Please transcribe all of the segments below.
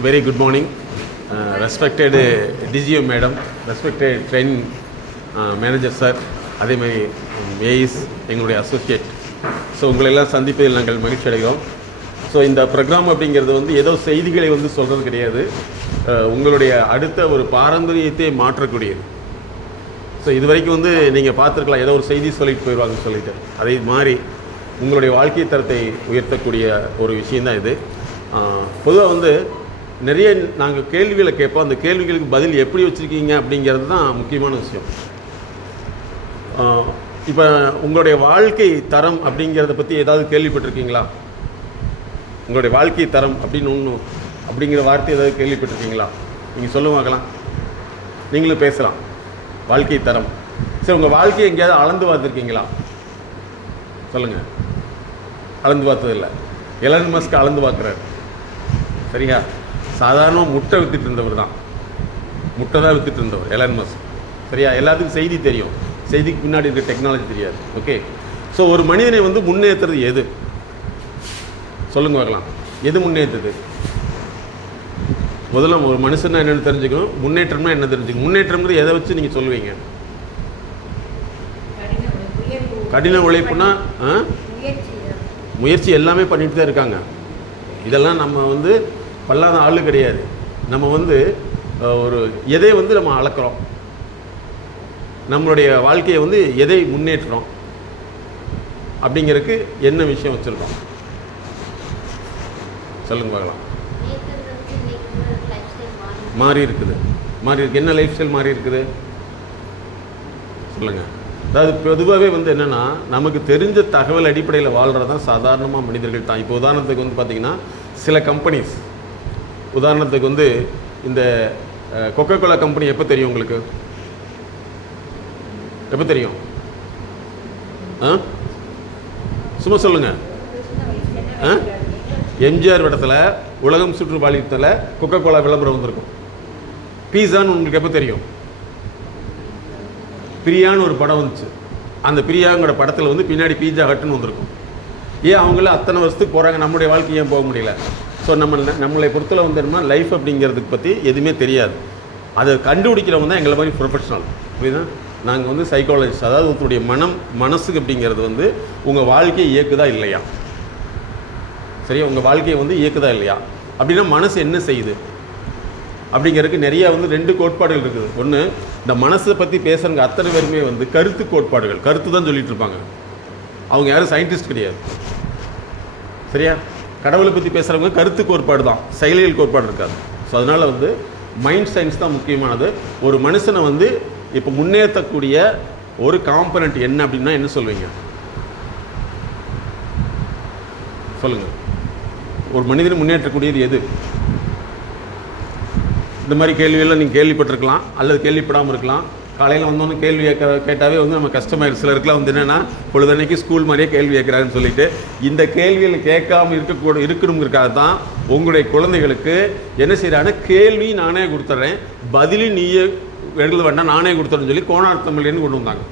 Very good morning, respected DGM madam, respected training manager sir, அதே மாதிரி ஏஇஸ் எங்களுடைய associate. So உங்களெல்லாம் சந்திப்பதில் நாங்கள் மகிழ்ச்சி அடைகிறோம். ஸோ இந்த ப்ரோக்ராம் அப்படிங்கிறது வந்து ஏதோ செய்திகளை வந்து சொல்கிறது கிடையாது, உங்களுடைய அடுத்த ஒரு பாரம்பரியத்தை மாற்றக்கூடியது. ஸோ இது வரைக்கும் வந்து நீங்கள் பார்த்துருக்கலாம், ஏதோ ஒரு செய்தி சொல்லிட்டு போயிடுவாங்கன்னு சொல்லிட்டு, அதே மாதிரி உங்களுடைய வாழ்க்கை தரத்தை உயர்த்தக்கூடிய ஒரு விஷயந்தான் இது. பொதுவாக வந்து நிறைய நாங்கள் கேள்விகளை கேட்போம், அந்த கேள்விகளுக்கு பதில் எப்படி வச்சுருக்கீங்க அப்படிங்கிறது தான் முக்கியமான விஷயம். இப்போ உங்களுடைய வாழ்க்கை தரம் அப்படிங்கிறத பற்றி ஏதாவது கேள்விப்பட்டிருக்கீங்களா? உங்களுடைய வாழ்க்கை தரம் அப்படின்னு ஒன்று அப்படிங்கிற வார்த்தை ஏதாவது கேள்விப்பட்டிருக்கீங்களா? நீங்கள் சொல்லுவாங்களாம், நீங்களும் பேசலாம். வாழ்க்கை தரம், சரி, உங்கள் வாழ்க்கையை எங்கேயாவது அளந்து பார்த்துருக்கீங்களா? சொல்லுங்கள். அளந்து பார்த்ததில்லை. எலன் மஸ்க் அளந்து பார்க்குறாரு, சரியா? சாதாரணமாக முட்டை விற்றுட்டு இருந்தவர் தான், முட்டை தான் விற்றுட்டு இருந்தவர் எலன் மஸ்க், சரியா? எல்லாத்துக்கும் செய்தி தெரியும், செய்திக்கு பின்னாடி இருக்க டெக்னாலஜி தெரியாது. ஓகே, ஸோ ஒரு மனிதனை வந்து முன்னேற்றுறது எது? சொல்லுங்க பார்க்கலாம். எது முன்னேற்றுது? முதல்ல ஒரு மனுஷன்னா என்னென்னு தெரிஞ்சுக்கணும், முன்னேற்றம்னா என்ன தெரிஞ்சுக்கணும். முன்னேற்றம்ன்றது எதை வச்சு நீங்கள் சொல்லுவீங்க? கடின உழைப்புனா முயற்சி எல்லாமே பண்ணிட்டு தான் இருக்காங்க. இதெல்லாம் நம்ம வந்து பல்லாத ஆளு கிடையாது. நம்ம வந்து ஒரு எதை வந்து நம்ம அளக்கிறோம், நம்மளுடைய வாழ்க்கையை வந்து எதை முன்னேற்றணும் அப்படிங்கிறதுக்கு என்ன விஷயம் வச்சுருக்கோம்? சொல்லுங்க பார்க்கலாம். மாறி இருக்குது. மாறி இருக்கு. என்ன லைஃப் ஸ்டைல் மாறி இருக்குது? சொல்லுங்கள். அதாவது பொதுவாகவே வந்து என்னென்னா, நமக்கு தெரிஞ்ச தகவல் அடிப்படையில் வாழ்கிறது தான் சாதாரணமாக மனிதர்கள் தான். இப்போ உதாரணத்துக்கு வந்து பார்த்திங்கன்னா, சில கம்பெனிஸ், உதாரணத்துக்கு வந்து இந்த கொக்கோ கோலா கம்பெனி எப்போ தெரியும் உங்களுக்கு? எப்போ தெரியும்? சும்மா சொல்லுங்கள். எம்ஜிஆர் இடத்துல உலகம் சுற்றுப்பாலியத்தில் கொக்கோ கோலா விளம்பரம் வந்திருக்கும். பீஸான்னு உங்களுக்கு எப்போ தெரியும்? பிரியான்னு ஒரு படம் வந்துச்சு, அந்த பிரியாங்கிற படத்தில் வந்து பின்னாடி பீஸா ஹட்டுன்னு வந்திருக்கும். ஏன் அவங்கள அத்தனை வருஷத்துக்கு போகிறாங்க, நம்முடைய வாழ்க்கை ஏன் போக முடியல? ஸோ நம்மளை பொறுத்தல வந்துன்னா லைஃப் அப்படிங்கிறதுக்கு பற்றி எதுவுமே தெரியாது. அதை கண்டுபிடிக்கிறவங்க தான் எங்களை மாதிரி ப்ரொஃபஷனல். புரியுதா? நாங்கள் வந்து சைக்காலஜிஸ்ட். அதாவது உங்களுடைய மனசுக்கு அப்படிங்கிறது வந்து உங்கள் வாழ்க்கையை இயக்குதா இல்லையா? சரியா? உங்கள் வாழ்க்கையை வந்து இயக்குதா இல்லையா? அப்படின்னா மனசு என்ன செய்யுது அப்படிங்கிறதுக்கு நிறையா வந்து 2 கோட்பாடுகள் இருக்குது. ஒன்று, இந்த மனசை பற்றி பேசுகிறவங்க அத்தனை பேருமே வந்து கருத்து கோட்பாடுகள், கருத்து தான் சொல்லிகிட்டு இருப்பாங்க. அவங்க யாரும் சயின்டிஸ்ட் கிடையாது, சரியா? கடவுளை பற்றி பேசுகிறவங்க கருத்து கோட்பாடு தான், செயலியல் கோட்பாடு இருக்காது. ஸோ அதனால் வந்து மைண்ட் சயின்ஸ் தான் முக்கியமானது. ஒரு மனுஷனை வந்து இப்போ முன்னேற்றக்கூடிய ஒரு காம்பனண்ட் என்ன அப்படின்னா என்ன சொல்வீங்க? சொல்லுங்கள். ஒரு மனிதனை முன்னேற்றக்கூடியது எது? இந்த மாதிரி கேள்வியெல்லாம் நீங்கள் கேள்விப்பட்டிருக்கலாம், அல்லது கேள்விப்படாமல் இருக்கலாம். காலையில் வந்தோன்னு கேள்வி கேட்டாவே வந்து நம்ம கஷ்டமாயிடும். சிலருக்குலாம் வந்து என்னென்னா, பொழுதன்னைக்கு ஸ்கூல் மாதிரியே கேள்வி கேட்குறாருன்னு சொல்லிட்டு இந்த கேள்வியில் கேட்காமல் இருக்கணுங்கிறதுக்காக தான் உங்களுடைய குழந்தைகளுக்கு என்ன செய்கிறாங்கன்னா, கேள்வி நானே கொடுத்துட்றேன், பதிலி நீயே எழுத வேண்டாம், நானே கொடுத்துறேன்னு சொல்லி கோனார் தமிழ்லேருந்து கொண்டு வந்தாங்க.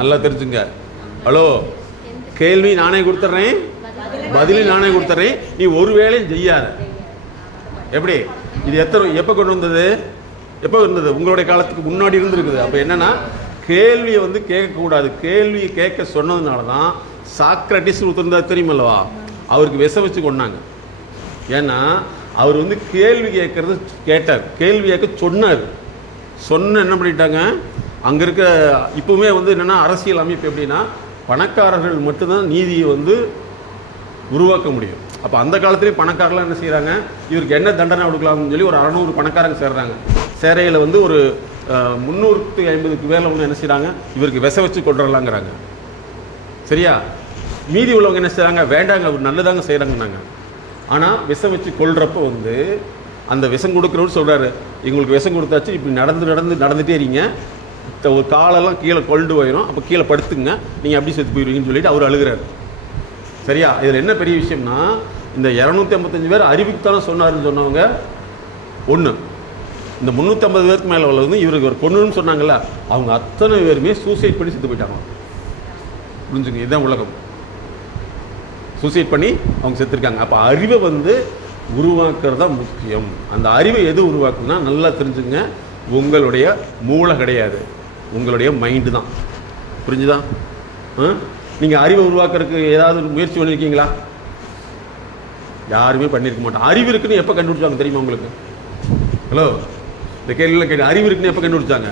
நல்லா தெரிஞ்சுங்க. ஹலோ, கேள்வி நானே கொடுத்துட்றேன், பதிலி நானே கொடுத்துட்றேன், நீ ஒரு வேலையும் செய்யாத. எப்படி? இது எப்போ கொண்டு வந்தது? எப்போ இருந்தது? உங்களுடைய காலத்துக்கு முன்னாடி இருந்துருக்குது. அப்போ என்னென்னா, கேள்வியை வந்து கேட்கக்கூடாது. கேள்வியை கேட்க சொன்னதுனால தான் சாக்ரட்டிஸ் ஒருத்தருந்தா தெரியுமல்லவா, அவருக்கு விஷம் வச்சு கொண்டாங்க. ஏன்னா அவர் வந்து கேள்வி கேட்கறது கேட்டார், கேள்வி கேட்க சொன்னார். என்ன பண்ணிட்டாங்க அங்கே இருக்க. இப்போவுமே வந்து என்னென்னா, அரசியல் அமைப்பு எப்படின்னா, பணக்காரர்கள் மட்டும்தான் நீதியை வந்து உருவாக்க முடியும். அப்போ அந்த காலத்துலேயே பணக்காரலாம் என்ன செய்கிறாங்க, இவருக்கு என்ன தண்டனை கொடுக்கலாம்னு சொல்லி ஒரு 600 பணக்காரங்க சேர்றாங்க. சேரையில் வந்து ஒரு 350க்கு மேலே ஒன்று என்ன செய்கிறாங்க, இவருக்கு விஷ வச்சு கொண்டுடலாங்கிறாங்க. சரியா? மீதி உள்ளவங்க என்ன செய்கிறாங்க, வேண்டாங்க, அவர் நல்லதாங்க செய்கிறாங்கன்னாங்க. ஆனால் விஷம் வச்சு கொள்றப்போ வந்து அந்த விஷம் கொடுக்குறவர் சொல்கிறாரு, எங்களுக்கு விஷம் கொடுத்தாச்சு, இப்படி நடந்துகிட்டே இருங்க, ஒரு காலெல்லாம் கீழே கொண்டு போயிடும், அப்போ கீழே படுத்துங்க, நீங்கள் அப்படி செத்து போயிடுவீங்கன்னு சொல்லிட்டு அவர் அழுகிறாரு. சரியா? இதில் என்ன பெரிய விஷயம்னா, இந்த 255 பேர் அறிவிக்குத்தானே சொன்னார்னு சொன்னவங்க ஒன்று, இந்த 350 பேருக்கு மேலே உள்ளது இவருக்கு ஒரு பொண்ணுன்னு சொன்னாங்கல்ல, அவங்க அத்தனை பேருமே சூசைட் பண்ணி செத்து போயிட்டாங்க. புரிஞ்சுங்க, இதுதான் உலகம். சூசைட் பண்ணி அவங்க செத்துருக்காங்க. அப்போ அறிவை வந்து உருவாக்குறது தான் முக்கியம். அந்த அறிவை எது உருவாக்குன்னா நல்லா தெரிஞ்சுங்க, உங்களுடைய மூளை கிடையாது, உங்களுடைய மைண்டு தான். புரிஞ்சுதா? நீங்கள் அறிவை உருவாக்குறதுக்கு ஏதாவது முயற்சி பண்ணியிருக்கீங்களா? யாருமே பண்ணியிருக்க மாட்டோம். அறிவு இருக்குன்னு எப்போ கண்டுபிடிச்சாங்க தெரியுமா உங்களுக்கு? ஹலோ, இந்த கேள்வியில் கேட்டு அறிவு இருக்குன்னு எப்போ கண்டுபிடிச்சாங்க?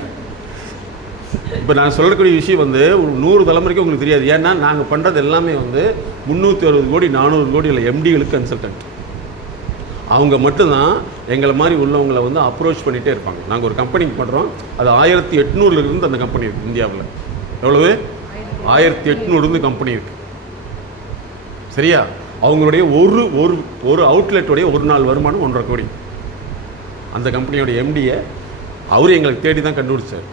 இப்போ நான் சொல்லக்கூடிய விஷயம் வந்து ஒரு 100 தலைமுறைக்கு உங்களுக்கு தெரியாது. ஏன்னா நாங்கள் பண்ணுறது எல்லாமே வந்து 360 கோடி 400 கோடி இல்லை எம்டிகளுக்கு கன்சல்டன்ட். அவங்க மட்டும்தான் எங்களை மாதிரி உள்ளவங்களை வந்து அப்ரோச் பண்ணிகிட்டே இருப்பாங்க. நாங்கள் ஒரு கம்பெனிக்கு பண்ணுறோம், அது 1800 அந்த கம்பெனி இருக்குது இந்தியாவில். எவ்வளவு? 1800 கம்பெனி இருக்குது. சரியா? அவங்களுடைய ஒரு அவுட்லெட்டோடைய ஒரு நாள் வருமானம் 1.5 கோடி. அந்த கம்பெனியோட எம்டியை அவரு எங்களுக்கு தேடி தான் கண்டுபிடிச்சார்.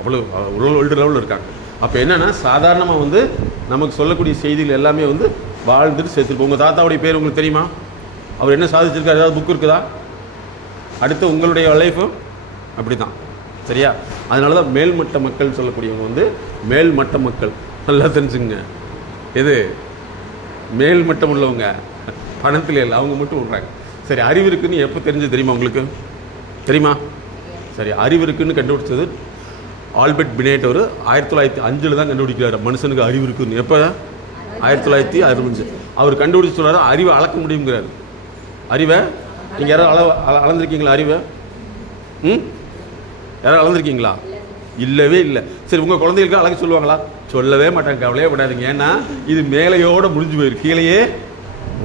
அவ்வளோ வேர்ல்டு லெவலில் இருக்காங்க. அப்போ என்னென்னா சாதாரணமாக வந்து நமக்கு சொல்லக்கூடிய செய்திகள் எல்லாமே வந்து வாழ்ந்துட்டு சேர்த்துருப்போம். உங்கள் தாத்தாவுடைய பேர் உங்களுக்கு தெரியுமா? அவர் என்ன சாதிச்சிருக்காரு? ஏதாவது புக் இருக்குதா? அடுத்து உங்களுடைய லைஃபும் அப்படி தான். சரியா? அதனால தான் மேல்மட்ட மக்கள் சொல்லக்கூடியவங்க வந்து மேல்மட்ட மக்கள். நல்லா தெரிஞ்சுங்க, எது மேல்மட்டம் உள்ளவங்க பணத்தில் இல்லை, அவங்க மட்டும் விட்றாங்க. சரி, அறிவு இருக்குன்னு எப்போ தெரிஞ்சது தெரியுமா உங்களுக்கு? தெரியுமா? சரி, அறிவு இருக்குன்னு கண்டுபிடிச்சது ஆல்பர்ட் பினேட். அவர் 1905 தான் கண்டுபிடிக்கிறார் மனுஷனுக்கு அறிவு இருக்குன்னு. எப்போ? 1965. அவர் கண்டுபிடிச்சு சொல்கிறாரு அறிவை அளக்க முடியுங்கிறார். அறிவை நீங்கள் யாராவது அளந்திருக்கீங்களா? அறிவை யாராவது அளந்திருக்கீங்களா? இல்லவே இல்லை. சரி, உங்கள் குழந்தைகளுக்கு அளக்க சொல்லுவாங்களா? சொல்லவே மாட்டாங்க. கவலையே படாதீங்க. ஏன்னா இது மேலையோடு முடிஞ்சு போயிருக்கு, கீழேயே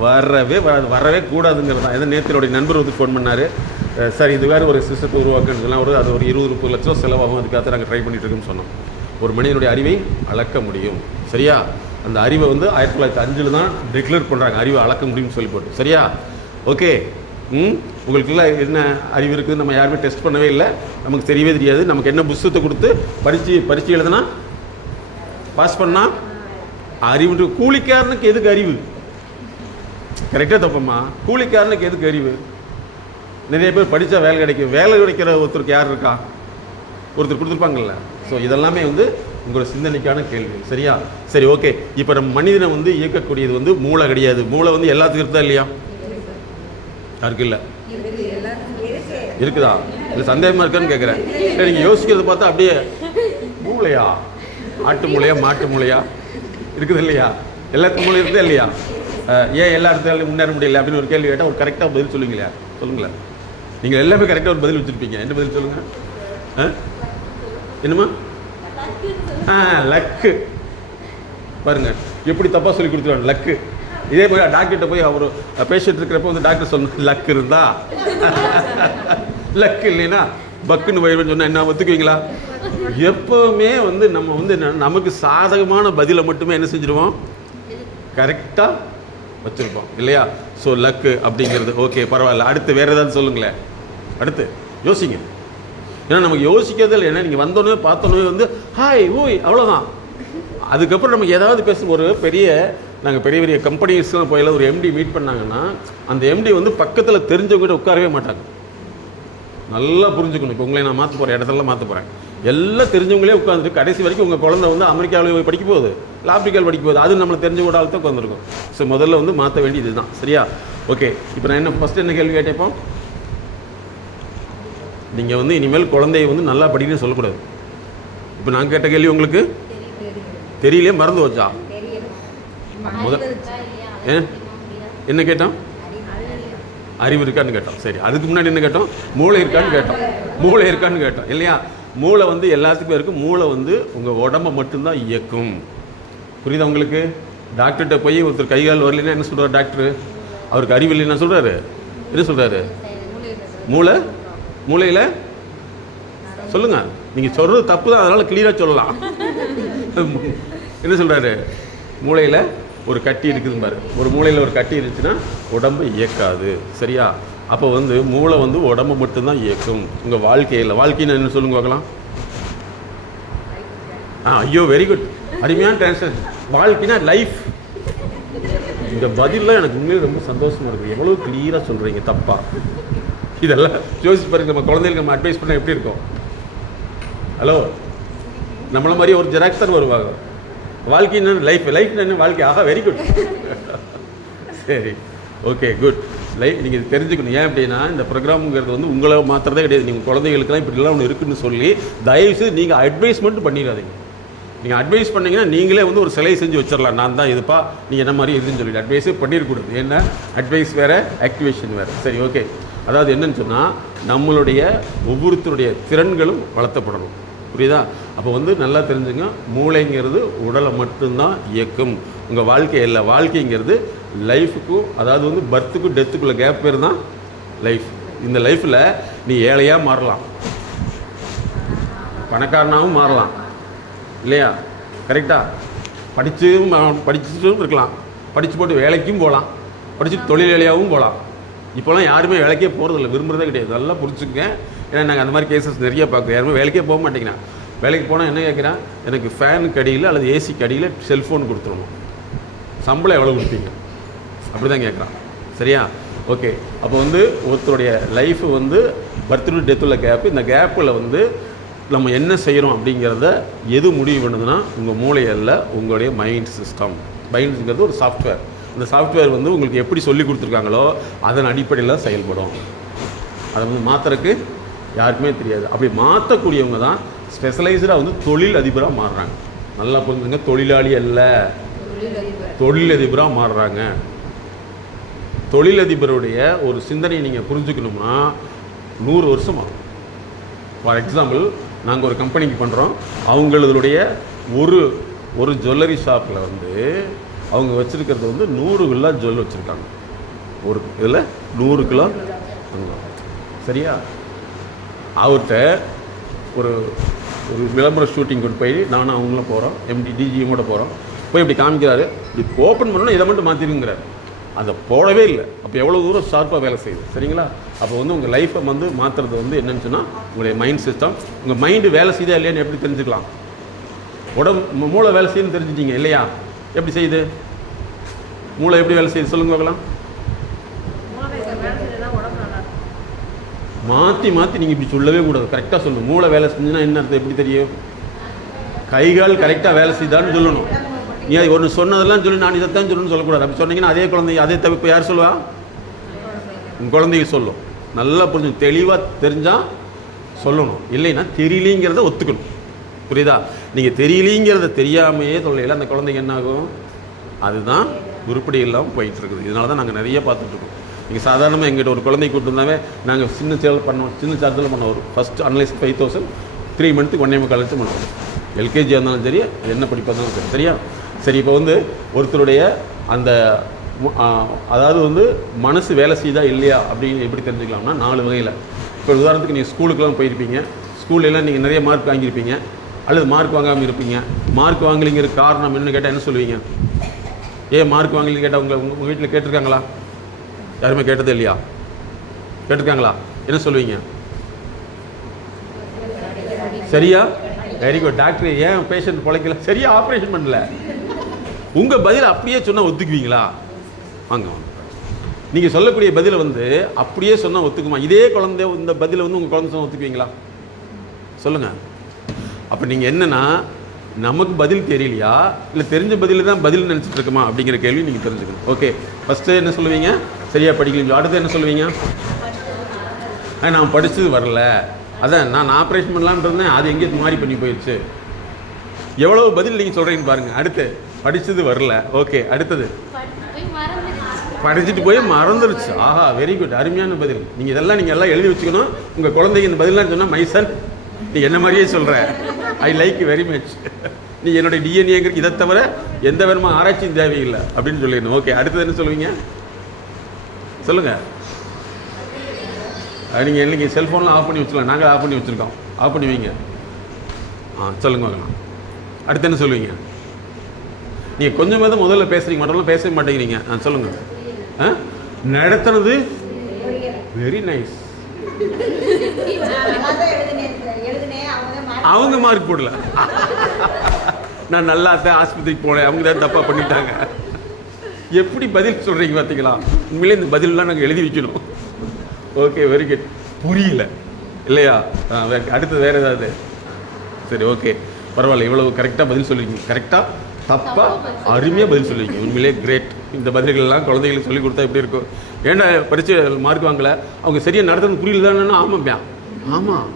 வரவே கூடாதுங்கிறது தான். ஏன்னா நேத்தினுடைய நண்பர் வந்து ஃபோன் பண்ணார், சார் இது வேறு ஒரு சிஸ்டத்தை உருவாக்குறதுலாம் அது ஒரு 20-30 லட்சம் செலவாகும், அதுக்காக நாங்கள் ட்ரை பண்ணிட்டு இருக்கோம்னு சொன்னோம். ஒரு மனிதனுடைய அறிவை அளக்க முடியும். சரியா? அந்த அறிவை வந்து 1905 தான் டிக்ளேர் பண்ணுறாங்க, அறிவை அளக்க முடியும்னு சொல்லி போட்டு. சரியா? ஓகே. உங்களுக்குலாம் என்ன அறிவு இருக்குதுன்னு நம்ம யாருமே டெஸ்ட் பண்ணவே இல்லை, நமக்கு தெரியவே தெரியாது. நமக்கு என்ன புஸ்தகத்தை கொடுத்து பரீட்சை எழுதுனா பாஸ் பண்ணால் அறிவு. கூலிக்காரனுக்கு எதுக்கு அறிவு? கரெக்டாக தப்பம்மா? கூலிக்காரனுக்கு எதுக்கு அறிவு? நிறைய பேர் படித்தா வேலை கிடைக்கும். வேலை கிடைக்கிற ஒருத்தருக்கு யார் இருக்கா? ஒருத்தர் கொடுத்துருப்பாங்கல்ல. ஸோ இதெல்லாமே வந்து உங்களோட சிந்தனைக்கான கேள்வி. சரியா? சரி, ஓகே. இப்போ நம்ம மனிதனை வந்து இயக்கக்கூடியது வந்து மூளை கிடையாது. மூளை வந்து எல்லாத்துக்கும் இருக்குதா இல்லையா? யாருக்கு இல்லை? இருக்குதா? இல்லை சந்தேகமாக இருக்கான்னு கேட்குறேன். இல்லை, நீங்கள் யோசிக்கிறது பார்த்தா அப்படியே மூளையா, ஆட்டு மூளையா மாட்டு மூளையா இருக்குது இல்லையா? எல்லாத்துக்கும் மூளை இருக்குதா இல்லையா? ஏன் எல்லா இடத்துலையும் முன்னேற முடியல அப்படின்னு ஒரு கேள்வி கேட்டால் ஒரு கரெக்டாக பதில் சொல்லுங்களே. சொல்லுங்களேன். நீங்கள் எல்லாமே கரெக்டாக ஒரு பதில் வச்சுருப்பீங்க. என்ன பதில் சொல்லுங்கள்? என்னம்மா? லக்கு. பாருங்கள் எப்படி தப்பாக சொல்லி கொடுத்துருவாங்க, லக்கு. இதே போய் டாக்டர்கிட்ட போய் அவர் பேஷண்ட் இருக்கிறப்ப வந்து டாக்டர் சொன்ன லக்கு இருந்தா லக்கு இல்லைன்னா பக்குன்னு போயிடுவேன்னு சொன்னால் என்ன ஒத்துக்குவீங்களா? எப்போவுமே வந்து நம்ம வந்து நமக்கு சாதகமான பதிலை மட்டுமே என்ன செஞ்சுருவோம், கரெக்டாக வச்சுருப்போம் இல்லையா? ஸோ லக்கு அப்படிங்கிறது ஓகே, பரவாயில்ல. அடுத்து வேறு ஏதாவது சொல்லுங்களேன். அடுத்து யோசிங்க. ஏன்னா நமக்கு யோசிக்கிறதே இல்லை. ஏன்னா நீங்கள் வந்தோடனே பார்த்தோன்னே வந்து ஹாய் ஓய் அவ்வளோதான். அதுக்கப்புறம் நமக்கு ஏதாவது பேசும் ஒரு நாங்கள் பெரிய பெரிய கம்பெனிஸ்லாம் போயில ஒரு எம்டி மீட் பண்ணாங்கன்னா அந்த எம்டி வந்து பக்கத்தில் தெரிஞ்சவங்ககிட்ட உட்காரவே மாட்டாங்க. நல்லா புரிஞ்சுக்கணும். இப்போ உங்களை நான் மாற்ற போகிறேன், இடத்துலலாம் மாற்ற போகிறேன். எல்லாம் தெரிஞ்சவங்களே உட்காந்துட்டு கடைசி வரைக்கும் உங்கள் குழந்தை வந்து அமெரிக்காவில் போய் படிக்க போகுது, இல்லை ஆப்பிரிக்காவில் படிக்க போகுது, அது நம்மளை தெரிஞ்ச கூட ஆள் தான் உட்காந்துருக்கும். ஸோ முதல்ல வந்து மாற்ற வேண்டியது தான். சரியா? ஓகே. இப்போ நான் ஃபஸ்ட்டு என்ன கேள்வி கேட்டேப்போ, நீங்கள் வந்து இனிமேல் குழந்தைய வந்து நல்லா படிக்கணும்னு சொல்லக்கூடாது. இப்போ நான் கேட்ட கேள்வி உங்களுக்கு தெரியலையே, மறந்து வச்சா? என்ன கேட்டோம்? அறிவு இருக்கான்னு கேட்டோம். சரி, அதுக்கு முன்னாடி என்ன கேட்டோம்? மூளை இருக்கான்னு கேட்டோம். மூளை இருக்கான்னு கேட்டோம் இல்லையா? மூளை வந்து எல்லாத்துக்கும் இருக்குது. மூளை வந்து உங்கள் உடம்பை மட்டும்தான் இயக்கும். புரியுதா உங்களுக்கு? டாக்டர்கிட்ட போய் ஒருத்தர் கை கால் வரலைன்னா என்ன சொல்கிறார் டாக்டர்? அவருக்கு அறிவு இல்லைன்னா சொல்கிறாரு. என்ன சொல்கிறாரு? மூளையில் சொல்லுங்கள். நீங்கள் சொல்கிறது தப்பு தான், அதனால் கிளியராக சொல்லலாம். என்ன சொல்கிறாரு? மூளையில் ஒரு கட்டி இருக்குதுன்னு பாரு. ஒரு மூளையில் ஒரு கட்டி இருந்துச்சுன்னா உடம்பு இயக்காது. சரியா? அப்போ வந்து மூளை வந்து உடம்பு மட்டும்தான் இயக்கும். உங்கள் வாழ்க்கைன்னு என்ன சொல்லுங்க பார்க்கலாம். ஐயோ வெரி குட், அருமையான டிரான்ஸ்லேஷன். வாழ்க்கைனா லைஃப். இந்த பதிலாம் எனக்கு உண்மையிலே ரொம்ப சந்தோஷமாக இருக்குது. எவ்வளோ கிளியராக சொல்கிறீங்க. தப்பா இதெல்லாம் யோசிச்சு பாருங்க. நம்ம குழந்தைகளுக்கு நம்ம அட்வைஸ் பண்ணால் எப்படி இருக்கும்? ஹலோ, நம்மள மாதிரி ஒரு ஜெராக்ஸ் தான் வருவாங்க. வாழ்க்கைன்னு லைஃப் என்ன வாழ்க்கை. ஆகா வெரி குட். சரி, ஓகே, குட். நீங்கள் தெரிஞ்சுக்கணும். ஏன் அப்படின்னா இந்த ப்ரோக்ராமுங்கிறது வந்து உங்களை மாத்திரதே கிடையாது. நீங்கள் குழந்தைகளுக்குலாம் இப்படிலாம் ஒன்று இருக்குன்னு சொல்லி தயவுசெய்து நீங்கள் அட்வைஸ் மட்டும் பண்ணிடாதீங்க. நீங்கள் அட்வைஸ் பண்ணிங்கன்னா நீங்களே வந்து ஒரு சிலை செஞ்சு வச்சிடலாம். நான் தான் இதுப்பா நீங்கள் என்ன மாதிரி இதுன்னு சொல்லிட்டு அட்வைஸே பண்ணிடக்கூடாது. ஏன்னா அட்வைஸ் வேறு, ஆக்டிவேஷன் வேறு. சரி, ஓகே. அதாவது என்னன்னு சொன்னால் நம்மளுடைய ஒவ்வொருத்தருடைய திறன்களும் வளர்த்தப்படணும். புரியுதா? அப்போ வந்து நல்லா தெரிஞ்சுங்க, மூளைங்கிறது உடலை மட்டும்தான் இயக்கும். உங்கள் வாழ்க்கை இல்லை. வாழ்க்கைங்கிறது லைஃபுக்கும், அதாவது வந்து பர்த்துக்கும் டெத்துக்குள்ள கேப் பேர் தான் லைஃப். இந்த லைஃப்பில் நீ ஏழையாக மாறலாம், பணக்காரனாகவும் மாறலாம், இல்லையா? கரெக்டாக? படிச்சுட்டும் இருக்கலாம், படித்து போட்டு வேலைக்கும் போகலாம், படிச்சுட்டு தொழிலாளியாகவும் போகலாம். இப்போலாம் யாருமே வேலைக்கே போகிறதில்ல, விரும்புகிறதே கிடையாது. நல்லா புரிஞ்சுக்கங்க. ஏன்னா நாங்கள் அந்த மாதிரி கேசஸ் நிறைய பார்க்குறோம். யாருமே வேலைக்கே போக மாட்டேங்கிறான். வேலைக்கு போனால் என்ன கேட்குறான், எனக்கு ஃபேனுக்கு அடியில் அல்லது ஏசிக்கு அடியில் செல்ஃபோன் கொடுத்துடணும், சம்பளம் எவ்வளோ கொடுப்பீங்க, அப்படி தான் கேட்குறான். சரியா? ஓகே. அப்போ வந்து ஒருத்தருடைய லைஃபு வந்து பர்த் டு டெத் உள்ள கேப்பு. இந்த கேப்பில் வந்து நம்ம என்ன செய்கிறோம் அப்படிங்கிறத எது முடிவு பண்ணுதுன்னா உங்கள் மூளையில் உங்களுடைய மைண்ட் சிஸ்டம். மைண்ட்ஸுங்கிறது ஒரு சாஃப்ட்வேர். இந்த சாஃப்ட்வேர் வந்து உங்களுக்கு எப்படி சொல்லி கொடுத்துருக்காங்களோ அதன் அடிப்படையில் செயல்படும். அதை வந்து மாற்றுறதுக்கு யாருக்குமே தெரியாது. அப்படி மாற்றக்கூடியவங்க தான் ஸ்பெஷலைஸ்டாக வந்து தொழில் அதிபராக மாறுறாங்க. நல்லா புரிஞ்சுங்க, தொழிலாளி அல்ல, தொழிலதிபராக மாறுறாங்க. தொழிலதிபருடைய ஒரு சிந்தனையை நீங்கள் புரிஞ்சுக்கணும்னா 100 வருஷம் ஆகும். ஃபார் எக்ஸாம்பிள், நாங்கள் ஒரு கம்பெனிக்கு பண்ணுறோம். அவங்களுடைய ஒரு ஜுவல்லரி ஷாப்பில் வந்து அவங்க வச்சுருக்கிறது வந்து 100 கிலோ ஜுவல் வச்சுருக்காங்க. ஒரு இதில் 100 கிலோ. சரியா? அவர்கிட்ட ஒரு விளம்பர ஷூட்டிங் கொண்டு போய் நானும் அவங்களும் போகிறோம், எம்டி டிஜிஎம்மோட போகிறோம். போய் இப்படி காமிக்கிறாரு, இப்படி ஓப்பன் பண்ணணும், இதை மட்டும் மாற்றிருங்கிறார். அதை போடவே இல்லை. அப்போ எவ்வளோ தூரம் ஷார்ப்பாக வேலை செய்யுது. சரிங்களா? அப்போ வந்து உங்கள் லைஃப்பை வந்து மாற்றுறது வந்து என்னன்னு சொன்னால் உங்களுடைய மைண்ட் சிஸ்டம். உங்கள் மைண்டு வேலை செய்யுதா இல்லையான்னு எப்படி தெரிஞ்சுக்கலாம்? மூளை வேலை செய்யுன்னு தெரிஞ்சுட்டீங்க இல்லையா? எப்படி செய்யுது மூளை? எப்படி வேலை செய்யுது சொல்லுங்க பார்க்கலாம். மாற்றி நீங்கள் இப்படி சொல்லவே கூடாது. கரெக்டாக சொல்லணும். மூளை வேலை செஞ்சுன்னா என்ன அர்த்தம் எப்படி தெரியும்? கைகால் கரெக்டாக வேலை செய்தான்னு சொல்லணும். நீ ஒன்று சொன்னதெல்லாம் சொல்லி நான் இதைத்தான் சொல்லணும்னு சொல்லக்கூடாது. அப்படி சொன்னீங்கன்னா அதே குழந்தை அதே தவிப்பு யார் சொல்லுவா? உங்கள் குழந்தைங்க சொல்லும். நல்லா புரிஞ்சு தெளிவாக தெரிஞ்சால் சொல்லணும். இல்லைன்னா தெரியலிங்கிறத ஒத்துக்கணும். புரியுதா? நீங்கள் தெரியலிங்கிறத தெரியாமையே சொல்லல அந்த குழந்தைங்க என்ன ஆகும்? அதுதான் உருப்படி இல்லாமல் போயிட்டு இருக்குது. இதனால தான் நாங்கள் நிறைய பார்த்துட்ருக்கோம். நீங்கள் சாதாரணமாக எங்கிட்ட ஒரு குழந்தை கூப்பிட்டு இருந்தாவே நாங்கள் சின்ன சார்ஜில் பண்ணோம். ஒரு ஃபஸ்ட்டு அனலைஸ் 5000 3 மந்த்துக்கு 1.25 லட்சம் பண்ணுவோம். எல்கேஜியாக இருந்தாலும் சரி, என்ன படிப்பாக இருந்தாலும் சரி. சரியா? சரி. இப்போ வந்து ஒருத்தருடைய அந்த அதாவது வந்து மனசு வேலை செய்தா இல்லையா அப்படின்னு எப்படி தெரிஞ்சுக்கலாம்னா 4 வகையில். இப்போ உதாரணத்துக்கு நீங்கள் ஸ்கூலுக்குலாம் போயிருப்பீங்க. ஸ்கூல்லலாம் நீங்கள் நிறைய மார்க் வாங்கியிருப்பீங்க, அல்லது மார்க் வாங்காமல் இருப்பீங்க. மார்க் வாங்கலிங்கிற காரணம் என்னன்னு கேட்டால் என்ன சொல்லுவீங்க? ஏன் மார்க் வாங்கலின்னு கேட்டால் உங்கள் வீட்டில் கேட்டிருக்காங்களா? யாருமே கேட்டதே இல்லையா? கேட்டிருக்காங்களா? என்ன சொல்லுவீங்க? சரியா? Very good. டாக்டர் ஏன் பேஷண்ட் பிழைக்கல? சரியா ஆப்ரேஷன் பண்ணல. உங்கள் பதில் அப்படியே சொன்னால் ஒத்துக்குவீங்களா? வாங்க வாங்க. நீங்கள் சொல்லக்கூடிய பதிலை வந்து அப்படியே சொன்னால் ஒத்துக்குமா? இதே குழந்தை இந்த பதிலை வந்து உங்கள் குழந்தை சொன்னால் ஒத்துக்குவீங்களா? சொல்லுங்கள். அப்போ நீங்கள் என்னென்னா நமக்கு பதில் தெரியலையா இல்லை தெரிஞ்ச பதில் தான் பதில் நினச்சிட்டு இருக்குமா அப்படிங்கிற கேள்வி நீங்கள் தெரிஞ்சுக்கணும். ஓகே. ஃபஸ்ட்டு என்ன சொல்லுவீங்க? சரியாக படிக்கலீங்க. அடுத்து என்ன சொல்லுவீங்க? நான் படித்தது வரல, அதான் நான் ஆப்ரேஷன் பண்ணலான்னு இருந்தேன், அது எங்கேயும் மாறி பண்ணி போயிடுச்சு. எவ்வளோ பதில் நீங்கள் சொல்கிறீங்கன்னு பாருங்கள். அடுத்து படித்தது வரல. ஓகே. அடுத்தது படிச்சுட்டு போய் மறந்துருச்சு. ஆஹா, வெரி குட். அருமையான பதில். நீங்கள் இதெல்லாம் எல்லாம் எழுதி வச்சுக்கணும். உங்கள் குழந்தைங்க இந்த பதிலாம் சொன்னால் மைசன் நீ என்ன மாதிரியே சொல்கிற, ஐ லைக் வெரி மச், நீ என்னுடைய டிஎன்ஏங்கிற இதை தவிர எந்த விதமாக ஆராய்ச்சியும் தேவையில்லை அப்படின்னு சொல்லிடணும். ஓகே. அடுத்தது என்ன சொல்லுவீங்க? சொல்லுங்கள். நீங்கள் இல்லைங்க செல்ஃபோன்லாம் ஆஃப் பண்ணி வச்சுக்கலாம். நாங்கள் ஆஃப் பண்ணி வச்சுருக்கோம். ஆஃப் பண்ணி வைங்க. சொல்லுங்க வாங்கலாம். அடுத்து என்ன சொல்லுவீங்க? நீங்கள் கொஞ்சமாவது முதல்ல பேசுகிறீங்க, மற்றவங்களும் பேசவே மாட்டேங்கிறீங்க. சொல்லுங்கள். நடத்துனது வெரி நைஸ். அவங்க மார்க் போடல. நான் நல்லா ஆஸ்பத்திரிக்கு போனேன், அவங்க தான் தப்பாக பண்ணிட்டாங்க. எப்படி பதில் சொல்கிறீங்க பார்த்தீங்களா? உண்மையிலே இந்த பதிலெலாம் நாங்கள் எழுதி வைக்கணும். Okay, very good. புரியல இல்லையா? அடுத்தது வேறு ஏதாவது? சரி, ஓகே, பரவாயில்ல. இவ்வளவு கரெக்டாக பதில் சொல்லியிருக்கீங்க. கரெக்டாக தப்பாக அருமையாக பதில் சொல்லியிருக்கீங்க. உண்மையிலே கிரேட். இந்த பதில்கள்லாம் குழந்தைகளுக்கு சொல்லிக் கொடுத்தா எப்படி இருக்கும்? ஏன்னா பரிச்சு மார்க் வாங்கலை, அவங்க சரியாக நடத்துறது புரியல தானே. ஆமாம்யா, ஆமாம்,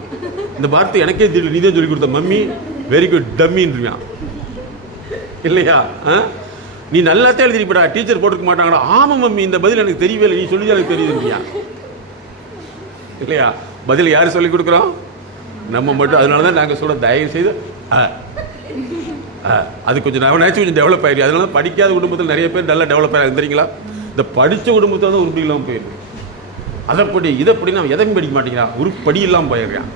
இந்த வார்த்தை எனக்கே தெரியல, நீ தான் சொல்லி கொடுத்த மம்மி, வெரி குட் டம்மின்றியான் இல்லையா? நீ நல்லாத்தான் எழுதிருப்படா, டீச்சர் போட்டுருக்க மாட்டாங்கடா. ஆமாம் மம்மி, இந்த பதில் எனக்கு தெரியவே இல்லை, நீ சொல்லி எனக்கு தெரியுதுயா இல்லையா? பதில் யார் சொல்லி கொடுக்குறோம்? நம்ம மட்டும். அதனால தான் நாங்கள் சொல்ல, தயவு செய்து அது கொஞ்சம் நவனாச்சும் கொஞ்சம் டெவலப் ஆகிடுது. அதனால படிக்காத குடும்பத்தில் நிறைய பேர் நல்லா டெவலப் ஆகிருக்கு தெரியுங்களா? இந்த படித்த குடும்பத்தில் தான் உருப்படி இல்லாமல் போயிருக்கு. அதைப்படி இதைப்படி நான் எதையும் படிக்க மாட்டேங்கிறான், உருப்படி இல்லாமல் போயிருக்கான்.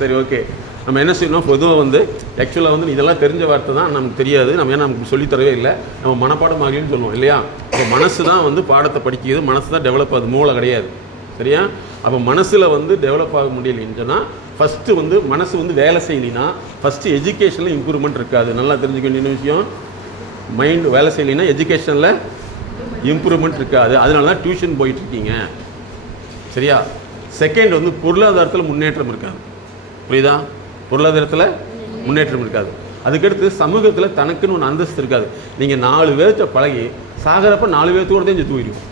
சரி, ஓகே, நம்ம என்ன செய்யணும்? பொதுவாக வந்து ஆக்சுவலாக வந்து இதெல்லாம் தெரிஞ்ச வார்த்தை தான், நமக்கு தெரியாது, நம்ம ஏன்னா நமக்கு சொல்லித்தரவே இல்லை, நம்ம மனப்பாடம் ஆகலன்னு சொல்லுவோம் இல்லையா? அப்போ மனசு தான் வந்து பாடத்தை படிக்கிறது, மனசு தான் டெவலப் ஆகுது, மூளை கிடையாது. சரியா? அப்போ மனசில் வந்து டெவலப் ஆக முடியலைன்னு சொன்னால் ஃபஸ்ட்டு வந்து மனசு வந்து வேலை செய்யலைன்னா ஃபஸ்ட்டு எஜுகேஷனில் இம்ப்ரூவ்மெண்ட் இருக்காது. நல்லா தெரிஞ்சுக்க வேண்டிய விஷயம், மைண்ட் வேலை செய்யலைன்னா எஜுகேஷனில் இம்ப்ரூவ்மெண்ட் இருக்காது. அதனால தான் டியூஷன் போயிட்டுருக்கீங்க. சரியா? செகண்ட் வந்து பொருளாதாரத்தில் முன்னேற்றம் இருக்காது. புரியுதா? பொருளாதாரத்தில் முன்னேற்றம் இருக்காது. அதுக்கடுத்து சமூகத்தில் தனக்குன்னு ஒன்று அந்தஸ்து இருக்காது. நீங்கள் 4 பேர்த்த பழகி சாகிறப்ப 4 பேர்த்தோடு தான் செத்து போயிடும்.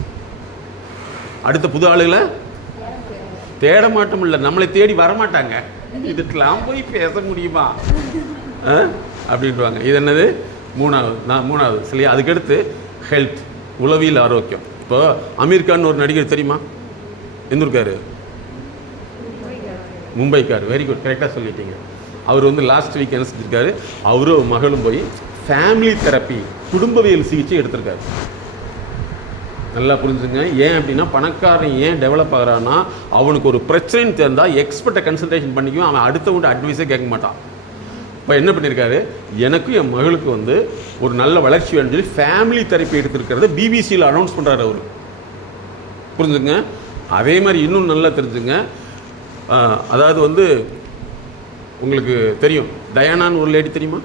அடுத்த புது ஆளுகளை தேட மாட்டோம், இல்லை நம்மளை தேடி வரமாட்டாங்க. இதுக்கெல்லாம் போய் பேச முடியுமா அப்படின்வாங்க. இது என்னது? மூணாவது சரியா? அதுக்கடுத்து ஹெல்த், உளவியல் ஆரோக்கியம். இப்போ அமீர் கான் ஒரு நடிகர் தெரியுமா? எந்த இருக்காரு? மும்பைக்கார். வெரி குட், கரெக்டாக சொல்லிட்டீங்க. அவர் வந்து லாஸ்ட் வீக் என்ன செஞ்சுருக்காரு? அவரும் மகளும் போய் ஃபேமிலி தெரப்பி, குடும்பவியல் சிகிச்சை எடுத்திருக்காரு. நல்லா புரிஞ்சுங்க. ஏன் அப்படின்னா, பணக்காரன் ஏன் டெவலப் ஆகிறான்னா, அவனுக்கு ஒரு பிரச்சனைன்னு தெரிந்தால் எக்ஸ்பர்ட்டை கன்சல்டேஷன் பண்ணிக்குவோம், அவன் அடுத்தவங்க அட்வைஸே கேட்க மாட்டான். இப்போ என்ன பண்ணியிருக்காரு? எனக்கும் என் மகளுக்கு வந்து ஒரு நல்ல வளர்ச்சி வேணும்னு சொல்லி ஃபேமிலி தெரப்பி எடுத்துருக்கிறத பிபிசியில் அனௌன்ஸ் பண்ணுறாரு அவர். புரிஞ்சுங்க. அதே மாதிரி இன்னும் நல்லா தெரிஞ்சுங்க. அதாவது வந்து உங்களுக்கு தெரியும், டயானான்னு ஒரு லேடி தெரியுமா?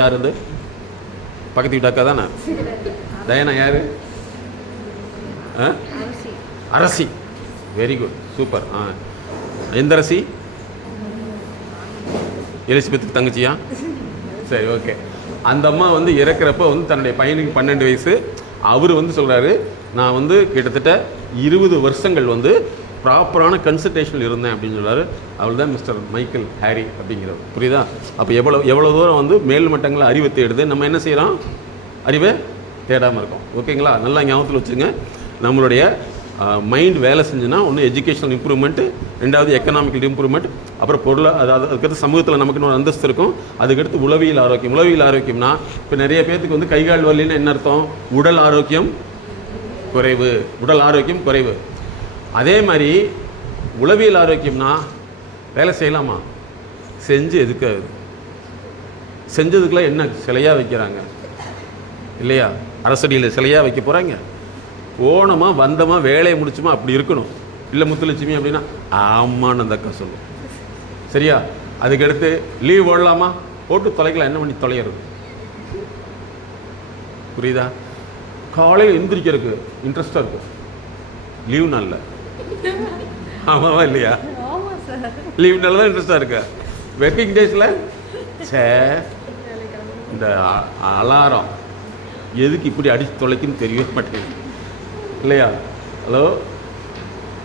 யார் அது? பக்கத்து வீட்டு அக்கா தானே டயானா. யார்? அரசி. Very good, super. எந்த அரசி? எலிசபெத்துக்கு தங்கச்சியா? சரி, ஓகே. அந்த அம்மா வந்து இறக்குறப்ப வந்து தன்னுடைய பையனுக்கு 12 வயசு. அவர் வந்து சொல்கிறாரு, நான் வந்து கிட்டத்தட்ட 20 வருஷங்கள் வந்து ப்ராப்பரான கன்சல்டேஷன் இருந்தேன் அப்படின்னு சொல்கிறாரு. அவள் தான் மிஸ்டர் மைக்கேல் ஹாரி அப்படிங்கிறவர். புரியுதா? அப்போ எவ்வளோ தூரம் வந்து மேல் மட்டங்களில் அறிவை தேடுது, நம்ம என்ன செய்கிறோம்? அறிவை தேடாமல் இருக்கோம். ஓகேங்களா? நல்லா ஞாபகத்தில் வச்சுங்க. நம்மளுடைய மைண்ட் வேலை செஞ்சுன்னா ஒன்று எஜுகேஷனல் இம்ப்ரூவ்மெண்ட்டு, ரெண்டாவது எக்கனாமிக்கல் இம்ப்ரூவ்மெண்ட், அப்புறம் அதாவது அதுக்கடுத்து சமூகத்தில் நமக்குன்னு ஒரு அந்தஸ்து இருக்கும். அதுக்கடுத்து உளவியல் ஆரோக்கியம். உளவியல் ஆரோக்கியம்னா இப்போ நிறைய பேர்த்துக்கு வந்து கைகால் வலின்னு என்ன அர்த்தம்? உடல் ஆரோக்கியம் குறைவு, உடல் ஆரோக்கியம் குறைவு. அதே மாதிரி உளவியல் ஆரோக்கியம்னா வேலை செய்யலாமா? செஞ்சு எதுக்காது? செஞ்சதுக்கெல்லாம் என்ன சிலையாக வைக்கிறாங்க இல்லையா? அரசடியில் சிலையாக வைக்க போகிறாங்க. போனோமா வந்தோமா வேலையை முடிச்சுமா அப்படி இருக்கணும். இல்லை முத்துலட்சுமி அப்படின்னா ஆமான்னு அந்த அக்கா சொல்லும். சரியா? அதுக்கடுத்து லீவ் போடலாமா? போட்டு தொலைக்கலாம். என்ன பண்ணி தொலைகிறது? புரியுதா? காலையில் எந்திரிக்கிறதுக்கு இன்ட்ரெஸ்டாக இருக்கும் லீவ் நாளில். ஆமாவா இல்லையா? லீவ் நாளில் தான் இன்ட்ரெஸ்டாக இருக்கு. ஒர்க்கிங் டேஸில் இந்த அலாரம் எதுக்கு இப்படி அடித்து தொலைக்குன்னு தெரியவே மாட்டேங்குது இல்லையா? ஹலோ,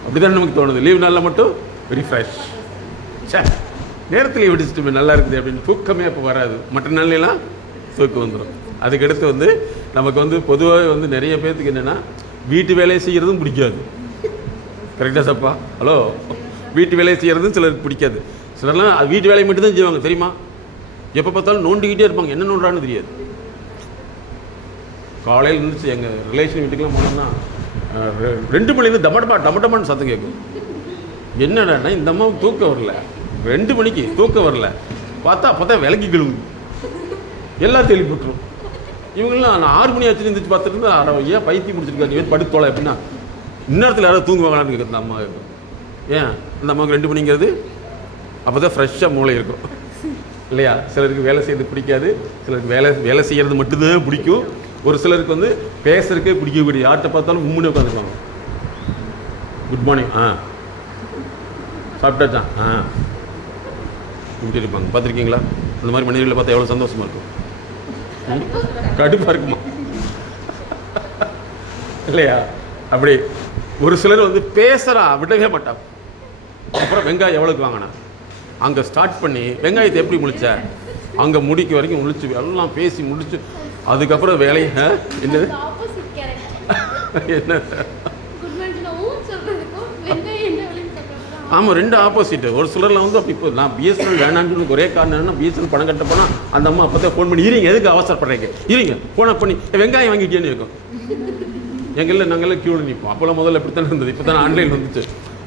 அப்படி தான் நமக்கு தோணுது. லீவ் நாளில் மட்டும் வெரி ஃப்ரெஷ், நேரத்தில் விடிச்சிட்டு நல்லா இருக்குது அப்படின்னு தூக்கமே அப்போ வராது. மற்ற நாள்லாம் தூக்கம் வந்துடும். அதுக்கடுத்து வந்து நமக்கு வந்து பொதுவாக வந்து நிறைய பேர்த்துக்கு என்னென்னா வீட்டு வேலையை செய்கிறதும் பிடிக்காது. கரெக்டாக சப்பா? ஹலோ, வீட்டு வேலையை செய்கிறதும் சிலருக்கு பிடிக்காது. சிலர்லாம் அது வீட்டு வேலையை மட்டும்தான் செய்வாங்க தெரியுமா? எப்போ பார்த்தாலும் நோண்டிக்கிட்டே இருப்பாங்க, என்ன நோண்டுறான்னு தெரியாது. காலையில் இருந்துச்சு எங்கள் ரிலேஷன் வீட்டுக்கெலாம் போனோம்னா 2 மணிலேருந்து டமட்டமான்னு சத்தம் கேட்கும். என்னடான்னா இந்த அம்மாவுக்கு தூக்கம் வரல, 2 மணிக்கு தூக்கம் வரல, பார்த்தா அப்போ தான் விளக்கி கழுவுது, எல்லாம் தெளிவுட்டுரும். இவங்களாம் நான் 6 மணி ஆச்சு இருந்துச்சு பார்த்துட்டு இருந்தா ஏன் பைத்தி முடிச்சிருக்காரு படுத்து தொலை அப்படின்னா இந்நேரத்தில் யாராவது தூங்குவாங்களான்னு கேட்குது இந்த அம்மா. ஏன் இந்த அம்மாவுக்கு 2 மணிங்கிறது அப்போ தான் ஃப்ரெஷ்ஷாக மூளை இருக்கும் இல்லையா? சிலருக்கு வேலை செய்யறது பிடிக்காது, சிலருக்கு வேலை செய்கிறது மட்டும்தான் பிடிக்கும். ஒரு சிலருக்கு வந்து பேசுறதுக்கே பிடிக்கக்கூடிய, யார்கிட்ட பார்த்தாலும் முன்னே உட்காந்துருக்காங்க. குட் மார்னிங், சாப்பிட்டாச்சா, இப்படி இருப்பாங்க. பார்த்துருக்கீங்களா? அந்த மாதிரி மனிதர்களை பார்த்தா எவ்வளோ சந்தோஷமாக இருக்கும், கடுப்பாக இருக்குமா இல்லையா? அப்படி ஒரு சிலர் வந்து பேசுகிறா விடவே மாட்டாங்க. அப்புறம் வெங்காயம் எவ்வளோக்கு வாங்கினா அங்கே ஸ்டார்ட் பண்ணி வெங்காயத்தை எப்படி முடிச்ச அங்கே முடிக்க வரைக்கும் முடிச்சு எல்லாம் பேசி முடிச்சு அதுக்கப்புறம் வேலையை என்னது என்ன ஆமாம், ரெண்டு ஆப்போசிட்டு. ஒரு சிலரில் வந்து அப்படி இப்போ நான் பிஎஸ்என்எல் வேணான்னு ஒரே காரணம் என்னன்னா பிஎஸ்என்எல் பணம் கட்ட போனால் அந்த அம்மா அப்போ தான் ஃபோன் பண்ணி இருங்க எதுக்கு அவசரப்படுறீங்க இருங்க ஃபோனை பண்ணி வெங்காயம் வாங்கிட்டேன்னு இருக்கும். எங்களில் நாங்கள்லாம் க்யூவில் நிற்போம். அப்போல்லாம் முதல்ல இப்படி தானே இருந்தது, இப்போ தானே ஆன்லைன் வந்துச்சு.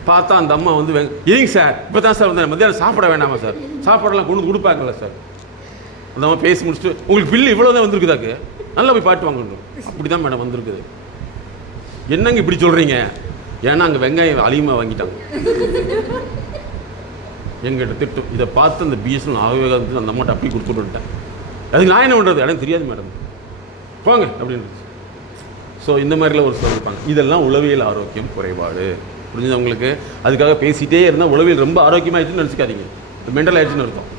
பார்த்தா அந்த அம்மா வந்து இருங்க சார் இப்போ தான் சார் வந்து மத்தியானம் சாப்பிட வேணாமா சார், சாப்பாடெல்லாம் கொண்டு கொடுப்பாங்கல்ல சார். அந்த அம்மா பேசி முடிச்சுட்டு உங்களுக்கு பில்லு இவ்வளோ தான் வந்திருக்குதாக்கு, நல்லா போய் பாட்டு வாங்கணும். அப்படி தான் மேடம் வந்திருக்குது. என்னங்க இப்படி சொல்கிறீங்க? ஏன்னா அங்கே வெங்காயம் அதிகமாக வாங்கிட்டாங்க. எங்கிட்ட திட்டம் இதை பார்த்து அந்த பிஎஸ்என்எல் ஆகவே அந்த அம்மாட்ட அப்படி கொடுத்துட்டுட்டேன். அதுக்கு நான் என்ன பண்ணுறது எனக்கு தெரியாது மேடம் போங்க அப்படின்னு. ஸோ இந்த மாதிரிலாம் ஒரு சொல்லியிருப்பாங்க. இதெல்லாம் உளவியல் ஆரோக்கியம் குறைபாடு. புரிஞ்சது உங்களுக்கு? அதுக்காக பேசிகிட்டே இருந்தால் உளவியல் ரொம்ப ஆரோக்கியமாகிடுச்சுன்னு நினச்சிக்காதீங்க, மென்டல் ஆயிடுச்சுன்னு அர்த்தம்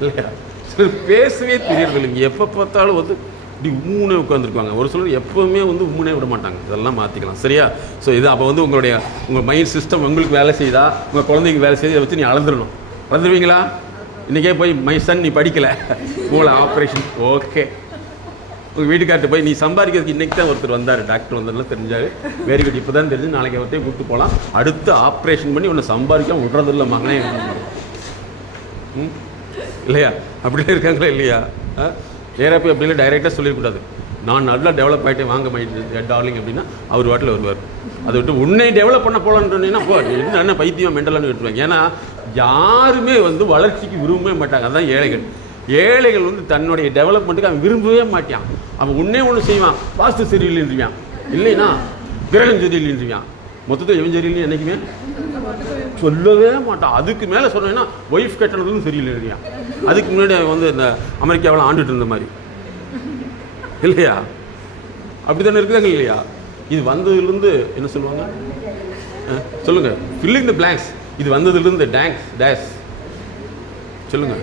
இல்லையா? சிலர் பேசவே தெரியறது இல்லைங்க. எப்போ பார்த்தாலும் வந்து இப்படி உம்முனே உட்காந்துருக்காங்க. ஒரு சிலர் எப்போவுமே வந்து உம்முனே விட மாட்டாங்க. இதெல்லாம் மாற்றிக்கலாம் சரியா? ஸோ இது அப்போ வந்து உங்கள் மைண்ட் சிஸ்டம் உங்களுக்கு வேலை செய்தா, உங்கள் குழந்தைக்கு வேலை செய்து இதை வச்சு நீ அளந்துடணும். அளந்துருவீங்களா? இன்றைக்கே போய் மை சன் நீ படிக்கலை மூளை ஆப்ரேஷன் ஓகே. உங்கள் வீட்டுக்கார்ட்ட போய் நீ சம்பாதிக்கிறதுக்கு இன்றைக்கி தான் ஒருத்தர் வந்தார், டாக்டர் வந்தாலும் தெரிஞ்சார், வெரி குட் இப்போ தான் தெரிஞ்சு நாளைக்கு அவர்கிட்டையும் கூப்பிட்டு போகலாம், அடுத்து ஆப்ரேஷன் பண்ணி உன்னை சம்பாதிக்க விட்றதில்ல மகனே இல்லையா? அப்படியே இருக்காங்களா இல்லையா? நேராக போய் அப்படின்னா டைரெக்டாக சொல்லிடக்கூடாது. நான் நல்லா டெவலப் ஆகிட்டே வாங்க டார்லிங் அப்படின்னா அவர் வாட்டில் வருவார். அதை விட்டு உன்னை டெவலப் பண்ண போகலான்னு போ என்ன பைத்தியம் மெண்டலான்னு விட்டுருவாங்க. ஏன்னா யாருமே வந்து வளர்ச்சிக்கு விரும்பவே மாட்டாங்க. அதுதான் ஏழைகள். ஏழைகள் வந்து தன்னுடைய டெவலப்மெண்ட்டுக்கு அவன் விரும்பவே மாட்டான். அவன் உன்னே ஒன்று செய்வான், வாஸ்து சரியில்லைன்றியான், இல்லைன்னா கிரகம் சரியில்லைன்றியான், மொத்தத்தில் எவன் சரியில்லைன்னு என்றைக்குமே சொல்லவே மாட்டான். அதுக்கு மேலே சொன்னேன்னா ஒய்ஃப் கட்டணதும் சரியில்லைன்றியான். அதுக்கு முன்னாடி அவன் வந்து இந்த அமெரிக்காவில் ஆண்டுட்டு இருந்த மாதிரி இல்லையா? அப்படி தானே இருக்குதாங்க இல்லையா? இது வந்ததுலேருந்து என்ன சொல்லுவாங்க சொல்லுங்கள், ஃபில்லிங் த பிளாங்க்ஸ். இது வந்ததுலேருந்து டேஷ் சொல்லுங்கள்.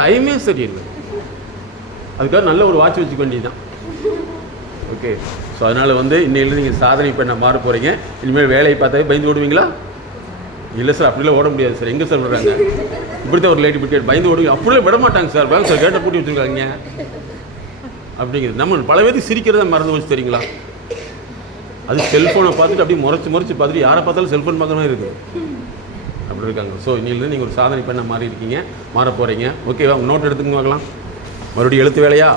டைமே சரியில்லை. அதுக்காக நல்ல ஒரு வாட்ச் வச்சுக்க வேண்டியதுதான். ஓகே. ஸோ அதனால் வந்து இன்னையிலேருந்து நீங்கள் சாதனை பண்ண மாற போகிறீங்க. இனிமேல் வேலையை பார்த்தாவே பயந்து ஓடுவீங்களா? இல்லை சார் அப்படிலாம் ஓட முடியாது சார். எங்கே சார் விடுறாங்க? இப்படி தான் ஒரு லேடி பிட்டு பயந்து ஓடுவீங்க. அப்படிலாம் விட மாட்டாங்க சார். வாங்க சார் கேட்டை பூட்டி வச்சுருக்காங்க அப்படிங்கிறது. நம்ம பல பேருக்கு சிரிக்கிறத மறந்து வச்சு தெரியுங்களா? அது செல்ஃபோனை பார்த்துட்டு அப்படியே முறைச்சி பார்த்துட்டு யாரை பார்த்தாலும் செல்ஃபோன் பார்க்குற மாதிரி இருக்குது. அப்படி இருக்காங்க. ஸோ இன்னிலேருந்து நீங்கள் ஒரு சாதனை பண்ண மாறி இருக்கீங்க, மாற போகிறீங்க. ஓகேவா? உங்கள் நோட் எடுத்துங்க பார்க்கலாம். மறுபடியும் எழுத்து வேலையா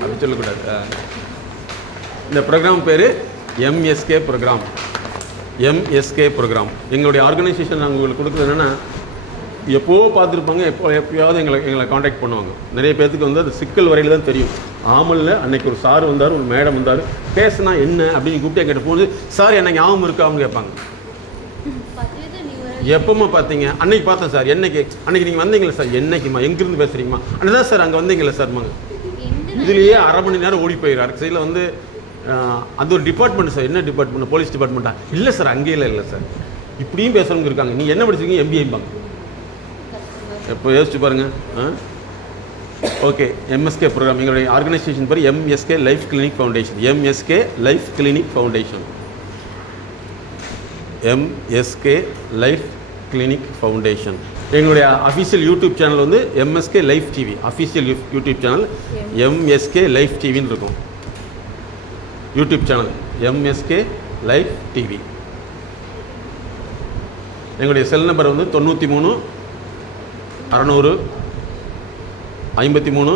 அப்படி சொல்லக்கூடாது. இந்த ப்ரோக்ராம் பேர் எம்எஸ்கே ப்ரோக்ராம். எம்எஸ்கே ப்ரோக்ராம் எங்களுடைய ஆர்கனைசேஷன் நாங்கள் உங்களுக்கு கொடுக்குறது என்னென்னா, எப்போவோ பார்த்துருப்பாங்க, எப்போயாவது எங்களை காண்டாக்ட் பண்ணுவாங்க. நிறைய பேர்த்துக்கு வந்து அது சிக்கல் வரையில் தான் தெரியும். ஆமலில் அன்னைக்கு ஒரு சார் வந்தார், ஒரு மேடம் வந்தார், பேசுனா என்ன அப்படின்னு கூப்பிட்டு என்கிட்ட போகுது. சார் என்ன ஞாபகம் இருக்கான்னு கேட்பாங்க. எப்போம்மா பார்த்தீங்க? அன்னைக்கு பார்த்தேன் சார். என்னைக்கு? அன்னைக்கு நீங்கள் வந்தீங்களா சார்? என்னைக்குமா? எங்கேருந்து பேசுகிறீங்கம்மா? அன்னைதான் சார் அங்கே வந்தீங்களா சார்மாங்க. இதுலேயே அரை மணி நேரம் ஓடி போயிடுறாரு. சைடில் வந்து அது ஒரு டிபார்ட்மெண்ட் சார். என்ன டிபார்ட்மெண்ட்? போலீஸ் டிபார்ட்மெண்ட்டா? இல்லை சார் அங்கேயே இல்லை சார். இப்படியும் பேசுகிறவங்க இருக்காங்க. நீங்கள் என்ன படிச்சிருக்கீங்க? எம்பிஏம்பாங்க. எப்போ யோசிச்சு பாருங்கள். ஓகே. எம்எஸ்கே ப்ரோக்ராம் எங்களுடைய ஆர்கனைசேஷன் பேர் MSK life clinic foundation. MSK life clinic foundation. MSK life clinic foundation. எங்களுடைய அஃபிஷியல் யூடியூப் சேனல் வந்து MSK life TV. Official YouTube channel MSK life டிவின்னு இருக்கும். YouTube channel MSK life TV. எங்களுடைய cell number வந்து 93 600 53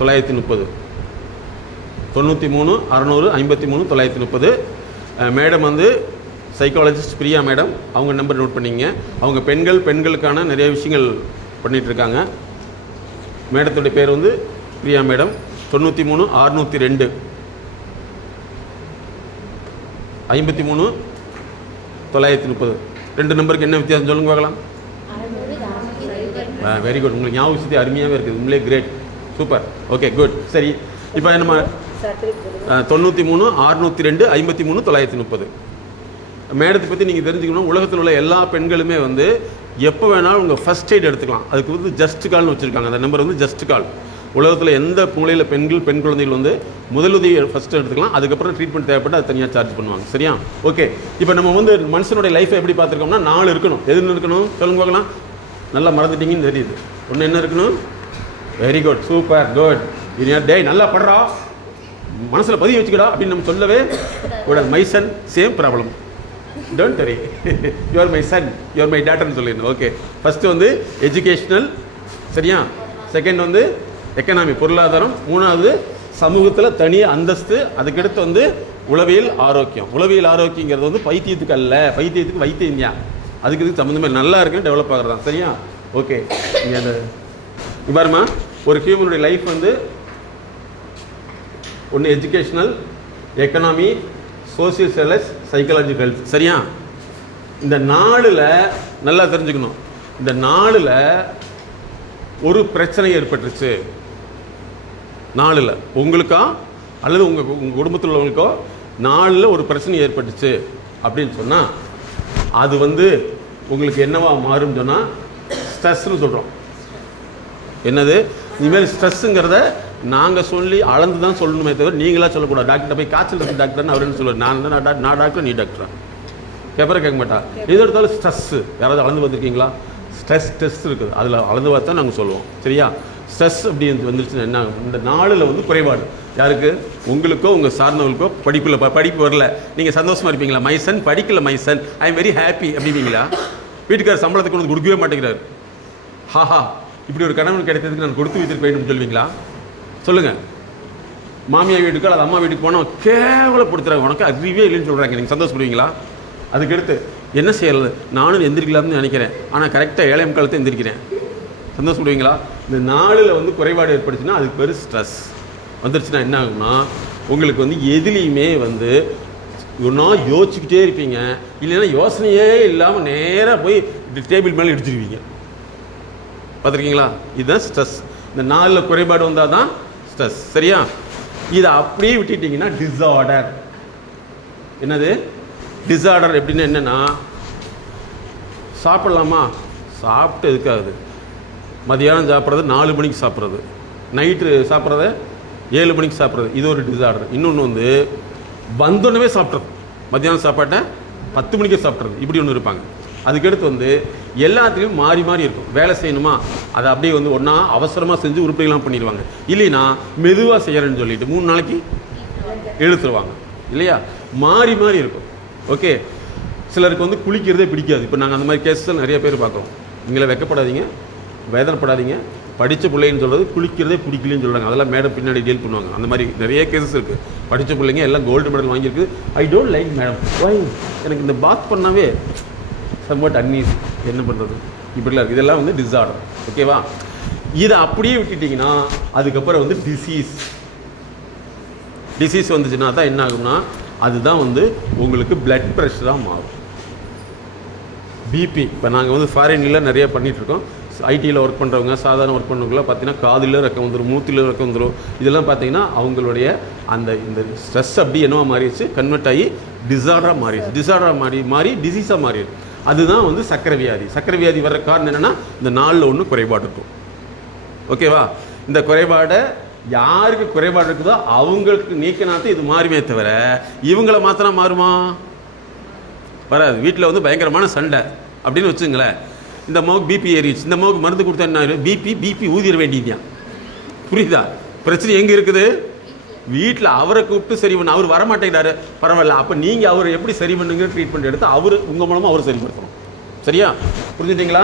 930. 93 600 53 930. Madam வந்து psychologist Priya madam. அவங்க number note பண்ணிங்க. அவங்க பெண்களுக்கான நிறைய விஷயங்கள் பண்ணிகிட்ருக்காங்க. மேடத்துடைய பேர் வந்து பிரியா மேடம். 93 602 53 930. ரெண்டு நம்பருக்கு என்ன வித்தியாசம் சொல்லுங்க பார்க்கலாம். Very good. உங்களுக்கு ஞாபகம் சுற்றி அருமையாகவே இருக்குது. உங்களே கிரேட், சூப்பர். Okay good. சரி, இப்போ நம்ம 93 602 53 930. மேடத்தை பற்றி நீங்கள் தெரிஞ்சுக்கணும். உலகத்தில் உள்ள எல்லா பெண்களுமே வந்து எப்போ வேணாலும் உங்கள் ஃபஸ்ட் எய்ட் எடுத்துக்கலாம். அதுக்கு வந்து ஜஸ்ட் கால்னு வச்சுருக்காங்க. அந்த நம்பர் வந்து ஜஸ்ட் கால். உலகத்தில் எந்த மூலையில் பெண் குழந்தைகள் வந்து முதலுதவி ஃபஸ்ட்டு எடுத்துக்கலாம், அதுக்கப்புறம் ட்ரீட்மெண்ட் தேவைப்பட்டு அது தனியாக சார்ஜ் பண்ணுவாங்க. சரியா? ஓகே. இப்போ நம்ம வந்து மனுஷனுடைய லைஃப்பை எப்படி பார்த்துருக்கோம்னா 4 இருக்கணும். எதுன்னு இருக்கணும் சொல்லுங்க பார்க்கலாம். நல்லா மறந்துட்டீங்கன்னு தெரியுது. ஒன்று என்ன இருக்கணும்? Very good, super, good. டே நல்லா படுறா, மனசில் பதிவு வச்சுக்கடா அப்படின்னு நம்ம சொல்லவே கூடாது. My son same problem, don't worry, you're my son, you're my டாட்டர்னு சொல்லிடணும். ஓகே. ஃபஸ்ட்டு வந்து எஜுகேஷ்னல், சரியா? செகண்ட் வந்து எக்கனாமி, பொருளாதாரம். 3வது சமூகத்தில் தனி அந்தஸ்து. அதுக்கடுத்து வந்து உளவியல் ஆரோக்கியம். உளவியல் ஆரோக்கியங்கிறது வந்து பைத்தியத்துக்கு அல்ல, பைத்தியத்துக்கு வைத்தியம் தான். அதுக்கு இதுக்கு சம்மந்தமே நல்லா இருக்குன்னு டெவலப் ஆகிறதான். சரியா? ஓகே. நீங்கள் அந்த பாருமா, ஒரு ஹியூமனுடைய லைஃப் வந்து ஒன்று educational, economy, social studies, psychological. சரியா? இந்த 4ல் நல்லா தெரிஞ்சுக்கணும். இந்த 4ல் ஒரு பிரச்சனை ஏற்பட்டுருச்சு, 4ல் உங்களுக்கா அல்லது உங்கள் குடும்பத்தில் உள்ளவங்களுக்கோ 4ல் ஒரு பிரச்சனை ஏற்பட்டுச்சு அப்படின்னு சொன்னால் அது வந்து உங்களுக்கு என்னவா மாறும் சொன்னால் ஸ்ட்ரெஸ்ன்னு சொல்கிறோம். என்னது? இனிமேல் ஸ்ட்ரெஸ்ஸுங்கிறத நாங்கள் சொல்லி அளந்து தான் சொல்லணுமே தவிர நீங்களாக சொல்லக்கூடாது. டாக்டர் போய் காய்ச்சல் இருக்குது டாக்டர்னு அவர் என்ன சொல்லுவார்? நான் டாக்டர், நீ டாக்டரா? பேப்பரை கேட்க மாட்டா. எது எடுத்தாலும் ஸ்ட்ரெஸ்ஸு. யாராவது அளந்து பார்த்துருக்கீங்களா? ஸ்ட்ரெஸ் டெஸ்ட் இருக்குது, அதில் அளந்து பார்த்தா நாங்கள் சொல்லுவோம். சரியா? ஸ்ட்ரெஸ் அப்படி வந்துருச்சுன்னா என்ன? இந்த 4ல் வந்து குறைபாடு யாருக்கு? உங்களுக்கோ உங்கள் சார்ந்தவங்களுக்கோ. படிப்பு வரல, நீங்கள் சந்தோஷமாக இருப்பீங்களா? மை சன் படிக்கல, my son I am very happy அப்படிங்களா? வீட்டுக்கார சம்பளத்துக்கு வந்து கொடுக்கவே மாட்டேங்கிறார். ஹாஹா, இப்படி ஒரு கணவன் கிடைத்ததுக்கு நான் கொடுத்து வைத்திருக்க வேண்டும் சொல்லுவீங்களா? சொல்லுங்கள். மாமியார் வீட்டுக்கோ அல்லது அம்மா வீட்டுக்கு போனால் கேவலப்படுத்துகிறாங்க, உனக்கு அறிவே இல்லைன்னு சொல்கிறாங்க, நீங்கள் சந்தோஷப்படுவீங்களா? அதுக்கடுத்து என்ன செய்யறது? நானும் எந்திரிக்கலாம்னு நினைக்கிறேன், ஆனால் கரெக்டாக 7 காலத்தை எந்திரிக்கிறேன், சந்தோஷப்படுவீங்களா? இந்த 4ல் வந்து குறைபாடு ஏற்படுச்சுன்னா அதுக்கு பேர் ஸ்ட்ரெஸ் வந்துருச்சுன்னா என்ன ஆகும்னா உங்களுக்கு வந்து எதுலேயுமே வந்து ஒன்றா யோசிச்சுக்கிட்டே இருப்பீங்க, இல்லைன்னா யோசனையே இல்லாமல் நேராக போய் டேபிள் மேலே இடிச்சிருவீங்க. பார்த்துருக்கீங்களா? இதுதான் ஸ்ட்ரெஸ். இந்த 4ல் குறைபாடு வந்தால் தான் ஸ்ட்ரெஸ். சரியா? இதை அப்படியே விட்டுட்டிங்கன்னா டிஸார்டர். என்னது டிஸார்டர்? எப்படின்னா என்னென்னா, சாப்பிட்லாமா, சாப்பிட்டு எதுக்காகுது, மதியானம் சாப்பிட்றது 4 மணிக்கு சாப்பிட்றது, நைட்டு சாப்பிட்றத 7 மணிக்கு சாப்பிட்றது, இது ஒரு டிஸார்டர். இன்னொன்று வந்து வந்தோடனே சாப்பிட்றது, மத்தியானம் சாப்பாட்டை 10 மணிக்கே சாப்பிட்றது, இப்படி ஒன்று இருப்பாங்க. அதுக்கடுத்து வந்து எல்லாத்துலேயும் மாறி மாறி இருக்கும். வேலை செய்யணுமா, அதை அப்படியே வந்து ஒன்றா அவசரமாக செஞ்சு உருப்படிகளாம் பண்ணிடுவாங்க, இல்லைன்னா மெதுவாக செய்கிறேன்னு சொல்லிட்டு 3 நாளைக்கு இழுத்துருவாங்க. இல்லையா? மாறி மாறி இருக்கும். ஓகே. சிலருக்கு வந்து குளிக்கிறதே பிடிக்காது. இப்போ நாங்கள் அந்த மாதிரி கேஸஸ் நிறைய பேர் பார்க்குறோம். நீங்களே வெக்கப்படாதீங்க, வேதனைப்படாதீங்க. படித்த பிள்ளைன்னு சொல்கிறது குளிக்கிறதே பிடிக்கலன்னு சொல்கிறாங்க. அதெல்லாம் மேடம் பின்னாடி டீல் பண்ணுவாங்க. அந்த மாதிரி நிறைய கேசஸ் இருக்குது. படித்த பிள்ளைங்க எல்லாம் கோல்டு மெடல் வாங்கியிருக்கு. I don't like madam, why, எனக்கு இந்த பாத் பண்ணாவே சம்வாட் அன்னீஸ், என்ன பண்ணுறது, இப்படிலாம் இருக்குது. இதெல்லாம் வந்து டிஸார்டர். ஓகேவா? இதை அப்படியே விட்டுட்டிங்கன்னா அதுக்கப்புறம் வந்து டிசீஸ் வந்துச்சுன்னா தான் என்ன ஆகும்னா அதுதான் வந்து உங்களுக்கு பிளட் ப்ரெஷராக மாறும். பிபி. இப்போ நாங்கள் வந்து ஃபாரினில் நிறைய பண்ணிகிட்ருக்கோம். ஐடியில் ஒர்க் பண்ணுறவங்க, சாதாரண ஒர்க் பண்ணுறவங்களாம் பார்த்தீங்கன்னா காதில் ரக்கம் வந்துடும், மூத்தில ரக்கம் வந்துடும். இதெல்லாம் பார்த்தீங்கன்னா அவங்களுடைய இந்த ஸ்ட்ரெஸ் அப்படி என்னவா மாறிடுச்சு, கன்வெர்ட் ஆகி டிஸார்டராக மாறிடுச்சு. டிஸார்டராக மாறி டிசீஸாக மாறிடுது. அதுதான் வந்து சர்க்கரை வியாதி. சர்க்கரை வியாதி வர்ற காரணம் என்னென்னா இந்த 4ல் ஒன்று குறைபாடு இருக்கும். ஓகேவா? இந்த குறைபாடை யாருக்கு குறைபாடு இருக்குதோ அவங்களுக்கு நீக்கினாத்தான் இது மாறுமே தவிர இவங்களை மாத்தினா மாறுமா? வராது. வீட்டில் வந்து பயங்கரமான சண்டை அப்படின்னு வச்சுங்களேன், இந்த அம்மாவுக்கு பிபி ஏறிடுச்சு, இந்த அம்மாவுக்கு மருந்து கொடுத்தா என்ன, பிபி ஊதிட வேண்டியதுதான். புரியுதா? பிரச்சனை எங்கே இருக்குது? வீட்டில் அவரை கூப்பிட்டு சரி பண்ண, அவர் வரமாட்டேங்கிறாரு, பரவாயில்ல, அப்போ நீங்கள் அவரை எப்படி சரி பண்ணுங்கிற ட்ரீட்மெண்ட் எடுத்து அவர் உங்கள் மூலமாக அவர் சரிப்படுத்தணும். சரியா? புரிஞ்சுட்டிங்களா?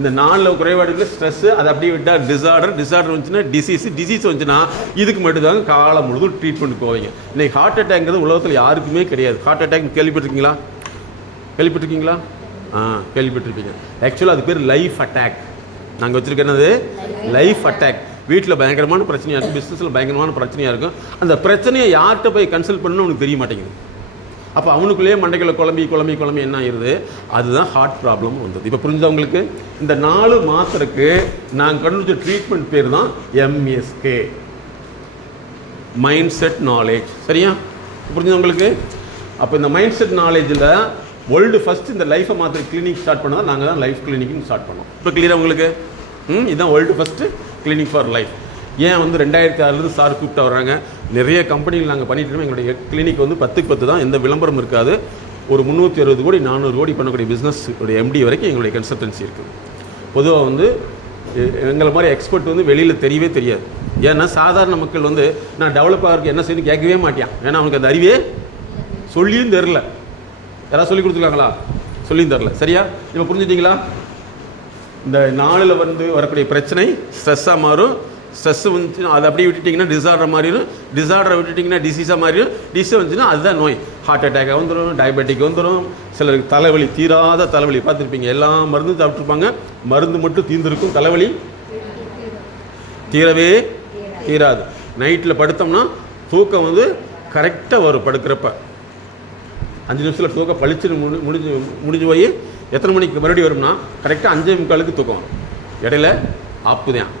இந்த 4ல் குறைபாடுகள் ஸ்ட்ரெஸ்ஸு, அதை அப்படியே விட்டால் டிஸார்டர் வந்துச்சுன்னா டிசீஸ் வந்துச்சுன்னா இதுக்கு மட்டும்தாங்க காலம் முழுதும் ட்ரீட்மெண்ட்டுக்கு போவீங்க. இன்றைக்கி ஹார்ட் அட்டாக்ங்கிறது உலகத்தில் யாருக்குமே கிடையாது. ஹார்ட் அட்டாக் கேள்விப்பட்டிருக்கீங்களா? கேள்விப்பட்டிருப்பீங்க. ஆக்சுவலாக அது பேர் லைஃப் அட்டாக். நாங்கள் வச்சுருக்கேன்னது லைஃப் அட்டாக். வீட்டில் பயங்கரமான பிரச்சனையாக இருக்கும், பிஸ்னஸில் பயங்கரமான பிரச்சனையாக இருக்கும். அந்த பிரச்சனையை யார்கிட்ட போய் கன்சல்ட் பண்ணணும்னு அவனுக்கு தெரிய மாட்டேங்குது. அப்போ அவனுக்குள்ளேயே மண்டைகளை குழம்பி என்ன ஆயிடுது, அதுதான் ஹார்ட் ப்ராப்ளம் வந்தது. இப்போ புரிஞ்சவங்களுக்கு இந்த 4 மாத்திரைக்கு நாங்கள் கண்டுபிடிச்ச ட்ரீட்மெண்ட் பேர் தான் MSK, மைண்ட் செட் நாலேஜ். சரியா? புரிஞ்சவங்களுக்கு? அப்போ இந்த மைண்ட் செட் நாலேஜில் வேர்ல்டு ஃபஸ்ட் இந்த லைஃப்பை மாத்திரை கிளினிக் ஸ்டார்ட் பண்ணால் நாங்கள் தான் லைஃப் கிளினிக்னு ஸ்டார்ட் பண்ணோம். இப்போ கிளியராக உங்களுக்கு? இதுதான் world first clinic for life. ஏன் வந்து 2006 சார் கூப்பிட்டு வர்றாங்க? நிறைய கம்பெனிகள் நாங்கள் பண்ணிட்டு இருக்கோம். எங்களுடைய கிளினிக் வந்து 10க்கு 10 தான், எந்த விளம்பரம் இருக்காது. ஒரு 360 கோடி 400 கோடி பண்ணக்கூடிய பிஸ்னஸ் எம்டி வரைக்கும் எங்களுடைய கன்சல்டன்சி இருக்குது. பொதுவாக வந்து எங்களை மாதிரி எக்ஸ்பர்ட் வந்து வெளியில் தெரியவே தெரியாது. ஏன்னா சாதாரண மக்கள் வந்து நான் டெவலப் ஆகிறதுக்கு என்ன செய்யணும் கேட்கவே மாட்டேன். ஏன்னா அவனுக்கு அந்த அறிவே சொல்லியும் தெரில. யாராவது சொல்லி கொடுத்துருக்காங்களா? சொல்லியும் தெரில. சரியா? இப்போ புரிஞ்சுட்டிங்களா? இந்த நாளில் வந்து வரக்கூடிய பிரச்சனை ஸ்ட்ரெஸ்ஸாக மாறும். ஸ்ட்ரெஸ் வந்துச்சுன்னா அதை அப்படியே விட்டுட்டிங்கன்னா டிசார்டர் மாறிடும். டிசார்டரை விட்டுட்டிங்கன்னா டிசீஸாக மாறிடும். டிசீஸ் வந்துச்சுன்னா அதுதான் நோய். ஹார்ட் அட்டாக் வந்துடும், டயபெட்டிக் வந்துடும். சிலருக்கு தலைவலி, தீராத தலைவலி பார்த்துருப்பீங்க. எல்லா மருந்தும் சாப்பிட்ருப்பாங்க, மருந்து மட்டும் தீர்ந்துருக்கும், தலைவலி தீரவே தீராது. நைட்டில் படுத்தோம்னா தூக்கம் வந்து கரெக்டாக வரும். படுக்கிறப்ப 5 நிமிஷத்தில் தூக்கம் பளிச்சுன்னு முடிஞ்சு போய் எத்தனை மணிக்கு மறுபடியும் வரும்னா கரெக்டாக 5:45 தூக்கம் வரும். இடையில ஆப்பு தான்,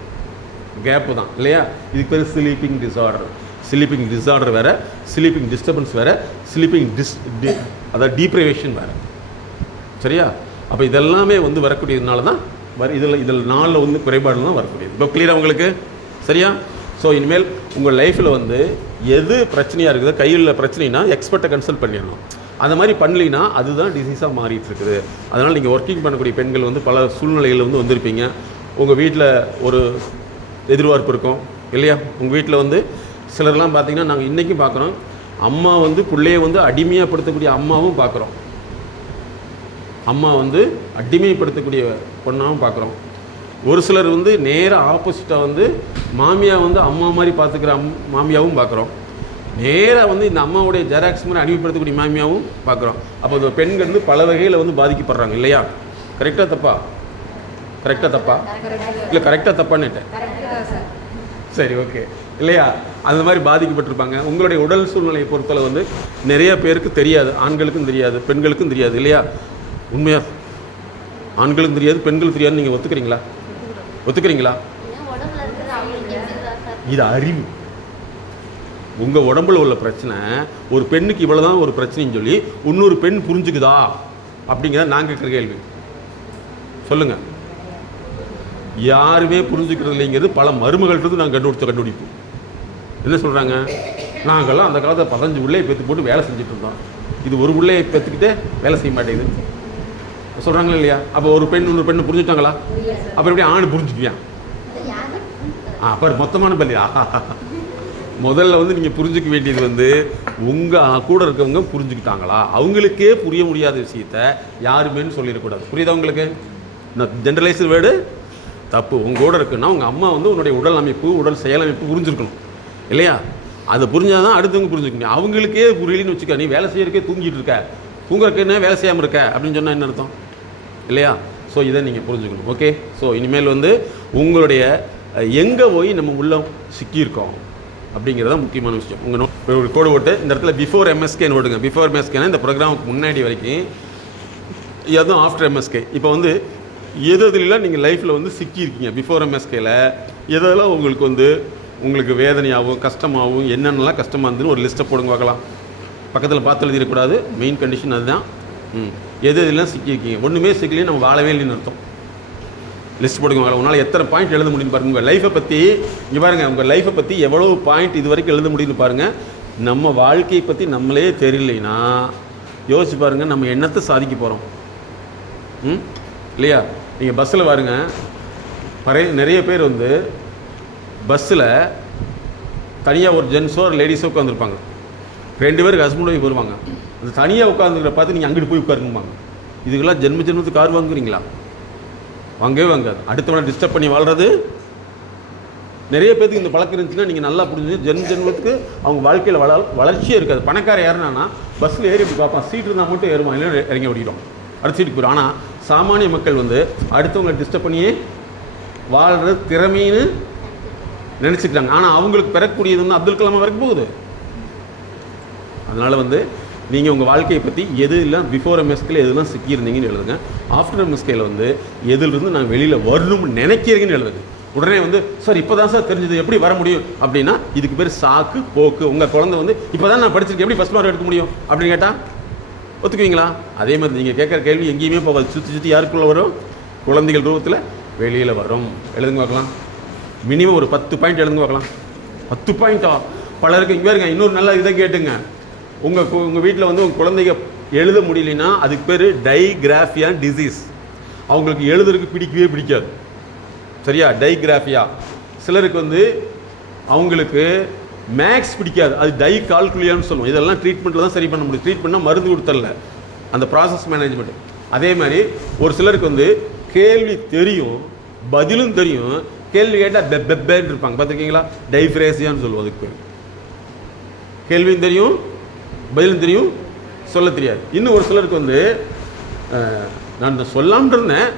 கேப்பு தான் இல்லையா? இதுக்கு பேர் ஸ்லீப்பிங் டிஸார்டர். ஸ்லீப்பிங் டிஸார்டர் வேறு, ஸ்லீப்பிங் டிஸ்டர்பன்ஸ் வேறு, ஸ்லீப்பிங் அதாவது டீப்ரைவேஷன் வேறு. சரியா? அப்போ இதெல்லாமே வந்து வரக்கூடியதுனால தான் இதில் 4 வந்து குறைபாடு தான் வரக்கூடியது. இப்போ கிளியராக உங்களுக்கு? சரியா? ஸோ இனிமேல் உங்கள் லைஃப்பில் வந்து எது பிரச்சனையாக இருக்குதோ, கையில் பிரச்சனைனா எக்ஸ்பர்ட்டை கன்சல்ட் பண்ணிடணும். அந்த மாதிரி பண்ணலினா அதுதான் டிசீஸாக மாறிட்டு இருக்குது. அதனால் நீங்கள் ஒர்க்கிங் பண்ணக்கூடிய பெண்கள் வந்து பல சூழ்நிலைகள் வந்து வந்திருப்பீங்க. உங்கள் வீட்டில் ஒரு எதிர்பார்ப்பு இருக்கும் இல்லையா? உங்கள் வீட்டில் வந்து சிலர்லாம் பார்த்திங்கன்னா நாங்கள் இன்றைக்கும் பார்க்குறோம், அம்மா வந்து பிள்ளையை வந்து அடிமையாகப்படுத்தக்கூடிய அம்மாவும் பார்க்குறோம். அம்மா வந்து அடிமைப்படுத்தக்கூடிய பொண்ணாகவும் பார்க்குறோம். ஒரு சிலர் வந்து நேராக ஆப்போசிட்டாக வந்து மாமியா வந்து அம்மா மாதிரி பார்த்துக்கிற மாமியாவும் பார்க்குறோம். நேராக வந்து இந்த அம்மாவுடைய ஜெராக்ஸ் மாதிரி அடிமைப்படுத்தக்கூடிய மாமியாவும் பார்க்குறோம். அப்போ இந்த பெண்கள் வந்து பல வகையில் வந்து பாதிக்கப்படுறாங்க இல்லையா? கரெக்டாக தப்பா? கரெக்டாக தப்பா? இல்லை கரெக்டாக தப்பான்னுட்டேன். சரி, ஓகே இல்லையா? அந்த மாதிரி பாதிக்கப்பட்டிருப்பாங்க. உங்களுடைய உடல் சூழ்நிலையை பொறுத்தளவு வந்து நிறைய பேருக்கு தெரியாது. ஆண்களுக்கும் தெரியாது, பெண்களுக்கும் தெரியாது இல்லையா? உண்மையாக ஆண்களுக்கும் தெரியாது, பெண்களுக்கும் தெரியாது. நீங்கள் ஒத்துக்கிறீங்களா? ஒத்துக்கிறீங்களா? இது அறிவு. உங்கள் உடம்புல உள்ள பிரச்சனை ஒரு பெண்ணுக்கு இவ்வளோதான் ஒரு பிரச்சனைன்னு சொல்லி இன்னொரு பெண் புரிஞ்சுக்குதா அப்படிங்கிறத நான் கேட்குற கேள்வி. சொல்லுங்கள். யாருமே புரிஞ்சுக்கிறது இல்லைங்கிறது பல மருமகள்கிட்ட நாங்கள் கண்டுபிடிப்போம். என்ன சொல்கிறாங்க? நாங்கள்லாம் அந்த காலத்தில் 15 உள்ளே பெற்று போட்டு வேலை செஞ்சுட்டு இருந்தோம், இது ஒரு உள்ளே பெற்றுக்கிட்டே வேலை செய்ய மாட்டேங்குது சொல்கிறாங்களா இல்லையா? அப்போ ஒரு பெண் இன்னொரு பெண்ணு புரிஞ்சுட்டாங்களா? அப்புறம் எப்படி ஆண் புரிஞ்சுக்குவியான்? அப்புறம் மொத்தமான பள்ளியா? முதல்ல வந்து நீங்கள் புரிஞ்சுக்க வேண்டியது வந்து உங்கள் கூட இருக்கவங்க புரிஞ்சுக்கிட்டாங்களா? அவங்களுக்கே புரிய முடியாத விஷயத்த யாருமேன்னு சொல்லிடக்கூடாது. புரியுதா உங்களுக்கு? நான் ஜென்ரலைஸ்டு வேர்டு தப்பு. உங்களோட இருக்குன்னா உங்கள் அம்மா வந்து உன்னுடைய உடல் அமைப்பு, உடல் செயலமைப்பு புரிஞ்சுருக்கணும் இல்லையா? அதை புரிஞ்சால் தான் அடுத்தவங்க புரிஞ்சுக்கணும். அவங்களுக்கே புரியலன்னு வச்சுக்க, நீ வேலை செய்யறதுக்கே தூங்கிட்டு இருக்க, தூங்குறதுக்கு என்ன வேலை செய்யாமல் இருக்க அப்படின்னு சொன்னால் என்ன அர்த்தம் இல்லையா? ஸோ இதை நீங்கள் புரிஞ்சுக்கணும். ஓகே. ஸோ இனிமேல் வந்து உங்களுடைய எங்கே போய் நம்ம உள்ள சிக்கியிருக்கோம் அப்படிங்கிறத முக்கியமான விஷயம். உங்கள் ஒரு கோடு போட்டு இந்த இடத்துல பிஃபோர் எம்எஸ்கேன்னு ஓடுங்க. பிஃபோர் எம்எஸ்கேனா இந்த ப்ரோக்ராமுக்கு முன்னாடி வரைக்கும், அதுவும் ஆஃப்டர் எம்எஸ்கே. இப்போ வந்து எதுலாம் நீங்கள் லைஃப்பில் வந்து சிக்கியிருக்கீங்க பிஃபோர் எம்எஸ்கேல, எதெல்லாம் உங்களுக்கு வந்து உங்களுக்கு வேதனையாகவும் கஷ்டமாகவும் என்னென்னலாம் கஷ்டமாக இருந்துன்னு ஒரு லிஸ்ட்டை போடுங்க பார்க்கலாம். பக்கத்தில் பார்த்து எழுதிடக்கூடாது. மெயின் கண்டிஷன் அதுதான். எதெல்லாம் சிக்கியிருக்கீங்க. ஒன்றுமே சிக்கலையும் நம்ம வாழவே இல்லைன்னு அர்த்தம். லிஸ்ட் போடுங்க. உங்களால் எத்தனை பாயிண்ட் எழுத முடியும்னு பாருங்கள். உங்கள் லைஃப்பை பற்றி இங்கே பாருங்கள். உங்கள் லைஃப்பை பற்றி எவ்வளோ பாயிண்ட் இது வரைக்கும் எழுத முடியும்னு பாருங்கள். நம்ம வாழ்க்கையை பற்றி நம்மளே தெரியலைன்னா யோசிச்சு பாருங்கள், நம்ம என்னத்தை சாதிக்க போகிறோம் இல்லையா? நீங்கள் பஸ்ஸில் பாருங்க, நிறைய பேர் வந்து பஸ்ஸில் தனியாக ஒரு ஜென்ஸோ ஒரு லேடிஸோ உட்காந்துருப்பாங்க. 2 பேருக்கு ஹஸ்பண்ட் ஒய்ஃப் வருவாங்க. அந்த தனியாக உட்காந்துருக்கிற பார்த்து நீங்கள் அங்கிட்டு போய் உட்காருங்கம்பாங்க. இதுக்கெல்லாம் ஜென்மத்துக்கு கார் வாங்குறீங்களா? வாங்கவே வாங்காது. அடுத்தவனை டிஸ்டர்ப் பண்ணி வாழ்கிறது நிறைய பேருக்கு இந்த பழக்கம் இருந்துச்சுன்னா நீங்கள் நல்லா புரிஞ்சு ஜென்மத்துக்கு அவங்க வாழ்க்கையில் வளர்ச்சியே இருக்காது. பணக்கார யாருன்னா பஸ்ஸில் ஏறி இப்படி பார்ப்பான், சீட் இருந்தால் மட்டும் ஏறுவான், இல்லை இறங்கி ஓடிடும், அடுத்த சீட்டுக்கு போயிடும். ஆனால் சாமானிய மக்கள் வந்து அடுத்தவங்களை டிஸ்டர்ப் பண்ணியே வாழ்கிறது திறமைன்னு நினச்சிக்கிறாங்க. ஆனால் அவங்களுக்கு பெறக்கூடியது வந்து அப்துல் கலாம் வரைக்கும் போகுது. அதனால் வந்து நீங்கள் உங்கள் வாழ்க்கையை பற்றி எதுலாம் பிஃபோர் எம்எஸ்கேல எதுலாம் சிக்கியிருந்தீங்கன்னு எழுதுங்க. ஆஃப்டர் எம்எஸ்கேல வந்து எதுலேருந்து நான் வெளியில் வரணும்னு நினைக்கிறீங்கன்னு எழுதுங்க. உடனே வந்து சார் இப்போ தான் சார் தெரிஞ்சது, எப்படி வர முடியும் அப்படின்னா இதுக்கு பேர் சாக்கு போக்கு. உங்கள் குழந்தை வந்து இப்போ தான் நான் படிச்சிருக்கேன், எப்படி ஃபஸ்ட் மார்க் எடுக்க முடியும் அப்படின்னு கேட்டால் ஒத்துக்குவீங்களா? அதே மாதிரி நீங்கள் கேட்குற கேள்வி எங்கேயுமே போகாது. சுற்றி யாருக்குள்ளே வரும்? குழந்தைகள் ரூபத்தில் வெளியில் வரும். எழுதுங்க பார்க்கலாம். மினிமம் ஒரு 10 பாயிண்ட் எழுதுங்க பார்க்கலாம். 10 பாயிண்டா? பலருக்கு இங்கே இருங்க. இன்னொரு நல்ல இதை கேட்டுங்க. உங்கள் வீட்டில் வந்து உங்கள் குழந்தைங்க எழுத முடியலன்னா அதுக்கு பேர் டைகிராஃபியா டிசீஸ். அவங்களுக்கு எழுதுறதுக்கு பிடிக்கவே பிடிக்காது. சரியா? டைகிராஃபியா. சிலருக்கு வந்து அவங்களுக்கு மேக்ஸ் பிடிக்காது, அது டை கால்குலியான்னு சொல்லுவோம். இதெல்லாம் ட்ரீட்மெண்ட்டில் தான் சரி பண்ண முடியும். ட்ரீட்மெண்ட்னா மருந்து கொடுத்தல, அந்த ப்ராசஸ் மேனேஜ்மெண்ட். அதே மாதிரி ஒரு சிலருக்கு வந்து கேள்வி தெரியும், பதிலும் தெரியும், கேள்வி கேட்டால் பெப்பேன்னு இருப்பாங்க. பார்த்துருக்கீங்களா? டைஃப்ரேசியான்னு சொல்லுவோம். அதுக்கு பேர் கேள்வியும் தெரியும், பதிலும் தெரியும், சொல்ல தெரியாது. இன்னும் ஒரு சிலருக்கு வந்து நான் இந்த சொல்லாமல் இருந்தேன்,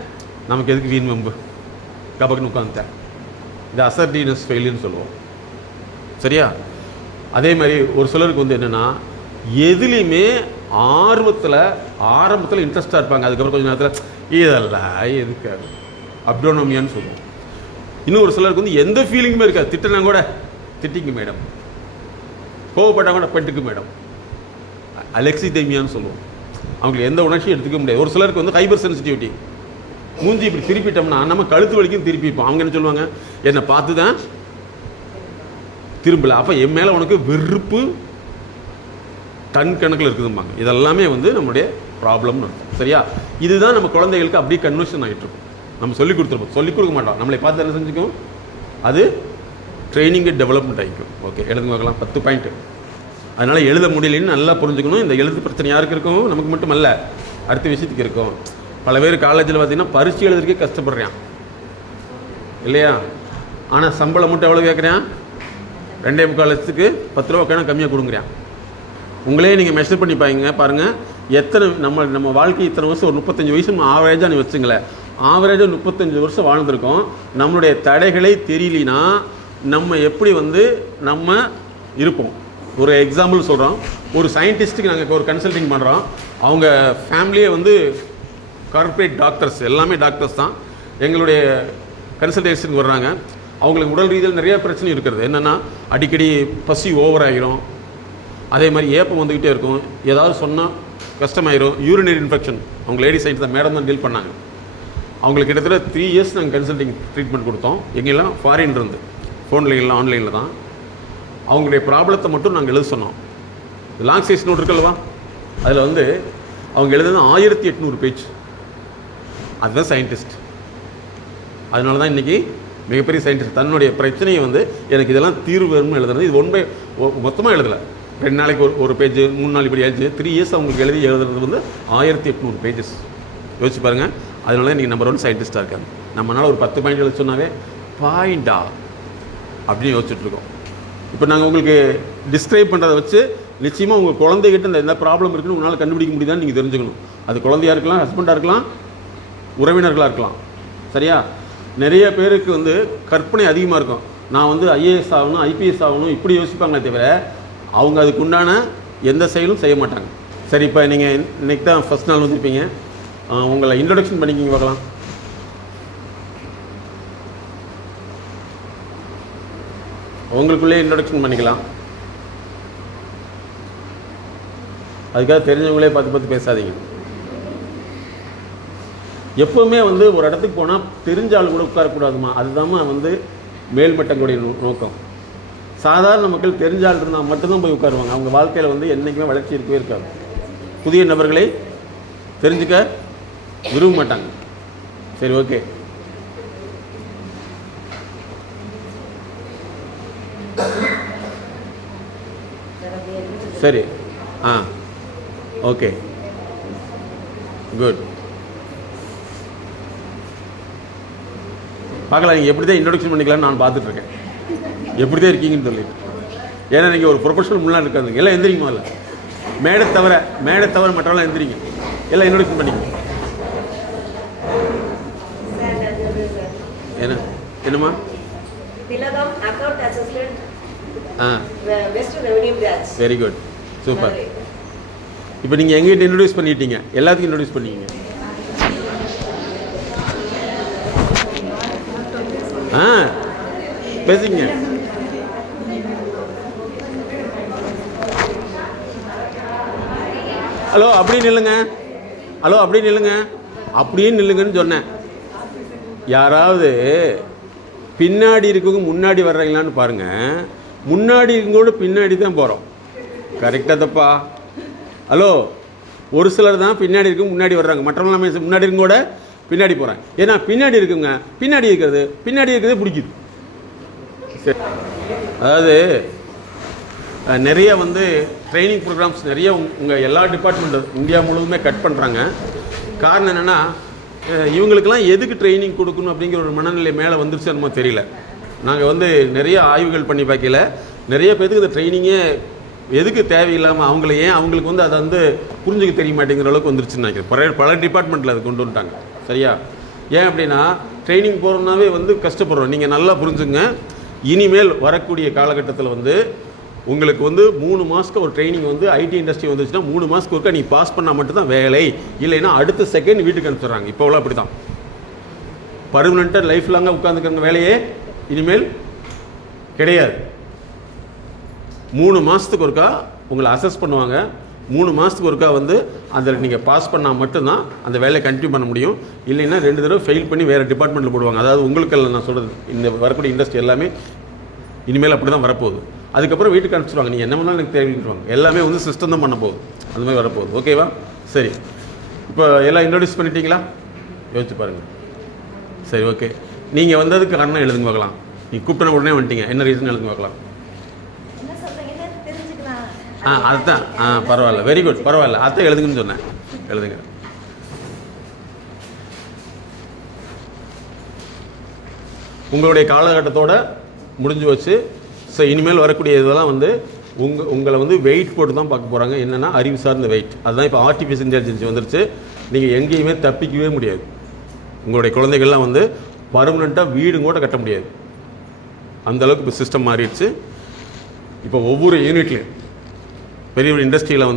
நமக்கு எதுக்கு வீண் வம்பு, கபக்குன்னு உட்காந்துட்டேன். இது அசர்டினஸ் ஃபெயிலியர்னு சொல்லுவோம். சரியா? அதே மாதிரி ஒரு சிலருக்கு வந்து என்னென்னா எதுலேயுமே ஆரம்பத்தில் இன்ட்ரெஸ்டாக இருப்பாங்க. அதுக்கப்புறம் கொஞ்சம் நேரத்தில் இதெல்லாம் எதுக்காது அப்டோனோமியான்னு சொல்லுவோம். இன்னும் ஒரு சிலருக்கு வந்து எந்த ஃபீலிங்குமே இருக்காது. திட்டினா கூட திட்டிங்க மேடம், கோவப்பட்டால் கூட பண்ணிட்டுக்கு மேடம், அலெக்சிதேமியான்னு சொல்லுவோம். அவங்களுக்கு எந்த உணர்ச்சியும் எடுத்துக்க முடியாது. ஒரு சிலருக்கு வந்து ஹைப்பர் சென்சிட்டிவிட்டி, மூஞ்சி இப்படி திருப்பிட்டோம்னா நம்ம கழுத்து வலிக்கும் திருப்பிப்போம். அவங்க என்ன சொல்லுவாங்க, என்னை பார்த்து தான் திரும்பல, அப்போ என் மேலே உனக்கு வெறுப்பு டன் கணக்கில் இருக்குதும்பாங்க. இதெல்லாமே வந்து நம்மளுடைய ப்ராப்ளம்னு இருக்கும். சரியா? இதுதான் நம்ம குழந்தைகளுக்கு அப்படியே கன்வர்ஷன் ஆகிட்டு இருக்கும். நம்ம சொல்லிக் கொடுத்துருப்போம், சொல்லிக் கொடுக்க மாட்டோம், நம்மளை பார்த்து என்ன செஞ்சுக்கும், அது ட்ரைனிங்கு டெவலப்மெண்ட் ஆகிக்கும். ஓகே, எழுதுங்க பார்க்கலாம். 10 பாயிண்ட்டு. அதனால் எழுத முடியலன்னு நல்லா புரிஞ்சுக்கணும். இந்த எழுது பிரச்சனை யாருக்கு இருக்கும்? நமக்கு மட்டும் அல்ல, அடுத்த விஷயத்துக்கு இருக்கும். பல பேர் காலேஜில் பார்த்தீங்கன்னா பரீட்சை எழுதுறதுக்கே கஷ்டப்படுறான் இல்லையா? ஆனால் சம்பளம் மட்டும் எவ்வளோ கேட்குறான்? 2.25 லட்சத்துக்கு 10 ரூபா வேணால் கம்மியாக கொடுங்குறான். உங்களே நீங்கள் மெஷர் பண்ணி பாருங்கள், எத்தனை நம்ம வாழ்க்கை இத்தனை வருஷம், ஒரு 35 வயசு ஆவரேஜாக நீ வச்சுங்களேன். ஆவரேஜாக 35 வருஷம் வாழ்ந்துருக்கோம். நம்மளுடைய தடைகளை தெரியலினா நம்ம எப்படி வந்து நம்ம இருப்போம்? ஒரு எக்ஸாம்பிள் சொல்கிறோம். ஒரு சயின்டிஸ்ட்டுக்கு நாங்கள் ஒரு கன்சல்டிங் பண்ணுறோம். அவங்க ஃபேமிலியே வந்து கார்ப்பரேட் டாக்டர்ஸ், எல்லாமே டாக்டர்ஸ் தான் எங்களுடைய கன்சல்டேஷனுக்கு வர்றாங்க. அவங்களுக்கு உடல் ரீதியில் நிறைய பிரச்சனை இருக்கிறது. என்னென்னா அடிக்கடி பசி ஓவர் ஆகிரும், அதே மாதிரி ஏப்பம் வந்துக்கிட்டே இருக்கும், ஏதாவது சொன்னால் கஷ்டமாயிரும், யூரினரி இன்ஃபெக்ஷன். அவங்க லேடி சயின்ஸ் தான், மேடம் தான் டீல் பண்ணாங்க. அவங்களுக்கு கிட்டத்தட்ட 3 இயர்ஸ் நாங்கள் கன்சல்டிங் ட்ரீட்மெண்ட் கொடுத்தோம். எங்கெல்லாம் ஃபாரின் இருந்து, ஃபோனில் இல்லை, ஆன்லைனில் தான். அவங்களுடைய ப்ராப்ளத்தை மட்டும் நாங்கள் எழுத சொன்னோம். லாங் சைஸ் நோட் இருக்குல்லவா, அதில் வந்து அவங்க எழுதுறது 1800 பேஜ். அதுதான் சயின்டிஸ்ட். அதனால தான் இன்றைக்கி மிகப்பெரிய சயின்டிஸ்ட் தன்னுடைய பிரச்சனையை வந்து எனக்கு இதெல்லாம் தீர்வு வேணும்னு எழுதுறது. இது மொத்தமாக எழுதலை, 2 நாளைக்கு ஒரு பேஜ், 3 நாள் இப்படி எழுதி 3 இயர்ஸ் அவங்களுக்கு எழுதுறது வந்து 1800 பேஜஸ். யோசிச்சு பாருங்கள். அதனால தான் இன்றைக்கி நம்பர் 1 சயின்டிஸ்ட்டாக இருக்காங்க. நம்மளால் ஒரு 10 பாயிண்ட் எழுத சொன்னாவே பாயிண்டா அப்படின்னு யோசிச்சுட்ருக்கோம். இப்போ நாங்கள் உங்களுக்கு டிஸ்கிரைப் பண்ணுறதை வச்சு நிச்சயமாக உங்கள் குழந்தைகிட்ட இந்த என்ன ப்ராப்ளம் இருக்குன்னு உங்களால் கண்டுபிடிக்க முடியுதான்னு நீங்கள் தெரிஞ்சுக்கணும். அது குழந்தையாக இருக்கலாம், ஹஸ்பண்டாக இருக்கலாம், உறவினர்களாக இருக்கலாம். சரியா? நிறைய பேருக்கு வந்து கற்பனை அதிகமாக இருக்கும். நான் வந்து IAS ஆகணும், IPS ஆகணும், இப்படி யோசிப்பாங்களே தவிர அவங்க அதுக்கு உண்டான எந்த செயலும் செய்ய மாட்டாங்க. சரி, இப்போ நீங்கள் இன்றைக்கி தான் ஃபஸ்ட் நாள் வந்துருப்பீங்க. உங்களை இன்ட்ரொடக்ஷன் பண்ணிக்கிங்க பார்க்கலாம். உங்களுக்குள்ளே இன்ட்ரொடக்ஷன் பண்ணிக்கலாம். அதுக்காக தெரிஞ்சவங்களே பார்த்து பேசாதீங்க. எப்போவுமே வந்து ஒரு இடத்துக்கு போனால் தெரிஞ்ச ஆள் கூட உட்காரக்கூடாதுமா. அதுதாம்மா வந்து மேல்மட்டங்களுடைய நோக்கம். சாதாரண மக்கள் தெரிஞ்ச ஆள் இருந்தால் மட்டும்தான் போய் உட்காருவாங்க. அவங்க வாழ்க்கையில் வந்து என்றைக்குமே வளர்ச்சி இருக்கவே இருக்காது. புதிய நபர்களை தெரிஞ்சுக்க விரும்ப மாட்டாங்க. சரி, ஓகே. சரி, ஓகே, குட். பார்க்கலாம் நீங்கள் எப்படி தான் இன்ட்ரொடக்ஷன் பண்ணிக்கலாம்னு நான் பார்த்துட்ருக்கேன். எப்படி தான் இருக்கீங்கன்னு சொல்லிட்டு. ஏன்னா நீங்கள் ஒரு ப்ரொஃபஷனல் முன்னாடி இருக்காதுங்க. எல்லாம் எந்திரிங்க முதல்ல. மேடை தவிர மற்றவெல்லாம் எந்திரிங்க. எல்லாம் இன்ட்ரொடக்ஷன் பண்ணிக்கங்க. என்னம்மா? Very good, super. இப்போ நீங்கள் எங்கிட்ட இன்ட்ரடியூஸ் பண்ணிட்டீங்க, எல்லாத்துக்கும் இன்ட்ரடியூஸ் பண்ணிக்கிங்க. பேசிங்க. ஹலோ அப்படியே நில்லுங்க, ஹலோ அப்படியே நில்லுங்க, அப்படியே நில்லுங்கன்னு சொன்னேன். யாராவது பின்னாடி இருக்கவங்க முன்னாடி வர்றீங்களான்னு பாருங்கள். முன்னாடி இருக்கோட பின்னாடி தான் போகிறோம். கரெக்டாக தப்பா? ஹலோ, ஒரு சிலர் தான் பின்னாடி இருக்கும் முன்னாடி வர்றாங்க, மற்றவங்க முன்னாடி இருக்கோட பின்னாடி போகிறாங்க. ஏன்னா பின்னாடி இருக்குங்க, பின்னாடி இருக்கிறது பிடிக்குது. சரி, அதாவது நிறைய ட்ரைனிங் ப்ரோக்ராம்ஸ் நிறைய உங்கள் எல்லா டிபார்ட்மெண்ட்டும் இந்தியா முழுவதுமே கட் பண்ணுறாங்க. காரணம் என்னென்னா, இவங்களுக்கெல்லாம் எதுக்கு ட்ரைனிங் கொடுக்கணும் அப்படிங்கிற ஒரு மனநிலை மேலே வந்துருச்சு என்னமோ தெரியல. நாங்கள் நிறைய ஆய்வுகள் பண்ணி பார்க்கல, நிறைய பேருக்கு இந்த ட்ரைனிங்கே எதுக்கு தேவையில்லாமல் அவங்களுக்கு அதை புரிஞ்சுக்க தெரிய மாட்டேங்கிற அளவுக்கு வந்துருச்சுன்னு நினைக்கிறேன். பல டிபார்ட்மெண்ட்டில் அதை கொண்டு வந்துட்டாங்க. சரியா? ஏன் அப்படின்னா, ட்ரைனிங் போகிறோம்னாவே கஷ்டப்படுறோம். நீங்கள் நல்லா புரிஞ்சுங்க. இனிமேல் வரக்கூடிய காலகட்டத்தில் உங்களுக்கு 3 மாதத்துக்கு ஒரு ட்ரைனிங் ஐடி இண்டஸ்ட்ரி வந்துச்சுன்னா 3 மாதத்துக்கு ஒருக்கா நீங்கள் பாஸ் பண்ணால் மட்டும்தான் வேலை, இல்லைன்னா அடுத்த செகண்ட் வீட்டுக்கு அனுப்பிச்சிடுறாங்க. இப்போலாம் அப்படி தான். பர்மனெண்ட்டாக லைஃப் லாங்காக உட்காந்துக்கிற வேலையே இனிமேல் கிடையாது. 3 மாதத்துக்கு ஒருக்கா உங்களை அசஸ் பண்ணுவாங்க. 3 மாதத்துக்கு ஒருக்கா அதில் நீங்கள் பாஸ் பண்ணால் மட்டும்தான் அந்த வேலையை கண்டினியூ பண்ண முடியும். இல்லைன்னா 2 தடவை ஃபெயில் பண்ணி வேறு டிபார்ட்மெண்ட்டில் போடுவாங்க. அதாவது உங்களுக்கு நான் சொல்கிறது, இந்த வரக்கூடிய இண்டஸ்ட்ரி எல்லாமே இனிமேல் அப்படி தான் வரப்போகுது. அதுக்கப்புறம் வீட்டுக்கு அனுப்பிச்சிடுவாங்க. நீங்கள் என்ன பண்ணாலும் எனக்கு தேவைப்படுவாங்க. எல்லாமே சிஸ்டம் தான் பண்ண போகுது. அந்த மாதிரி வரப்போகுது. ஓகேவா? சரி, இப்போ எல்லாம் இன்ட்ரோடியூஸ் பண்ணிட்டீங்களா? யோசிச்சு பாருங்கள். சரி, ஓகே. நீங்கள் வந்ததுக்கு காரணம் எழுதுங்க பார்க்கலாம். நீங்கள் கூப்பிட்ட உடனே வந்துட்டீங்க, என்ன ரீசன் எழுதுங்க பார்க்கலாம். அதுதான். பரவாயில்ல, வெரி குட், பரவாயில்ல. அதான் எழுதுங்கன்னு சொன்னேன், எழுதுங்க. உங்களுடைய காலகட்டத்தோட முடிஞ்சு வச்சு. ஸோ இனிமேல் வரக்கூடிய இதெல்லாம் உங்களை வெயிட் போட்டு தான் பார்க்க போகிறாங்க. என்னென்னா அறிவு சார்ந்த வெயிட். அதுதான் இப்போ ஆர்டிஃபிஷியல் இன்டெலிஜென்ஸ் வந்துருச்சு. நீங்கள் எங்கேயுமே தப்பிக்கவே முடியாது. உங்களுடைய குழந்தைகள்லாம் பர்மனெண்ட்டாக வீடும் கூட கட்ட முடியாது. அந்தளவுக்கு இப்போ சிஸ்டம் மாறிடுச்சு. இப்போ ஒவ்வொரு யூனிட்லேயும் பெரிய பெரிய இண்டஸ்ட்ரியில்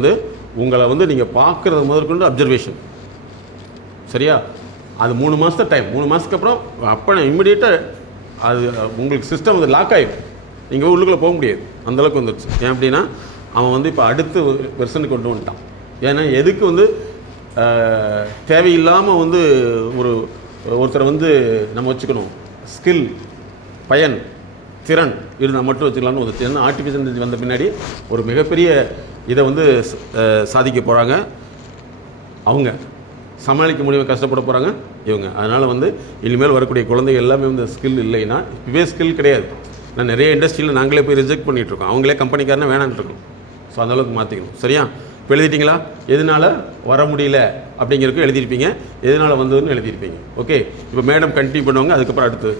உங்களை நீங்கள் பார்க்குறது முதற்கொண்டு அப்சர்வேஷன். சரியா? அது 3 மாதத்து டைம். 3 மாதத்துக்கு அப்புறம் அப்போ இம்மிடியேட்டாக அது உங்களுக்கு சிஸ்டம் லாக் ஆகிடும். நீங்கள் உள்ளுக்குள்ளே போக முடியாது. அந்தளவுக்கு வந்துடுச்சு. ஏன் அப்படின்னா, அவன் இப்போ அடுத்த வெர்ஷனுக்கு கொண்டு வந்துட்டான். ஏன்னா எதுக்கு தேவையில்லாமல் ஒருத்தரை நம்ம வச்சுக்கணும். ஸ்கில், பயன், திறன் இருந்தால் மட்டும் வச்சுக்கலாம்னு வந்துச்சு. ஏன்னா ஆர்டிஃபிஷியல் இன்டெலிஜென்ஸ் வந்த பின்னாடி ஒரு மிகப்பெரிய இதை சாதிக்க போகிறாங்க. அவங்க சமாளிக்க முடியாமல் கஷ்டப்பட போகிறாங்க இவங்க. அதனால் இனிமேல் வரக்கூடிய குழந்தைகள் எல்லாமே ஸ்கில் இல்லைன்னா, இப்போவே ஸ்கில் கிடையாது. நான் நிறைய இண்டஸ்ட்ரியில் நாங்களே போய் ரிஜெக்ட் பண்ணிகிட்ருக்கோம். அவங்களே கம்பெனிக்காரனே வேணான்னு இருக்கோம். ஸோ அந்தளவுக்கு மாற்றிக்கணும். சரியா? இப்போ எழுதிட்டிங்களா? எதனால் வர முடியல அப்படிங்கிறதுக்கும் எழுதியிருப்பீங்க, எதனால் வந்ததுன்னு எழுதியிருப்பீங்க. ஓகே, இப்போ மேடம் கண்டினியூ பண்ணுவாங்க. அதுக்கப்புறம் அடுத்து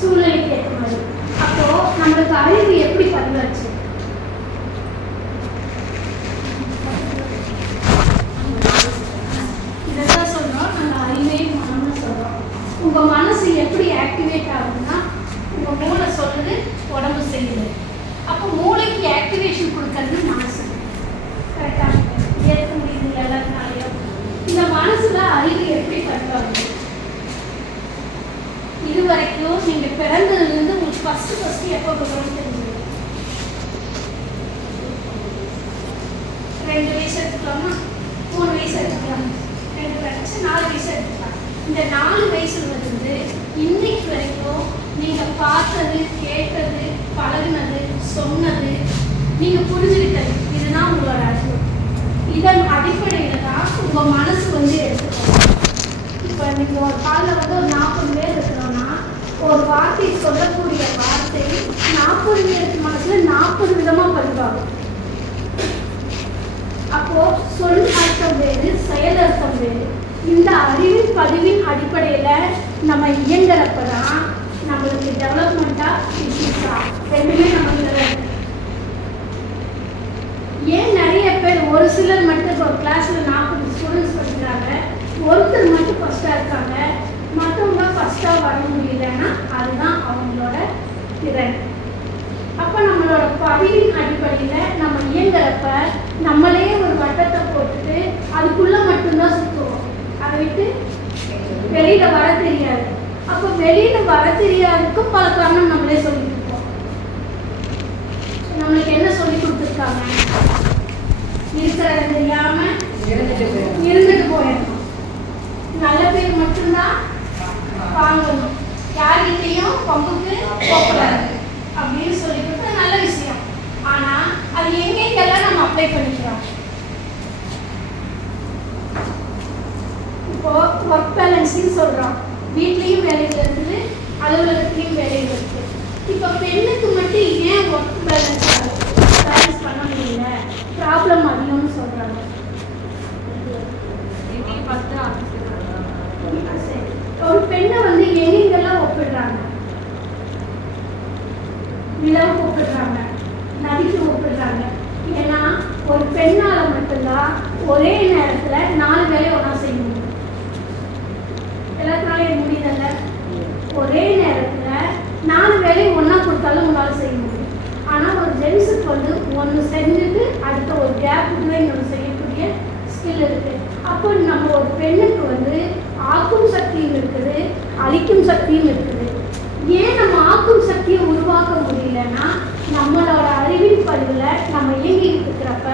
சூழ்நிலைக்கு ஏற்ற மாதிரி. அப்போ நம்மளுக்கு அறிவு எப்படி பதிவாச்சு? இதான் சொல்றோம், நம்ம அறிவே மனம்னு சொல்றோம். உங்க மனசு எப்படி ஆக்டிவேட் ஆகுதுன்னா, உங்க மூளை சொல்லுது, உடம்பு செய்யுது. அப்போ மூளைக்கு ஆக்டிவேஷன் கொடுக்கறது மனசு. கரெக்டா? ஏற்க முடியுது எல்லாருனாலையும். இந்த மனசுல அறிவு எப்படி பதிவாகுது? இது வரைக்கும் நீங்க பிறந்ததுலேருந்து உங்களுக்கு ஃபர்ஸ்ட் எப்போ விவரம் தெரிஞ்சது? 2 வயசு எடுத்துக்கலாமா? 3 வயசு எடுத்துக்கலாம், 2 வயசு 4 வயசு எடுத்துக்கலாம். இந்த 4 வயசுல இருந்து இன்னைக்கு வரைக்கும் நீங்க பார்த்தது, கேட்டது, பழகினது, சொன்னது, நீங்க புரிஞ்சுக்கிட்டது, இதுதான் உங்களோட அறிவு. இதன் அடிப்படையில தான் உங்க மனசு எடுத்துக்கணும். இப்போ நீங்கள் ஒரு காலில் ஒரு 40 பேர் இருக்கிறோன்னா, ஒரு வார்த்தை சொல்லக்கூடிய வார்த்தை 40 பேருக்கு மனசில் 40 விதமாக பதிவாகும். அப்போ சொல் அர்த்தம் வேறு, செயல் அர்த்தம் வேறு. இந்த அறிவின் பதிவின் அடிப்படையில் நம்ம இயங்குறப்ப தான் நம்மளுக்கு டெவலப்மெண்ட்டா பிஸ்னஸா ரெண்டுமே நமக்கு. ஏன் நிறைய பேர், ஒரு சிலர் மட்டும் ஒரு கிளாஸில் 40 ஸ்டூடெண்ட்ஸ் படிக்கிறாங்க, ஒருத்தர் மட்டும் ஃபஸ்ட்டாக இருக்காங்க, மற்றவங்க ஃபஸ்ட்டாக வர முடியலன்னா அதுதான் அவங்களோட திறன். அப்போ நம்மளோட பதிவின் அடிப்படையில் நம்ம இயங்குறப்ப நம்மளே ஒரு வட்டத்தை அதுக்குள்ள மட்டும்தான் சுற்றுவோம். அதை விட்டு வெளியில வர தெரியாது. அப்போ வெளியில வர தெரியாதுக்கும் பல காரணம் நம்மளே சொல்லி கொடுப்போம். நம்மளுக்கு என்ன சொல்லி கொடுத்துருக்காங்க? இருக்கிறத தெரியாம இருந்துட்டு போயிடணும், நல்ல பேர் மட்டும்தான் வாங்கணும், யார்கிட்டையும் பங்குக்கு போகக்கூடாது அப்படின்னு சொல்லி கொடுத்தா நல்ல விஷயம். ஆனா அது எங்கெங்கெல்லாம் நம்ம அப்ளை பண்ணிக்கிறோம்? இப்போ ஒர்க் பேலன்ஸ்ன்னு சொல்றோம். வீட்லயும் வேலைகள் இருக்குது, அலுவலகத்திலையும் வேலைகள் இருக்கு. இப்போ பெண்ணுக்கு மட்டும் ஏன் ஒர்க் பேலன்ஸ் பண்ண முடியல, ப்ராப்ளம் அதிகம்னு சொல்றாங்க. ஒரு பெண்ணை வந்து எங்கெங்கெல்லாம் ஒப்பிடுறாங்க? நிலவுக்கு ஒப்பிடுறாங்க, நதிக்கு ஒப்பிடுறாங்க. ஏன்னா ஒரு பெண்ணால மட்டும்தான் ஒரே நேரத்துல 4 வேலையை ஒன்றா செய்ய முடியும். எல்லாத்தினாலையும் முடியல. ஒரே நேரத்துல 4 வேலையை ஒன்றா கொடுத்தாலும் உங்களால செய்ய முடியும். ஆனா ஒரு ஜென்ஸுக்கு வந்து ஒன்று செஞ்சுட்டு அடுத்த ஒரு கேப் இன்னொன்று செய்யக்கூடிய ஸ்கில் இருக்கு. அப்போ நம்ம ஒரு பெண்ணுக்கு வந்து ஆக்கும் சக்தியும் இருக்குது, அழிக்கும் சக்தியும் இருக்குது. ஏன் நம்ம ஆக்கும் சக்தியை உருவாக்க முடியலன்னா, நம்மளோட அறிவின் பதிவில் நம்ம இயங்கிட்டு இருக்கிறப்ப,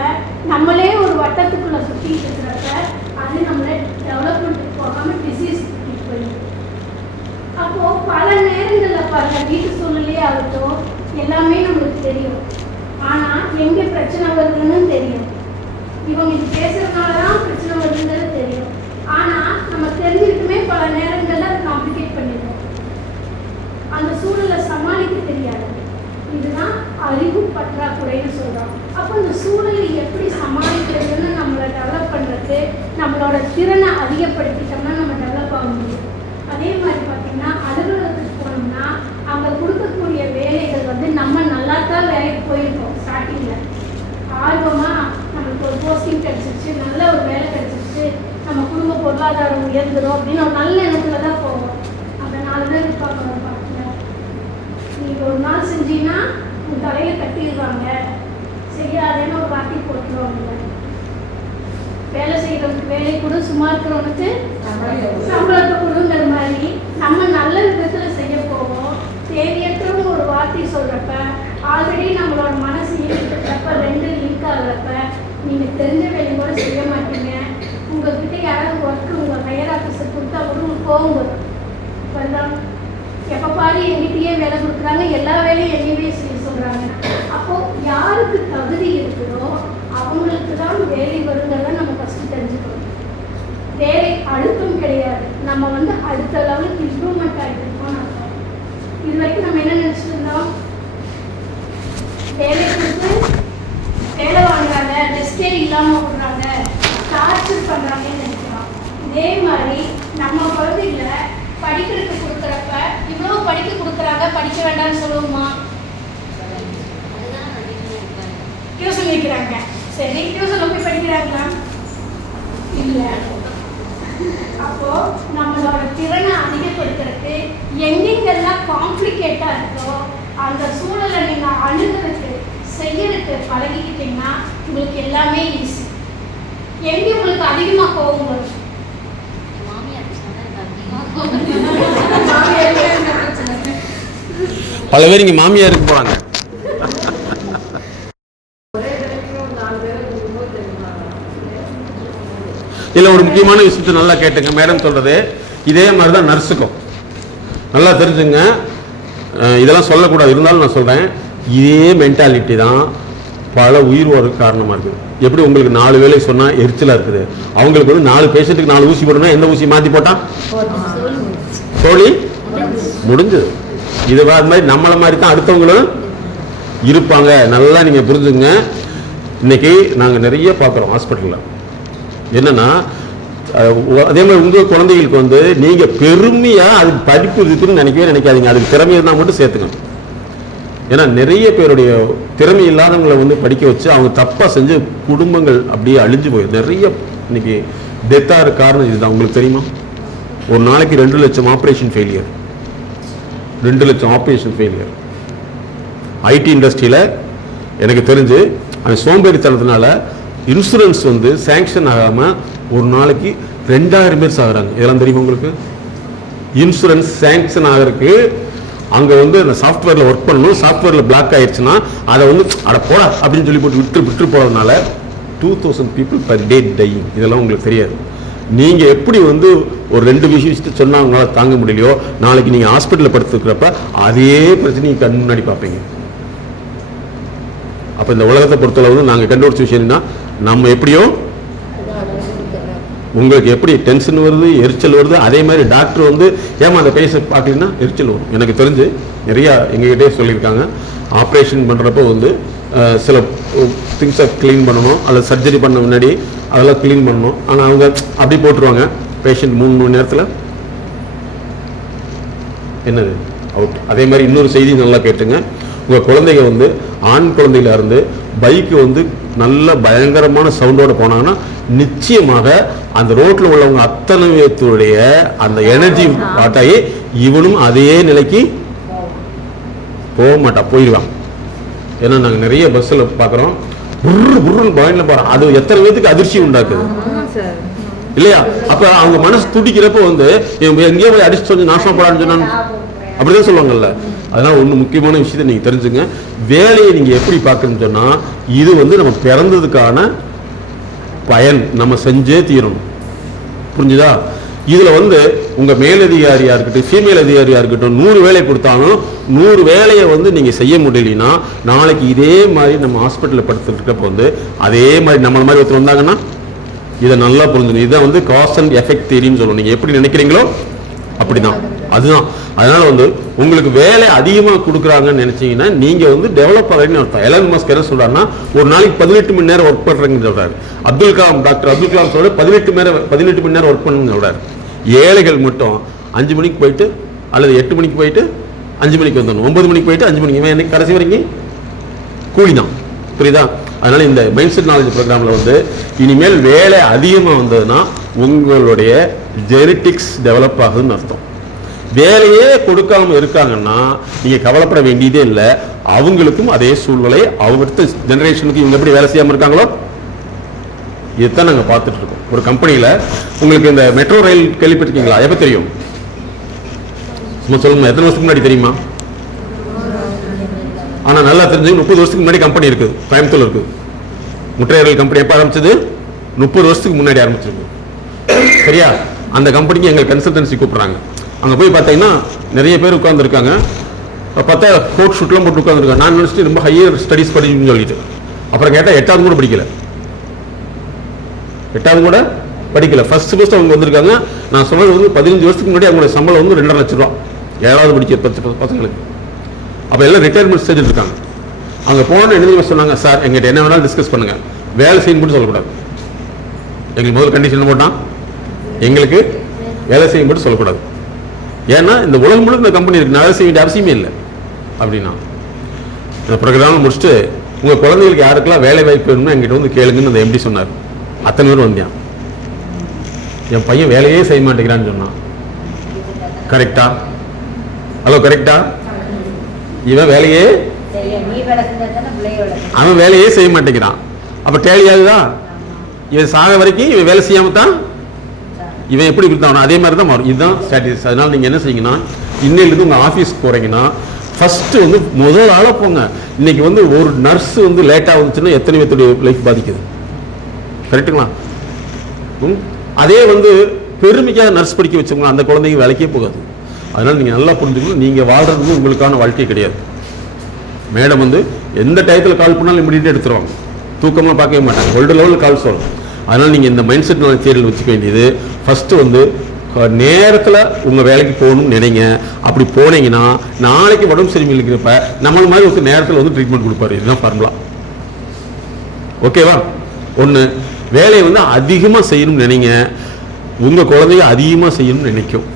நம்மளே ஒரு வட்டத்துக்குள்ள சுற்றிட்டு இருக்கிறப்ப, அது நம்மளை டெவலப்மெண்ட்டுக்கு போகாமல் டிசீஸ் போயிடும். அப்போ பல நேரங்களில் பாருங்க, வீட்டு சூழ்நிலையே ஆகட்டும், எல்லாமே நம்மளுக்கு தெரியும். ஆனால் எங்கே பிரச்சனை வருதுன்னு தெரியும். இவங்க இது பேசுறதுனால தான் பிரச்சனை வருதுங்கிறது தெரியும். ஆனால் நம்ம தெரிஞ்சுக்கிட்டுமே பல நேரங்களில் அதை காம்ப்ளிகேட் பண்ணிடுவோம். அந்த சூழலை சமாளிக்க தெரியாது. இதுதான் அறிவு பற்றாக்குறைன்னு சொல்கிறோம். அப்போ இந்த சூழலை எப்படி சமாளிக்கிறதுன்னு நம்மளை டெவலப் பண்ணுறதுக்கு நம்மளோட திறனை அதிகப்படுத்திட்டோம்னா நம்ம டெவலப் ஆக முடியும். அதே மாதிரி பார்த்தீங்கன்னா அலுவலகத்துக்கு போனோம்னா அங்கே கொடுக்கக்கூடிய வேலைகள் வந்து நம்ம நல்லா தான் வேலைக்கு போயிருக்கோம். ஸ்டார்டிங்கில் ஆர்வமாக நம்மளுக்கு ஒரு போஸ்டிங் கிடச்சிருச்சு, நல்ல ஒரு வேலை கிடச்சிருச்சு, நம்ம குடும்ப பொருளாதாரம் உயர்ந்துடும் அப்படின்னு ஒரு நல்ல எண்ணத்துல தான் போவோம். அந்த 4 பேர் இருப்பாங்க ஒரு பக்கத்தில். நீங்கள் ஒரு நாள் செஞ்சீங்கன்னா உங்கள் தலையில் கட்டிடுவாங்க, செய்யாதேன்னு ஒரு வாட்டி போட்டுருவாங்க. வேலை செய்கிறவனுக்கு வேலை கூட, சும்மா இருக்கிறவனுக்கு சம்பளத்தை கொடுங்கிற மாதிரி நம்ம நல்ல விதத்தில் செய்ய போவோம். தேவையற்றவங்க ஒரு வார்த்தை சொல்கிறப்ப, ஆல்ரெடி நம்மளோட மனசு இருக்கிறப்ப 2 லிங்க் ஆகிறப்ப நீங்கள் தெரிஞ்ச வேலை கூட செய்ய மாட்டீங்க. உங்கள்கிட்ட யாராவது ஒர்க்கு உங்கள் ஹையர் ஆஃபீஸர் கொடுத்தா கூட உங்களுக்கு கோவம் வரும். இப்போதான் எப்போ பாரு எங்கிட்டயே வேலை கொடுக்குறாங்க, எல்லா வேலையும் என்னையே செய்ய சொல்கிறாங்க. அப்போது யாருக்கு தகுதி இருக்குதோ அவங்களுக்கு தான் வேலை வருங்கிறத நம்ம ஃபஸ்ட்டு தெரிஞ்சுக்கணும். வேலை அழுத்தம் கிடையாது, நம்ம வந்து அடுத்த லெவலுக்கு இம்ப்ரூவ்மெண்ட் ஆகிட்டு இருக்கோம்னு அர்த்தம். இது வரைக்கும் நம்ம என்ன நினச்சிட்டு இருந்தோம்? வேலை கொடுத்து வேலை வாங்குறாங்க, ரெஸ்டே இல்லாமல் விடுறாங்க, டார்ச்சர் பண்ணுறாங்கன்னு நினைக்கிறோம். இதே மாதிரி நம்ம குழந்தைகளை படிக்கிறதுக்கு கொடுக்குறப்ப இவ்வளோ படிக்க கொடுக்குறாங்க, படிக்க வேண்டாம்னு சொல்லுவோமா? டியூஷன் வைக்கிறாங்க, சரி டியூஷனில் போய் படிக்கிறாங்களா? இல்லை. அப்போ நம்மளோட திறனை அதிகப்படுத்துறதுக்கு எங்கெங்கெல்லாம் காம்ப்ளிகேட்டாக இருக்கோ அந்த சூழலை நீங்கள் அணுகிறதுக்கு செய்யறதுக்கு பழகிக்கிட்டீங்கன்னா உங்களுக்கு எல்லாமே ஈஸி. எங்கே உங்களுக்கு அதிகமாக கோவம் வரும்? பல பேர் இங்கே மாமியாருக்கு போகிறாங்க. இல்லை, ஒரு முக்கியமான விஷயத்தை நல்லா கேட்டுங்க. மேடம் சொல்கிறது இதே மாதிரி தான் நர்ஸுக்கும். நல்லா தெரிஞ்சுங்க, இதெல்லாம் சொல்லக்கூடாது, இருந்தாலும் நான் சொல்கிறேன். இதே மென்டாலிட்டி தான் பல உயிர் வரக்கு காரணமாக இருக்குது. எப்படி உங்களுக்கு 4 வேலை சொன்னால் எரிச்சலாக இருக்குது, அவங்களுக்கு வந்து 4 பேஷண்ட்டுக்கு 4 ஊசி போடணும். எந்த ஊசி மாற்றி போட்டால் சோழி முடிஞ்சது. இது மாதிரி நம்மளை மாதிரி தான் அடுத்தவங்களும் இருப்பாங்க. நல்லா நீங்கள் புரிஞ்சுங்க. இன்றைக்கி நாங்கள் நிறைய பார்க்குறோம் ஹாஸ்பிட்டலில். என்னென்னா அதே மாதிரி உங்கள் குழந்தைகளுக்கு வந்து நீங்கள் பெருமையாக அதுக்கு படிப்பு இருக்குன்னு நினைக்காதீங்க. அதுக்கு திறமை இருந்தால் மட்டும் சேர்த்துங்க. ஏன்னா நிறைய பேருடைய திறமை இல்லாதவங்களை வந்து படிக்க வச்சு அவங்க தப்பாக செஞ்சு குடும்பங்கள் அப்படியே அழிஞ்சு போயிடும். நிறைய இன்னைக்கு டெத்தாக காரணம் இதுதான். உங்களுக்கு தெரியுமா? ஒரு நாளைக்கு 2 லட்சம் ஆப்ரேஷன் ஃபெயிலியர். 2 லட்சம் ஆப்ரேஷன் ஃபெயிலியர் ஐடி இண்டஸ்ட்ரியில். எனக்கு தெரிஞ்சு அந்த சோம்பேறித்தனத்தினால இன்சூரன்ஸ் வந்து சேங்ஷன் ஆகாமல் ஒரு நாளைக்கு 2000 பேர் சாகுறாங்க. இதெல்லாம் தெரியுமா உங்களுக்கு? இன்சூரன்ஸ் சேங்ஷன் ஆகிறதுக்கு அங்கே வந்து அந்த சாஃப்ட்வேரில் ஒர்க் பண்ணணும், சாஃப்ட்வேரில் பிளாக் ஆயிடுச்சுன்னா அதை வந்து அட போடா அப்படின்னு சொல்லி போட்டு விட்டு போகிறதுனால 2000 people per day dying. இதெல்லாம் உங்களுக்கு தெரியாது. நீங்கள் எப்படி வந்து ஒரு 2 விஷயத்தை சொன்னால் அவங்களால தாங்க முடியலையோ, நாளைக்கு நீங்கள் ஹாஸ்பிட்டலில் படுத்துக்கிறப்ப அதே பிரச்சனையை கண் முன்னாடி பார்ப்பீங்க. அப்போ இந்த உலகத்தை பொறுத்தளவு வந்து நாங்கள் கண்டுபிடிச்ச விஷயம்னா, நம்ம எப்படியோ உங்களுக்கு எப்படி டென்ஷன் வருது, எரிச்சல் வருது, அதே மாதிரி டாக்டர் வந்து ஏமா அந்த பேஷண்ட் பார்க்கலன்னா எரிச்சல் வரும். எனக்கு தெரிஞ்சு நிறையா எங்ககிட்டே சொல்லியிருக்காங்க, ஆப்ரேஷன் பண்ணுறப்போ வந்து சில திங்ஸை க்ளீன் பண்ணணும், அல்லது சர்ஜரி பண்ண முன்னாடி அதெல்லாம் க்ளீன் பண்ணணும். ஆனால் அவங்க அப்படி போட்டுருவாங்க, பேஷண்ட் 3 மணி நேரத்தில் என்னது அவுட். அதே மாதிரி இன்னொரு செய்தி நல்லா கேட்டுங்க, உங்கள் குழந்தைங்க வந்து ஆண் குழந்தையில இருந்து பைக்கு வந்து நல்ல பயங்கரமான சவுண்டோட போனாங்கன்னா நிச்சயமாக அந்த ரோட்டில் உள்ளவங்க அத்தனை பேருடைய அந்த எனர்ஜி பாட்டாயி இவனும் அதே நிலைக்கு போக மாட்டான், போயிடுவான். ஏன்னா நாங்கள் நிறைய பஸ்ஸில் பார்க்குறோம், புர்ருன்னு பாயிண்ட்ல போகிறோம். அது எத்தனை பேருக்கு அதிர்ச்சி உண்டாக்குது இல்லையா? அப்போ அவங்க மனசு துடிக்கிறப்ப வந்து எங்கேயோ போய் அடிச்சு சொல்லி நாசம் போடான்னு சொன்னான்னு அப்படிதான் சொல்லுவாங்கல்ல. அதனால ஒன்று முக்கியமான விஷயத்தை நீங்கள் தெரிஞ்சுங்க, வேலையை நீங்கள் எப்படி பார்க்கணும்னு சொன்னால் இது வந்து நம்ம பிறந்ததுக்கான பயன், நம்ம செஞ்சே தீரணும். புரிஞ்சுதா? இதில் வந்து உங்கள் மேலதிகாரியாக இருக்கட்டும், ஃபீமேல் அதிகாரியாக இருக்கட்டும், 100 வேலை கொடுத்தாலும் 100 வேலையை வந்து நீங்கள் செய்ய முடியலன்னா நாளைக்கு இதே மாதிரி நம்ம ஹாஸ்பிட்டலில் படுத்துட்டு இருக்கப்போ வந்து அதே மாதிரி நம்மள மாதிரி ஒருத்தர் வந்தாங்கன்னா இதை நல்லா புரிஞ்சுக்கணும். இதுதான் வந்து காஸ் அண்ட் எஃபெக்ட் தியரின்னு சொல்லுவோம். நீங்கள் எப்படி நினைக்கிறீங்களோ அப்படிதான், அதுதான். அதனால வந்து உங்களுக்கு வேலை அதிகமாக கொடுக்குறாங்கன்னு நினைச்சீங்கன்னா நீங்கள் வந்து டெவலப் ஆகிறீங்கன்னு அர்த்தம். எலன் மஸ்க் என்ன சொல்றாருன்னா, ஒரு நாளைக்கு 18 மணி நேரம் ஒர்க் பண்ணுறேங்கன்னு சொல்றாரு. டாக்டர் அப்துல் கலாம் சொல்ற 18 மணி நேரம் ஒர்க் பண்ணுன்னு சொல்றாரு. ஏழைகள் மட்டும் 5 மணிக்கு போயிட்டு அல்லது 8 மணிக்கு போயிட்டு 5 மணிக்கு வந்துடணும், 9 மணிக்கு போயிட்டு 5 மணிக்கு, எனக்கு கடைசி வரைக்கும் கூலி தான். புரியுதா? அதனால இந்த மைண்ட் செட் நாலேஜ் ப்ரோக்ராம்ல வந்து இனிமேல் வேலை அதிகமாக வந்ததுன்னா உங்களுடைய ஜெனட்டிக்ஸ் டெவலப் ஆகுதுன்னு அர்த்தம். வேலையே கொடுக்காம இருக்காங்கன்னா நீங்க கவலைப்பட வேண்டியதே இல்லை. அவங்களுக்கும் அதே சூழ்நிலை, அடுத்த ஜெனரேஷனுக்கு இவங்க எப்படி வேலை செய்யாம இருக்காங்களோ இதுதான் நாங்கள் பார்த்துட்டு இருக்கோம். ஒரு கம்பெனியில் உங்களுக்கு இந்த மெட்ரோ ரயில் கேள்விப்பட்டிருக்கீங்களா? எப்போ தெரியும்? சும்மா சொல்லுங்க, எத்தனை வருஷத்துக்கு முன்னாடி தெரியுமா? ஆனால் நல்லா தெரிஞ்சு 30 வருஷத்துக்கு முன்னாடி கம்பெனி இருக்குது, கோயம்புத்தூர் இருக்குது. முட்டை ரயில் கம்பெனி எப்போ ஆரம்பிச்சது? 30 வருஷத்துக்கு முன்னாடி ஆரம்பிச்சிருக்கு. சரியா? அந்த கம்பெனிக்கு எங்கள் கன்சல்டன்சி கூப்பிட்றாங்க. அங்கே போய் பார்த்தீங்கன்னா நிறைய பேர் உட்காந்துருக்காங்க. பார்த்தா கோட் ஷூட்லாம் போட்டு உட்காந்துருக்காங்க. நான் நினச்சிட்டு ரொம்ப ஹையர் ஸ்டடீஸ் படிக்கணும்னு சொல்லிட்டு அப்புறம் கேட்டால் 8வது கூட படிக்கல. 8வது கூட படிக்கல. ஃபர்ஸ்ட் அவங்க வந்திருக்காங்க. நான் சொன்னது வந்து 15 வருஷத்துக்கு முன்னாடி அவங்களுடைய சம்பளம் வந்து 2.5 லட்சம் ரூபா, 7வது படிக்கிற 10 பசங்களுக்கு. அப்போ எல்லாம் ரிட்டையர்மெண்ட் ஸ்டேஜில் இருக்காங்க. அங்கே போன என்ன சொன்னாங்க, சார் எங்கிட்ட என்ன வேணாலும் டிஸ்கஸ் பண்ணுங்க, வேலை செய்யணும் மட்டும் சொல்லக்கூடாது. எங்களுக்கு முதல் கண்டிஷன் போட்டான், எங்களுக்கு வேலை செய்யும் மட்டும் சொல்லக்கூடாது. ஏன்னா இந்த உலகம் முழுக்க இந்த கம்பெனி இருக்கு, நான் வேலை செய்ய வேண்டிய அவசியமே இல்லை அப்படின்னா. இந்த ப்ரோக்ராம் முடிச்சுட்டு உங்கள் குழந்தைகளுக்கு யாருக்கெல்லாம் வேலை வாய்ப்பு வேணும்னு என்கிட்ட வந்து கேளுங்கன்னு அந்த எப்படி சொன்னார். அத்தனை பேர் வந்தியான். என் பையன் வேலையே செய்ய மாட்டேங்கிறான்னு சொன்னான். கரெக்டா? ஹலோ, கரெக்டா? இவன் வேலையே அவன் வேலையே செய்ய மாட்டேங்கிறான். அப்ப டேலியாகுதான். இவன் சாக வரைக்கும் இவன் வேலை செய்யாம தான் இவன் எப்படி கொடுத்தானோ அதே மாதிரி தான் மாறும். இதுதான் ஸ்ட்ராட்டஜிஸ். அதனால நீங்க என்ன செய்யுங்கன்னா, இன்னையிலிருந்து உங்க ஆஃபீஸ்க்கு போறீங்கன்னா ஃபர்ஸ்ட் வந்து முதல் ஆளா போங்க. இன்னைக்கு வந்து ஒரு நர்ஸ் வந்து லேட்டா வந்துச்சுன்னா எத்தனை பேருடைய லைஃப் பாதிக்குது. கரெக்டுங்களா? அதே வந்து பெருமைக்காக நர்ஸ் படிக்க வச்சவங்க அந்த குழந்தைங்க வேலைக்கே போகாது. அதனால நீங்க நல்லா புரிஞ்சுக்கணும், நீங்க வாழ்றது உங்களுக்கான வாழ்க்கை கிடையாது. மேடம் வந்து எந்த டயத்தில் கால் பண்ணாலும் இமீடியட்டாக எடுத்துருவாங்க, தூக்கமாக பார்க்கவே மாட்டாங்க, வேர்ல்டு லெவலில் கால் சொல்லணும். அதனால் நீங்கள் இந்த மைண்ட் செட் தேர்தல் வச்சுக்க வேண்டியது ஃபஸ்ட்டு வந்து நேரத்தில் உங்கள் வேலைக்கு போகணும்னு நினைங்க. அப்படி போனீங்கன்னா நாளைக்கு உடம்பு சரியில்லை இருக்கிறப்ப நம்மள மாதிரி ஒரு நேரத்தில் வந்து ட்ரீட்மெண்ட் கொடுப்பாரு. இதுதான் ஃபார்முலா. ஓகேவா? ஒன்று, வேலையை வந்து அதிகமாக செய்யணும்னு நினைங்க. உங்கள் குழந்தைய அதிகமாக செய்யணும்னு நினைக்கும்.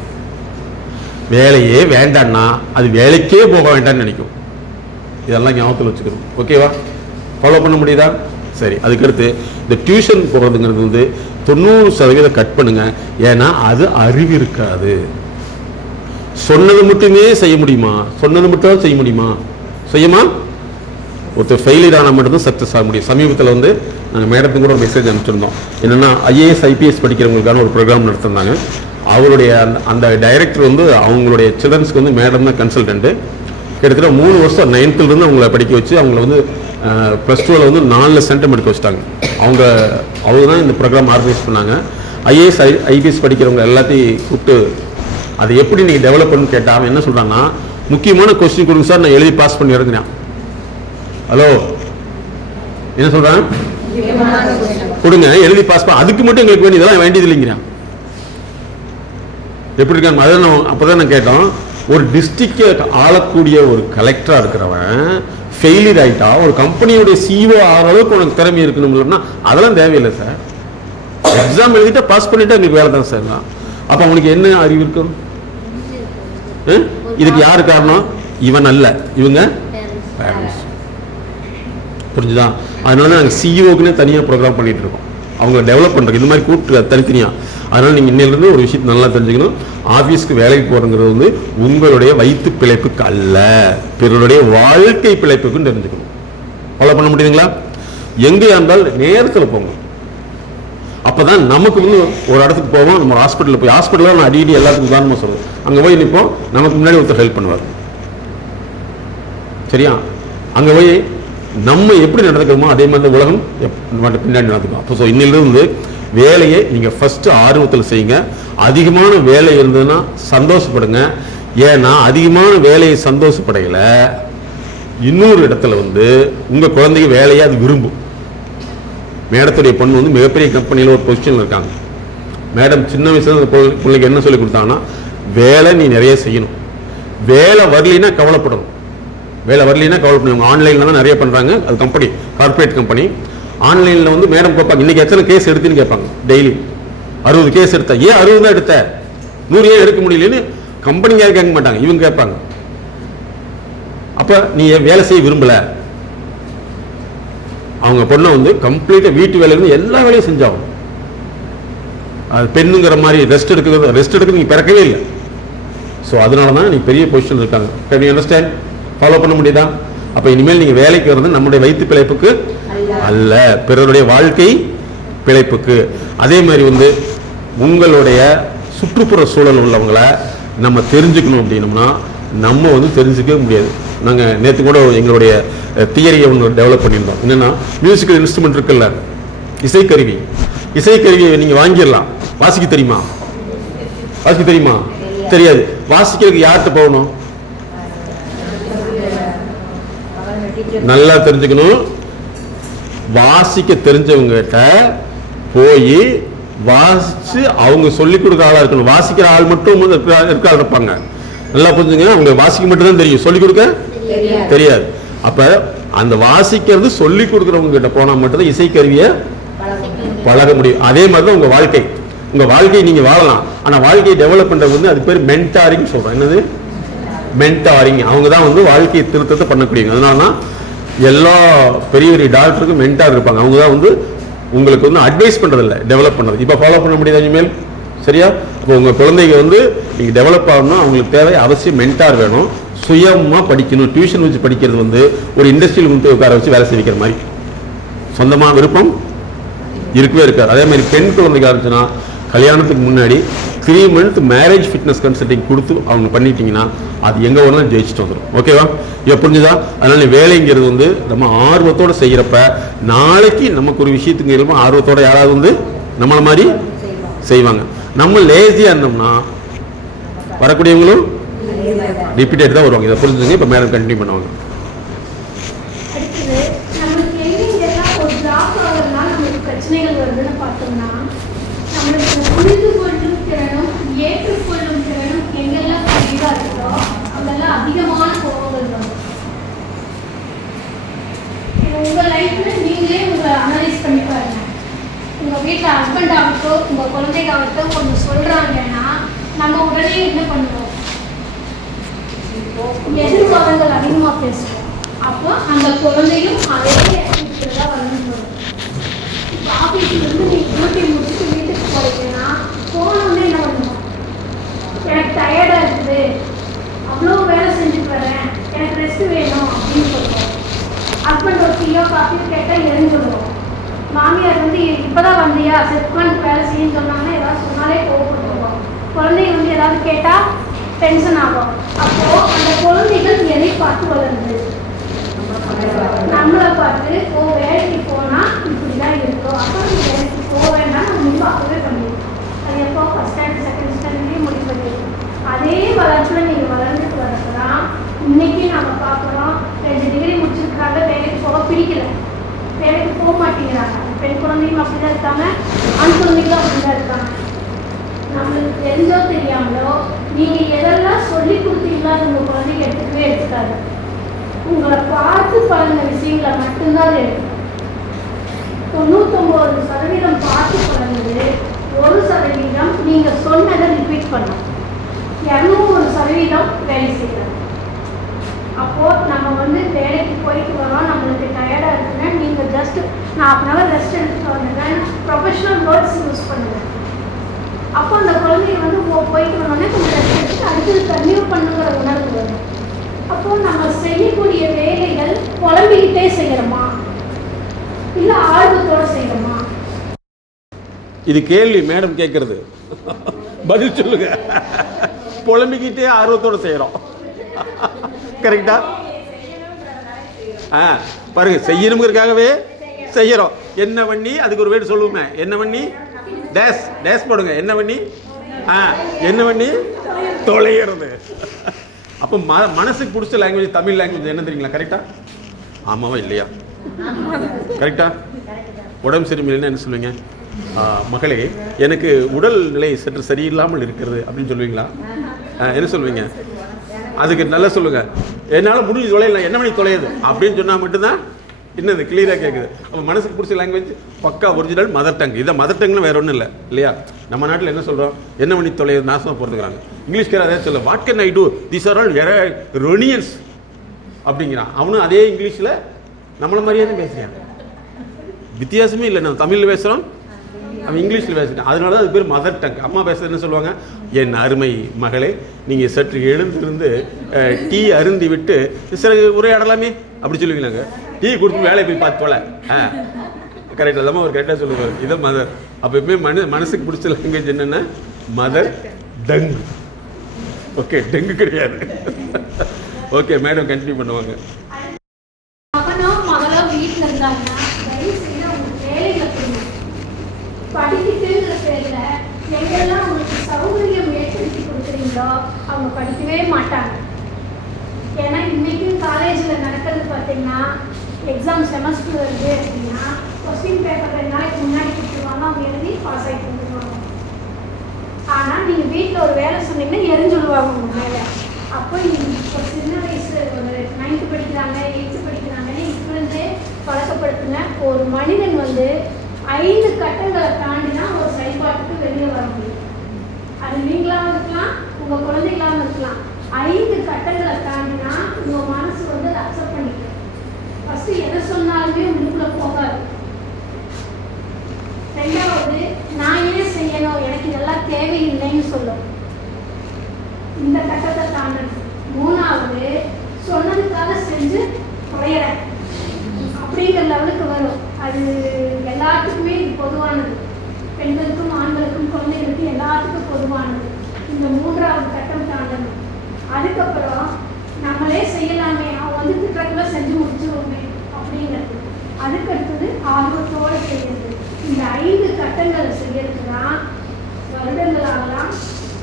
வேலையே வேண்டான்னா அது வேலைக்கே போக வேண்டாம்னு நினைக்கும். இதெல்லாம் ஞாபகத்தில் வச்சுக்கணும். ஓகேவா? ஃபாலோ பண்ண முடியுதா? சரி. அதுக்கடுத்து இந்த டியூஷன் போகிறதுங்கிறது வந்து 90% கட் பண்ணுங்க. ஏன்னா அது அறிவு இருக்காது. சொன்னது மட்டுமே செய்ய முடியுமா? சொன்னது மட்டும் செய்ய முடியுமா? செய்யுமா? ஒருத்தர் ஃபெயிலியர் ஆனால் மட்டும்தான் சக்ஸஸ் ஆக முடியும். சமீபத்தில் வந்து நாங்கள் மேடத்துக்கு கூட ஒரு மெசேஜ் அனுப்பிச்சிருந்தோம். என்னென்னா ஐஏஎஸ் ஐபிஎஸ் படிக்கிறவங்களுக்கான ஒரு ப்ரோக்ராம் நடத்திருந்தாங்க. அவருடைய அந்த டைரக்டர் வந்து அவங்களுடைய சில்ட்ரன்ஸ்க்கு வந்து மேடம் தான் கன்சல்டன்ட்டு. கிட்டத்தட்ட 3 வருஷம் 9th அவங்கள படிக்க வச்சு அவங்கள வந்து +2 வந்து 4 சென்டம் எடுக்க வச்சுட்டாங்க. அவங்க தான் இந்த ப்ரோக்ராம் ஆர்கனைஸ் பண்ணாங்க. ஐஏஎஸ் ஐபிஎஸ் படிக்கிறவங்க எல்லாத்தையும் கூப்பிட்டு அதை எப்படி நீங்கள் டெவலப் பண்ணு கேட்டால் அவன் என்ன சொல்கிறாங்கன்னா, முக்கியமான கொஸ்டின் கொடுங்க சார், நான் எழுதி பாஸ் பண்ணி இறங்குறேன். ஹலோ, என்ன சொல்கிறான்? கொடுங்க, எழுதி பாஸ் பண்ண, அதுக்கு மட்டும் எங்களுக்கு வேணும், இதெல்லாம் வேண்டியது இல்லைங்கிறான். எப்படி இருக்காங்க? அதை நான் அப்போ தான் நான் கேட்டோம், ஒரு டிஸ்ட்ரிக்டை ஆளக்கூடிய ஒரு கலெக்டராக இருக்கிறவன் ஃபெயிலியர் ஆகிட்டா ஒரு கம்பெனியோடைய சிஇஓ ஆகிற அளவுக்கு உனக்கு திறமை இருக்கணும்னா அதெல்லாம் தேவையில்லை சார். எக்ஸாம் எழுதிட்டா பாஸ் பண்ணிட்டா எங்களுக்கு வேலை தான் சார். அப்போ அவனுக்கு என்ன அறிவு இருக்கும்? இதுக்கு யாரு காரணம்? இவன் அல்ல, இவங்க பேரண்ட்ஸ். புரிஞ்சுதா? அதனால நாங்கள் சிஇஓக்குன்னே தனியாக ப்ரோக்ராம் பண்ணிட்டு இருக்கோம். அவங்க டெவலப் பண்ணுறோம் இந்த மாதிரி கூப்பிட்டு தனித்தனியாக. அதனால் நீங்கள் இன்னிலிருந்து ஒரு விஷயத்தை நல்லா தெரிஞ்சுக்கணும். ஆஃபீஸ்க்கு வேலைக்கு போகிறங்கிறது வந்து உங்களுடைய வயிற்று பிழைப்புக்கு அல்ல, பிறருடைய வாழ்க்கை பிழைப்புக்குன்னு தெரிஞ்சுக்கணும். ஃபாலோ பண்ண முடியுதுங்களா? எங்கே இருந்தாலும் நேரத்தில் போங்க. அப்போ தான் நமக்கு வந்து ஒரு இடத்துக்கு போவோம். நம்ம ஹாஸ்பிட்டலில் போய், ஹாஸ்பிட்டலில் நான் அடிக்கடி எல்லாத்துக்கும் உதாரணமாக சொல்லுவேன், அங்கே போய் நிற்போம், நமக்கு முன்னாடி ஒருத்தர் ஹெல்ப் பண்ணுவார். சரியா? அங்கே போய் நம்ம எப்படி நடந்துக்கிறோமோ அதே மாதிரி உலகம் பின்னாடி நடந்துக்கும். அப்போ இன்னிலிருந்து வேலையை நீங்கள் ஃபஸ்ட்டு ஆர்வத்தில் செய்யுங்க. அதிகமான வேலை இருந்ததுன்னா சந்தோஷப்படுங்க. ஏன்னா அதிகமான வேலையை சந்தோஷப்படையில இன்னொரு இடத்துல வந்து உங்கள் குழந்தைங்க வேலையை அது விரும்பும். மேடத்துடைய பொண்ணு வந்து மிகப்பெரிய கம்பெனியில் ஒரு பொசிஷனில் இருக்காங்க. மேடம் சின்ன வயசுல அந்த பிள்ளைக்கு என்ன சொல்லி கொடுத்தாங்கன்னா, வேலை நீ நிறைய செய்யணும், வேலை வரலின்னா கவலைப்படணும். வேலை வரலின்னா கவலைப்படணும். ஆன்லைனில் தான் நிறைய பண்ணுறாங்க. அது கம்பெனி, கார்பரேட் கம்பெனி. ஆன்லைனில் வந்து மேடம் கேட்பாங்க, இன்றைக்கி எத்தனை கேஸ் எடுத்துன்னு கேட்பாங்க. டெய்லி 60 கேஸ் எடுத்த, ஏன் 60 தான் எடுத்த, 100 ஏன் எடுக்க முடியலன்னு கம்பெனிங்க கேட்க மாட்டாங்க, இவங்க கேட்பாங்க. அப்போ நீ வேலை செய்ய விரும்பல. அவங்க பொண்ணை வந்து கம்ப்ளீட்டாக வீட்டு வேலையிலேருந்து எல்லா வேலையும் செஞ்சாகும். அது பெண்ணுங்கிற மாதிரி ரெஸ்ட் எடுக்கிறது நீங்கள் பிறக்கவே இல்லை. ஸோ அதனால தான் நீங்கள் பெரிய பொசிஷன் இருக்காங்க. Can you understand? ஃபாலோ பண்ண முடியுதா? அப்போ இனிமேல் நீங்கள் வேலைக்கு வர்றது நம்முடைய வயிற்று பிழைப்புக்கு அல்ல, பிறருடைய வாழ்க்கை பிழைப்புக்கு. அதே மாதிரி வந்து உங்களுடைய சுற்றுப்புற சூழல் உள்ளவங்களை நம்ம தெரிஞ்சுக்கணும் அப்படின்னோம்னா நம்ம வந்து தெரிஞ்சுக்கவே முடியாது. நாங்கள் நேற்று கூட எங்களுடைய தியரியை ஒன்று டெவலப் பண்ணியிருந்தோம். என்னென்னா, மியூசிக்கல் இன்ஸ்ட்ருமெண்ட் இருக்குல்ல, இசைக்கருவியை நீங்கள் வாங்கிடலாம். வாசிக்க தெரியுமா? தெரியாது. வாசிக்கிறதுக்கு யார்கிட்ட போகணும்? நல்லா தெரிஞ்சுக்கணும். வாசிக்க தெரிஞ்சவங்ககிட்ட போய் வாசிச்சு அவங்க சொல்லிக் கொடுக்குற ஆளா இருக்கணும். வாசிக்கிற ஆள் மட்டும் இருக்க இருப்பாங்க. நல்லா புரிஞ்சுங்க. அவங்க வாசிக்க மட்டும் தான் தெரியும், சொல்லிக் கொடுக்க தெரியாது. அப்ப அந்த வாசிக்கிறது சொல்லிக் கொடுக்குறவங்க கிட்ட போனா மட்டும்தான் இசைக்கருவியை பழக முடியும். அதே மாதிரி தான் உங்க வாழ்க்கையை நீங்க வாழலாம். ஆனா வாழ்க்கையை டெவலப் பண்றது வந்து அது பேர் மென்டாரிங் சொல்றோம். என்னது மென்டாரிங்? அவங்க தான் வந்து வாழ்க்கையை திருத்தத்தை பண்ணக்கூடியவங்க. அதனாலதான் எல்லா பெரிய பெரிய டாக்டருக்கும் மென்டார் இருப்பாங்க. அவங்க தான் வந்து உங்களுக்கு வந்து அட்வைஸ் பண்றதில்ல, டெவலப் பண்றது. இப்போ ஃபாலோ பண்ண முடியாது இனிமேல். சரியா? இப்போ உங்க குழந்தைங்க வந்து நீங்க டெவலப் ஆகணும்னா அவங்களுக்கு தேவை அவசியம் மென்டார் வேணும். சுயமா படிக்கணும். டியூஷன் வச்சு படிக்கிறது வந்து ஒரு இண்டஸ்ட்ரியில் வந்து உட்கார வச்சு வேலை செய்விக்கிற மாதிரி. சொந்தமாக விருப்பம் இருக்கவே இருக்காது. அதே மாதிரி பெண் குழந்தைக்கு ஆரம்பிச்சுன்னா கல்யாணத்துக்கு முன்னாடி 3 month மேரேஜ் ஃபிட்னஸ் கன்சல்டிங் கொடுத்து அவங்க பண்ணிட்டீங்கன்னா அது எங்கே வேணாலும் ஜெயிச்சுட்டு வந்துடும். ஓகேவா? இப்போ புரிஞ்சுதா? அதனால வேலைங்கிறது வந்து நம்ம ஆர்வத்தோடு செய்கிறப்ப நாளைக்கு நமக்கு ஒரு விஷயத்துக்கு இல்லாமல் ஆர்வத்தோடு யாராவது வந்து நம்மளை மாதிரி செய்வாங்க. நம்ம லேசியாக இருந்தோம்னா வரக்கூடியவங்களும் ரிப்பீட்டட் தான் வருவாங்க. இதை புரிஞ்சுங்க. இப்போ மேடம் கண்டினியூ பண்ணுவாங்க. பிரச்சனைகள் வருதுன்னு பார்த்தோம்னா நம்மளுக்கு புரிந்து கொள்ளும் திறனும் ஏற்றுக்கொள்ளும் திறனும் எங்கெல்லாம் குறைவாக இருக்கோ அங்கெல்லாம் அதிகமான கோபங்கள் வரும். உங்கள் லைஃப்ல நீங்களே உங்களை அனலைஸ் பண்ணி பாருங்க. உங்கள் வீட்டில் ஹஸ்பண்ட் ஆகட்டும், உங்கள் குழந்தைக்காகட்டும் கொஞ்சம் சொல்கிறாங்கன்னா நம்ம உடனே என்ன பண்ணுவோம்? எதிர்வாதங்கள் அதிகமாக பேசுவோம். அப்போ அந்த குழந்தையும் அதே தான் வரணும்னு சொல்லுவோம். ஆஃபீஸ்லேருந்து நீங்கள் டியூட்டி முடிச்சுட்டு வீட்டுக்கு போகிறீங்கன்னா போனோடனே என்ன பண்ணுவோம்? எனக்கு டயர்டாக இருக்குது, அவ்வளோ வேலை செஞ்சுட்டு வரேன், எனக்கு ரெஸ்ட் வேணும் அப்படின்னு சொல்லுவோம். ஹஸ்பண்ட் ஒரு டீயோ காஃபியோ கேட்டால் எழுந்துடுவோம். மாமியார் வந்து இப்போதான் வந்தியா செட்மெண்ட் வேலை செய்யன்னு சொன்னாங்கன்னா ஏதாவது சொன்னாலே கோவப்பட்டுருவோம். குழந்தைங்க வந்து ஏதாவது கேட்டால் டென்ஷன் ஆகும். அப்போது அந்த குழந்தைகள் எதை பார்த்து வளருது? நம்மளை பார்த்து வேலைக்கு போனால் இப்படி தான் இருக்கும், அப்போ நீ வேலைக்கு போக வேண்டாம் நம்ம முடிவு அப்பவே பண்ணிடுவோம். அது எப்போ ஃபஸ்ட் ஸ்டாண்டர்ட் செகண்ட் ஸ்டாண்டர்ட்லேயே முடிவு பண்ணிடுவோம். அதே வளர்ச்சியில் நீங்கள் வளர்ந்துட்டு வரதான் இன்னைக்கு நம்ம பார்க்குறோம் 2 டிகிரி முடிச்சிருக்காங்க, வேலைக்கு போக பிடிக்கல, வேலைக்கு போக மாட்டேங்கிறாங்க. பெண் குழந்தைங்களும் அப்படி தான் இருக்காங்க, ஆண் குழந்தைங்களும் அப்படி தான் இருக்காங்க. நம்மளுக்கு தெரிஞ்சோ தெரியாமலோ நீங்கள் எதெல்லாம் சொல்லி கொடுத்தீங்களோ அது உங்கள் குழந்தைங்க எடுத்துக்கவே எடுத்துக்காது. உங்களை பார்த்து பழகின விஷயங்களை மட்டும்தான் அது எடுக்கும். 99% பார்த்து பழகுது, 1% நீங்கள் சொன்னதை ரிப்பீட் பண்ணணும், 200% வேலை செய்யலாம். அப்போது நம்ம வந்து வேலைக்கு போயிட்டு வரோம், நம்மளுக்கு டயர்டாக இருக்குன்னா நீங்கள் ஜஸ்ட் நான் ½ ரெஸ்ட் எடுத்துட்டு வந்தேன், ப்ரொஃபஷனல் வேர்ட்ஸ் யூஸ் பண்ணுங்கள். அப்போ அந்த குழந்தைங்க வந்து போயிட்டு வந்தோடனே கொஞ்சம் ரெஸ்ட் எடுத்துட்டு அடுத்தது கன்டினியூ பண்ணுங்கிற உணர்வு வரும். அப்போது நம்ம செய்யக்கூடிய வேலைகள் புலம்பிக்கிட்டே செய்கிறோமா இல்லை ஆர்வத்தோடு செய்கிறோமா? இது கேள்வி மேடம் கேட்கறது, பதில் சொல்லுங்க. புலம்பிக்கிட்டே ஆர்வத்தோடு செய்கிறோம், கரெக்டா? பாருங்க, செய்யணுங்கிறதுக்காகவே செய்கிறோம். என்ன பண்ணி அதுக்கு ஒரு வேர்டு சொல்லுவோமே, என்ன பண்ணி டேஸ் டேஸ் போடுங்க, என்ன பண்ணி என்ன பண்ணி தொலைகிறது. அப்போ மனசுக்கு பிடிச்ச லாங்குவேஜ் தமிழ் லாங்குவேஜ் என்ன தெரியுங்களா? கரெக்டா? ஆமாவா இல்லையா? கரெக்டா? உடம்பு சரியில்லைன்னா என்ன சொல்லுவீங்க? மகளே எனக்கு உடல் நிலை சற்று சரியில்லாமல் இருக்கிறது அப்படின்னு சொல்லுவீங்களா? என்ன சொல்லுவீங்க? அதுக்கு நல்லா சொல்லுங்க, என்னால் முடிஞ்சு தொலையல, என்ன மணி தொலையுது அப்படின்னு சொன்னால் மட்டும்தான் என்னது கிளியராக கேட்குது. அப்போ மனசுக்கு பிடிச்ச லாங்குவேஜ் பக்கா ஒரிஜினல் மதர் டங். இதை மதர் டங்னு வேறு ஒன்றும் இல்லை இல்லையா? நம்ம நாட்டில் என்ன சொல்கிறோம், என்ன மணி தொலையுது நாசமாக போகிறதுக்குறாங்க. இங்கிலீஷ்கார அதே சொல்ல, what can I do, these are all ரொனியன்ஸ் அப்படிங்கிறான். அவனும் அதே இங்கிலீஷில் நம்மளை மாதிரியே தான் பேசுகிறான், வித்தியாசமே இல்லை. நம்ம தமிழில் பேசுகிறோம், அவன் இங்கிலீஷில் பேசிட்டான். அதனால தான் அது பேர் மதர் டங். அம்மா பேசுறது என்ன சொல்லுவாங்க, என் அருமை மகளே நீங்கள் சற்று எழுந்திருந்து டீ அருந்தி விட்டு சில உரையாடலாமே அப்படி சொல்லுவீங்களாங்க. டீ கொடுத்து வேலையை போய் பார்த்து போல. கரெக்டாக இல்லாமல் அவர் கரெக்டாக சொல்லுவார், இதை மதர். அப்போ எப்பவுமே மனசுக்கு பிடிச்ச லாங்குவேஜ் என்னென்னா மதர் டங். ஓகே, டெங்கு கிடையாது. ஓகே மேடம் கண்டினியூ பண்ணுவாங்க. மகனோ மகளோ வீட்டில் இருந்தாங்கன்னா தயவு செய்து அவங்க வேலைகளை பண்ணுங்க. படிக்கிட்டுங்கிற பேரில் எங்கெல்லாம் அவங்களுக்கு சௌகரியம் ஏற்படுத்தி கொடுக்குறீங்களோ அவங்க படிக்கவே மாட்டாங்க. ஏன்னா இன்றைக்கும் காலேஜில் நடக்கிறது பார்த்தீங்கன்னா, எக்ஸாம் செமஸ்டர் வருது அப்படின்னா கொஸ்டின் பேப்பர் 2 நாளைக்கு முன்னாடி கொடுத்துருவாங்க, அவங்க எழுதி பாஸ் ஆகிட்டு வந்துடுவாங்க. ஆனால் நீங்கள் வீட்டில் ஒரு வேலை சொன்னீங்கன்னா எரிஞ்சுடுவாங்க உங்கள் வேலை. அப்போ இப்போ சின்ன வயசு ஒரு 9th படிக்கிறாங்க 8th படிக்கிறாங்கன்னு இப்போருந்தே பழக்கப்படுத்துங்க. ஒரு மனிதன் வந்து 5 கட்டங்களை தாண்டினா ஒரு செயல்பாட்டுக்கு வெளியே வர முடியும். அது நீங்களாகவும் இருக்கலாம், உங்கள் குழந்தைகளாகவும் இருக்கலாம். 5 கட்டங்களை தாண்டினா உங்கள் மனசு வந்து அதை அக்செப்ட் பண்ணிக்கும். ஃபஸ்ட்டு எதை சொன்னாலுமே உங்களுக்குள்ள போகாது. 2வது நான் ஏன் செய்யணும், எனக்கு இதெல்லாம் தேவையில்லைன்னு சொல்லும். இந்த கட்டத்தை தாண்டணும். 3வது சொன்னதுக்காக செஞ்சு குறையிறேன் அப்படிங்கிற லெவலுக்கு வரும். அது எல்லாத்துக்குமே இது பொதுவானது, பெண்களுக்கும் ஆண்களுக்கும் குழந்தைகளுக்கும் எல்லாத்துக்கும் பொதுவானது. இந்த 3வது கட்டம் தாண்டணும். அதுக்கப்புறம் நம்மளே செய்யலாமே, அவன் வந்து திட்டக்குள்ள செஞ்சு முடிச்சுருவோமே அப்படிங்கிறது. அதுக்கடுத்தது ஆர்வத்தோடு செய்யறது. இந்த 5 கட்டங்களை செய்யறதுக்கு தான் வருடங்களாகலாம்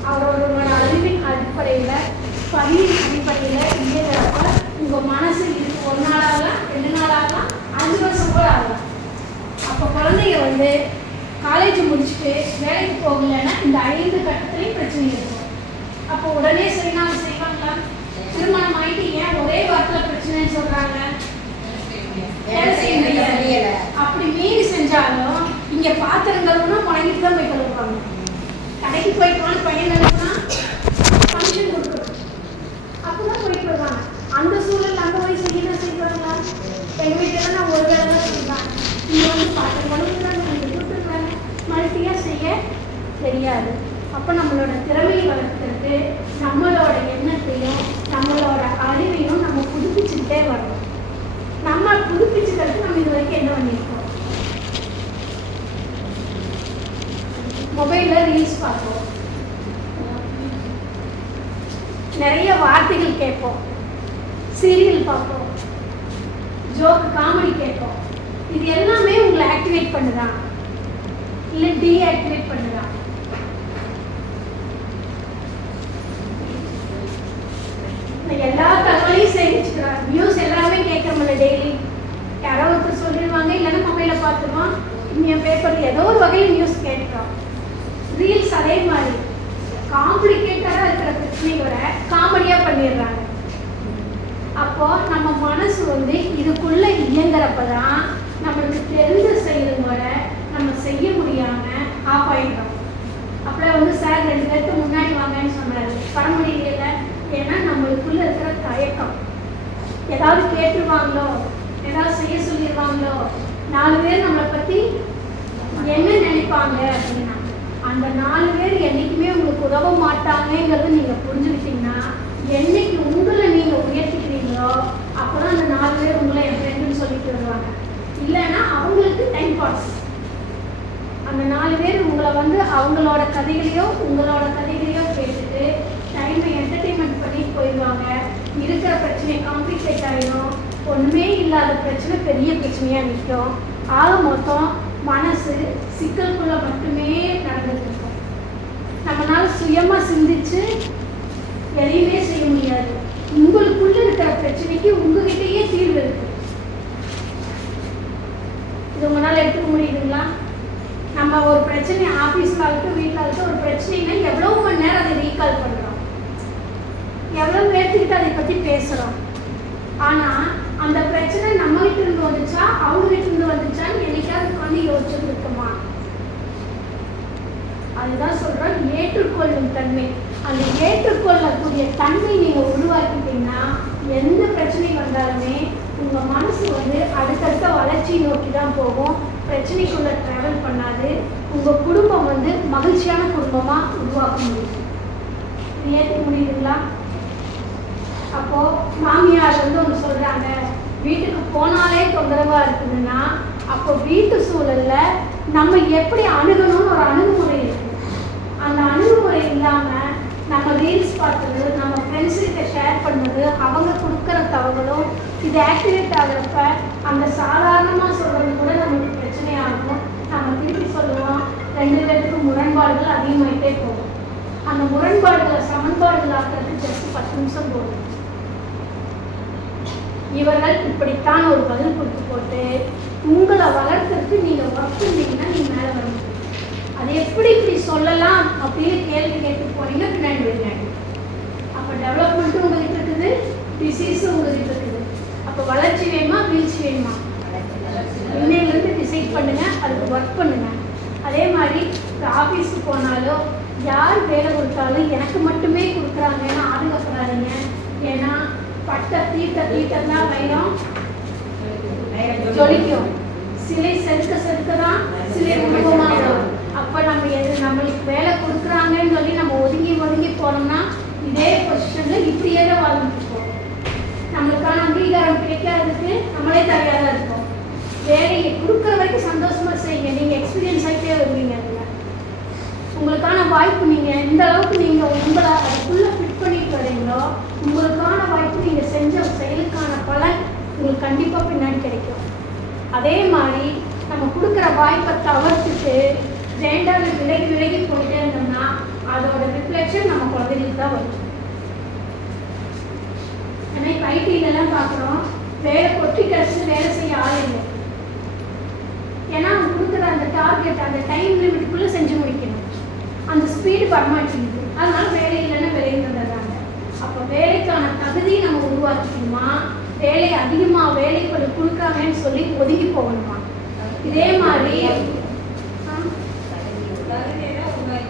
அவரோட அறிவின் அடிப்படையில் பதிவின் அடிப்படையில் இயங்குறப்ப உங்கள் மனசு இதுக்கு 1 நாள் ஆகலாம், 2 நாள் ஆகலாம், 5 வருஷம் கூட ஆகலாம். அப்போ குழந்தைங்க வந்து காலேஜ் முடிச்சுட்டு வேலைக்கு போகலைன்னா இந்த 5 கட்டத்துலேயும் பிரச்சனை இருக்கும். அப்போ உடனே செய்யலாம் செய்வாங்களா? திருமணம் ஆகிட்டு ஏன் ஒரே வாரத்தில் பிரச்சனைன்னு சொல்கிறாங்க? வேலை செய்ய முடியாது. அப்படி மீறி செஞ்சாலும் இங்கே பாத்திரங்கள்னா பழகிட்டு தான் போய் கழுவுவாங்க. கடைக்கு போயிட்டு பையன் நினைச்சுனா ஃபங்க்ஷன் கொடுக்குறோம், அப்போதான் போயிட்டு வருவாங்க. அந்த சூழல் அங்கே போய் செய்யணும் செய்வாங்களா? எங்கள் வீட்டில் நான் ஒரு வேலை தான் சொல்லுவேன், இங்கே வந்து பாத்திரம் கழுவுறாங்க, இங்கே கொடுத்துருக்காங்க, மல்டியாக செய்ய தெரியாது. அப்போ நம்மளோட திறமையை வளர்த்துறது, நம்மளோட எண்ணத்தையும் நம்மளோட அறிவையும் நம்ம புதுப்பிச்சுக்கிட்டே வரணும். நம்ம புதுப்பிச்சுக்கிறதுக்கு நம்ம இது வரைக்கும் என்ன பண்ணியிருக்கோம்? பார்ப்போம், நிறைய வார்த்தைகள் கேட்போம், சீரியல் பார்ப்போம், ஜோக் காமெடி கேட்போம். இது எல்லாமே உங்களை ஆக்டிவேட் பண்ணுதா இல்லை டீஆக்டிவேட் பண்ணுதா? எல்லா தகவலையும் சேமிச்சுக்கிறாங்க. நியூஸ் எல்லாமே கேட்கறோம்ல டெய்லி. யாரோ ஒருத்தர் சொல்லிடுவாங்க, இல்லைன்னா மொபைலை பார்த்துருவோம், இந்திய பேப்பர் ஏதோ ஒரு வகையில் நியூஸ் கேட்குறோம். ரீல்ஸ் அதே மாதிரி காம்ப்ளிகேட்டடாக இருக்கிற பிரச்சனையோட காமெடியாக பண்ணிடுறாங்க. அப்போ நம்ம மனசு இதுக்குள்ள இயங்குறப்ப தான் நம்மளுக்கு தெரிஞ்ச செயல்களோட நம்ம செய்ய முடியாம ஆஃப் ஆயிடுறோம். அப்புறம் சார் 2 பேருக்கு முன்னாடி வாங்கன்னு சொன்னாரு, வர முடியல. ஏன்னா நம்மளுக்குள்ள இருக்கிற தயக்கம், ஏதாவது கேட்டுருவாங்களோ, ஏதாவது செய்ய சொல்லிடுவாங்களோ, 4 பேர் நம்மளை பத்தி என்ன நினைப்பாங்க அப்படின்னா, அந்த 4 பேர் என்னைக்குமே உங்களுக்கு உதவ மாட்டாங்கிறது நீங்க புரிஞ்சுக்கிட்டீங்கன்னா, என்னைக்கு உங்களை நீங்க உயர்த்திக்கிறீங்களோ அப்பதான் அந்த 4 பேர் உங்களை என் ஃப்ரெண்டுன்னு சொல்லிட்டு வருவாங்க. இல்லைன்னா அவங்களுக்கு டைம் பாஸ். அந்த 4 பேர் உங்களை அவங்களோட கதைகளையோ உங்களோட கதைகளையோ கேட்டுட்டு டைமை என்டர்டெயின்மெண்ட் பண்ணிட்டு போயிடுவாங்க. இருக்கிற பிரச்சனை காம்ப்ளிகேட் ஆகிடும். ஒன்றுமே இல்லாத பிரச்சனை பெரிய பிரச்சனையாக நிற்கும். ஆக மொத்தம் மனசு சிக்கலுக்குள்ள மட்டுமே நடந்துட்டு இருக்கும். நம்மளால சுயமா சிந்திச்சு எதையுமே செய்ய முடியாது. உங்களுக்குள்ள இருக்கிற பிரச்சனைக்கு உங்ககிட்டயே தீர்வு இருக்கு. இது உங்களால எடுத்துக்க முடியுதுங்களா? நம்ம ஒரு பிரச்சனை ஆபீஸ்ல ஆகட்டும் வீட்டில் ஆகட்டும் ஒரு பிரச்சனைனா எவ்வளவு மணி நேரம் அதை ரீகால் பண்றோம், எவ்வளவு பேர்த்துக்கிட்ட அதை பத்தி பேசுறோம். ஆனா அந்த பிரச்சனை நம்ம கிட்ட இருந்து வந்துச்சா அவங்க கிட்ட இருந்து வந்துச்சான்னு என்னைக்காவது உட்காந்து யோசிச்சுருக்குமா? அதுதான் சொல்றோம் ஏற்றுக்கொள்ளும் தன்மை. அந்த ஏற்றுக்கொள்ளக்கூடிய தன்மை நீங்க உருவாக்கிட்டீங்கன்னா எந்த பிரச்சனை வந்தாலுமே உங்க மனசு அடுத்தடுத்த வளர்ச்சியை நோக்கி தான் போகும். பிரச்சனைக்குள்ள டிராவல் பண்ணாது. உங்க குடும்பம் மகிழ்ச்சியான குடும்பமா உருவாக்க முடியும். ஏற்க முடியுதுங்களா? அப்போ மாமியார் ஒன்று சொல்றாங்க, வீட்டுக்கு போனாலே தொந்தரவா இருக்குதுன்னா அப்போ வீட்டு சூழல்ல நம்ம எப்படி அணுகணும்னு ஒரு அணுகுமுறை இருக்கு. அந்த அணுகுமுறை இல்லாம நம்ம ரீல்ஸ் பார்த்தது, நம்ம ஃப்ரெண்ட்ஸ் கிட்ட ஷேர் பண்ணது, அவங்க கொடுக்குற தகவலும் இது ஆக்டிவேட் ஆகிறப்ப அந்த சாதாரணமா சொல்றது கூட நமக்கு பிரச்சனையாகும். நம்ம திருப்பி சொல்லுவோம், 2 பேருக்கு முரண்பாடுகள் அதிகமாயிட்டே போகும். அந்த முரண்பாடுகளை சமன்பாடுகள் ஆக்கிறதுக்கு ஜஸ்ட் 10 நிமிஷம் போகும். இவர்கள் இப்படித்தான் ஒரு பதில் கொடுத்து போட்டு உங்களை வளர்க்கறதுக்கு நீங்க ஒர்க் பண்ணீங்கன்னா நீங்க மேல வர முடியும். அது எப்படி இப்படி சொல்லலாம் அப்படின்னு கேள்வி கேட்டு போனீங்க பின்னாடி விளையாடு. அப்ப டெவலப்மெண்ட்டும் உங்ககிட்ட இருக்குது, டிசீஸும் உங்ககிட்ட இருக்குது. அப்ப வளர்ச்சி வேணுமா வீழ்ச்சி வேணுமா? இன்னையிலிருந்து டிசைட் பண்ணுங்க, அதுக்கு ஒர்க் பண்ணுங்க. அதே மாதிரி ஆஃபீஸுக்கு போனாலும் யார் வேலை கொடுத்தாலும் எனக்கு மட்டுமே கொடுக்குறாங்கன்னு ஆளுங்கப்படாதீங்க. ஏன்னா பட்ட தீட்டத்தான் வைரம் ஜொலிக்கும். சிலை செதுக்க தான் சிலை உருவமா வரும். அப்ப நம்மளுக்கு வேலை கொடுக்குறாங்கன்னு சொல்லி நம்ம ஒதுங்கி போனோம்னா இதே பொசிஷன்ல இப்படியே தான் வாழ்ந்துட்டு இருக்கோம். நம்மளுக்கான அங்கீகாரம் கிடைக்காததுக்கு நம்மளே தயாரா இருக்கோம். வேலையை கொடுக்குற வரைக்கும் சந்தோஷமா செய்யுங்க. நீங்க எக்ஸ்பீரியன்ஸ் ஆகிட்டே வருவீங்க. அதுல உங்களுக்கான வாய்ப்பு நீங்க எந்த அளவுக்கு நீங்க உங்களை அதுக்குள்ள ஃபிட் பண்ணிட்டு வரீங்களோ உங்களுக்கான வாய்ப்பு நீங்க செஞ்ச செயலுக்கான பலன் உங்களுக்கு கண்டிப்பா பின்னாடி கிடைக்கும். அதே மாதிரி நம்ம கொடுக்குற வாய்ப்பை தவிர்த்துட்டு வேண்டாம் விலகி போயிட்டே இருந்தோம்னா அதோட ரிஃப்ளெக்ஷன் நம்ம குழந்தைகளுக்கு தான் வரும். ஏன்னா இப்போ ஐடிலெல்லாம் பார்க்குறோம், வேலை கொட்டி கிடச்சி வேலை செய்ய ஆள் இல்லை. ஏன்னா அவங்க கொடுக்குற அந்த டார்கெட் அந்த டைம் லிமிட்டுக்குள்ளே செஞ்சு முடிக்கணும். அந்த ஸ்பீடு வரமாட்டேங்குது. அதனால வேலை இல்லைன்னா விலகி வந்துடுறாங்க. அப்போ வேலைக்கான தகுதி நம்ம உருவாக்கிக்கணுமா, வேலை அதிகமாக வேலைகளை கொடுக்குறாங்கன்னு சொல்லி ஒதுங்கி போகணுமா? இதே மாதிரி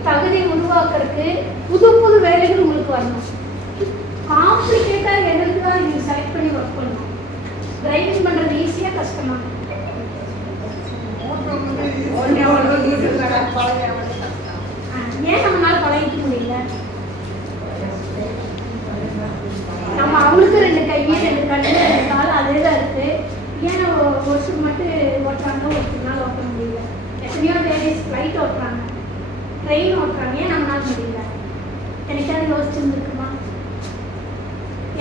தகுதி உருவாக்குறதுக்கு புது வேலைகள் உங்களுக்கு வரணும். காம்ப்ளிகேட்டாக எங்களுக்கு தான் நீங்கள் செலக்ட் பண்ணி ஒர்க் பண்ணணும். டிரைவிங் பண்ணுறது ஈஸியாக கஷ்டமா? ஏன் நம்மளால பழகிக்க முடியல? நம்ம அவங்களுக்கு 2 கை 2 கண்ணு 2 கால் அதே தான் இருக்கு. ஏன் ஒருத்தர் மட்டும் ஓட்டுறாங்க, ஒருத்தர்னால ஓட்ட முடியல? எத்தனையோ லேடிஸ் ஃப்ளைட் ஓட்டுறாங்க. ட்ரெயின் ஓட்டுறாங்க, ஏன் நம்மளால முடியல? எனக்காவது யோசிச்சுருந்துருக்குமா?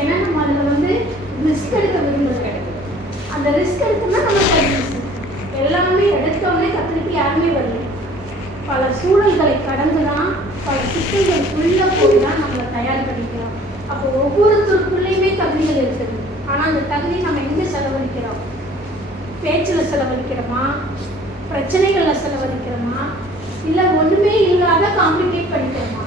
ஏன்னா நம்ம அதில் வந்து ரிஸ்க் எடுக்க விரும்புகிறோம். அந்த ரிஸ்க் எடுக்கணும்னா நம்ம கற்றுக்கணும். எல்லாமே எடுத்தோடனே கற்றுக்கிட்டு யாருமே வரல. பல சூழல்களை கடந்து தான், பல சிக்கல்களுக்குள்ளே போய் தான் நம்மளை தயார் பண்ணிக்கிறோம். அப்போ ஒவ்வொருத்தருக்குள்ளேயுமே தகுதிகள் இருக்குது. ஆனால் அந்த தகுதி நம்ம எங்கே செலவழிக்கிறோம்? பேச்சில் செலவழிக்கிறோமா, பிரச்சனைகளில் செலவழிக்கிறோமா, இல்லை ஒன்றுமே இல்லாத காம்ப்ளிகேட் பண்ணிக்கிறோமா?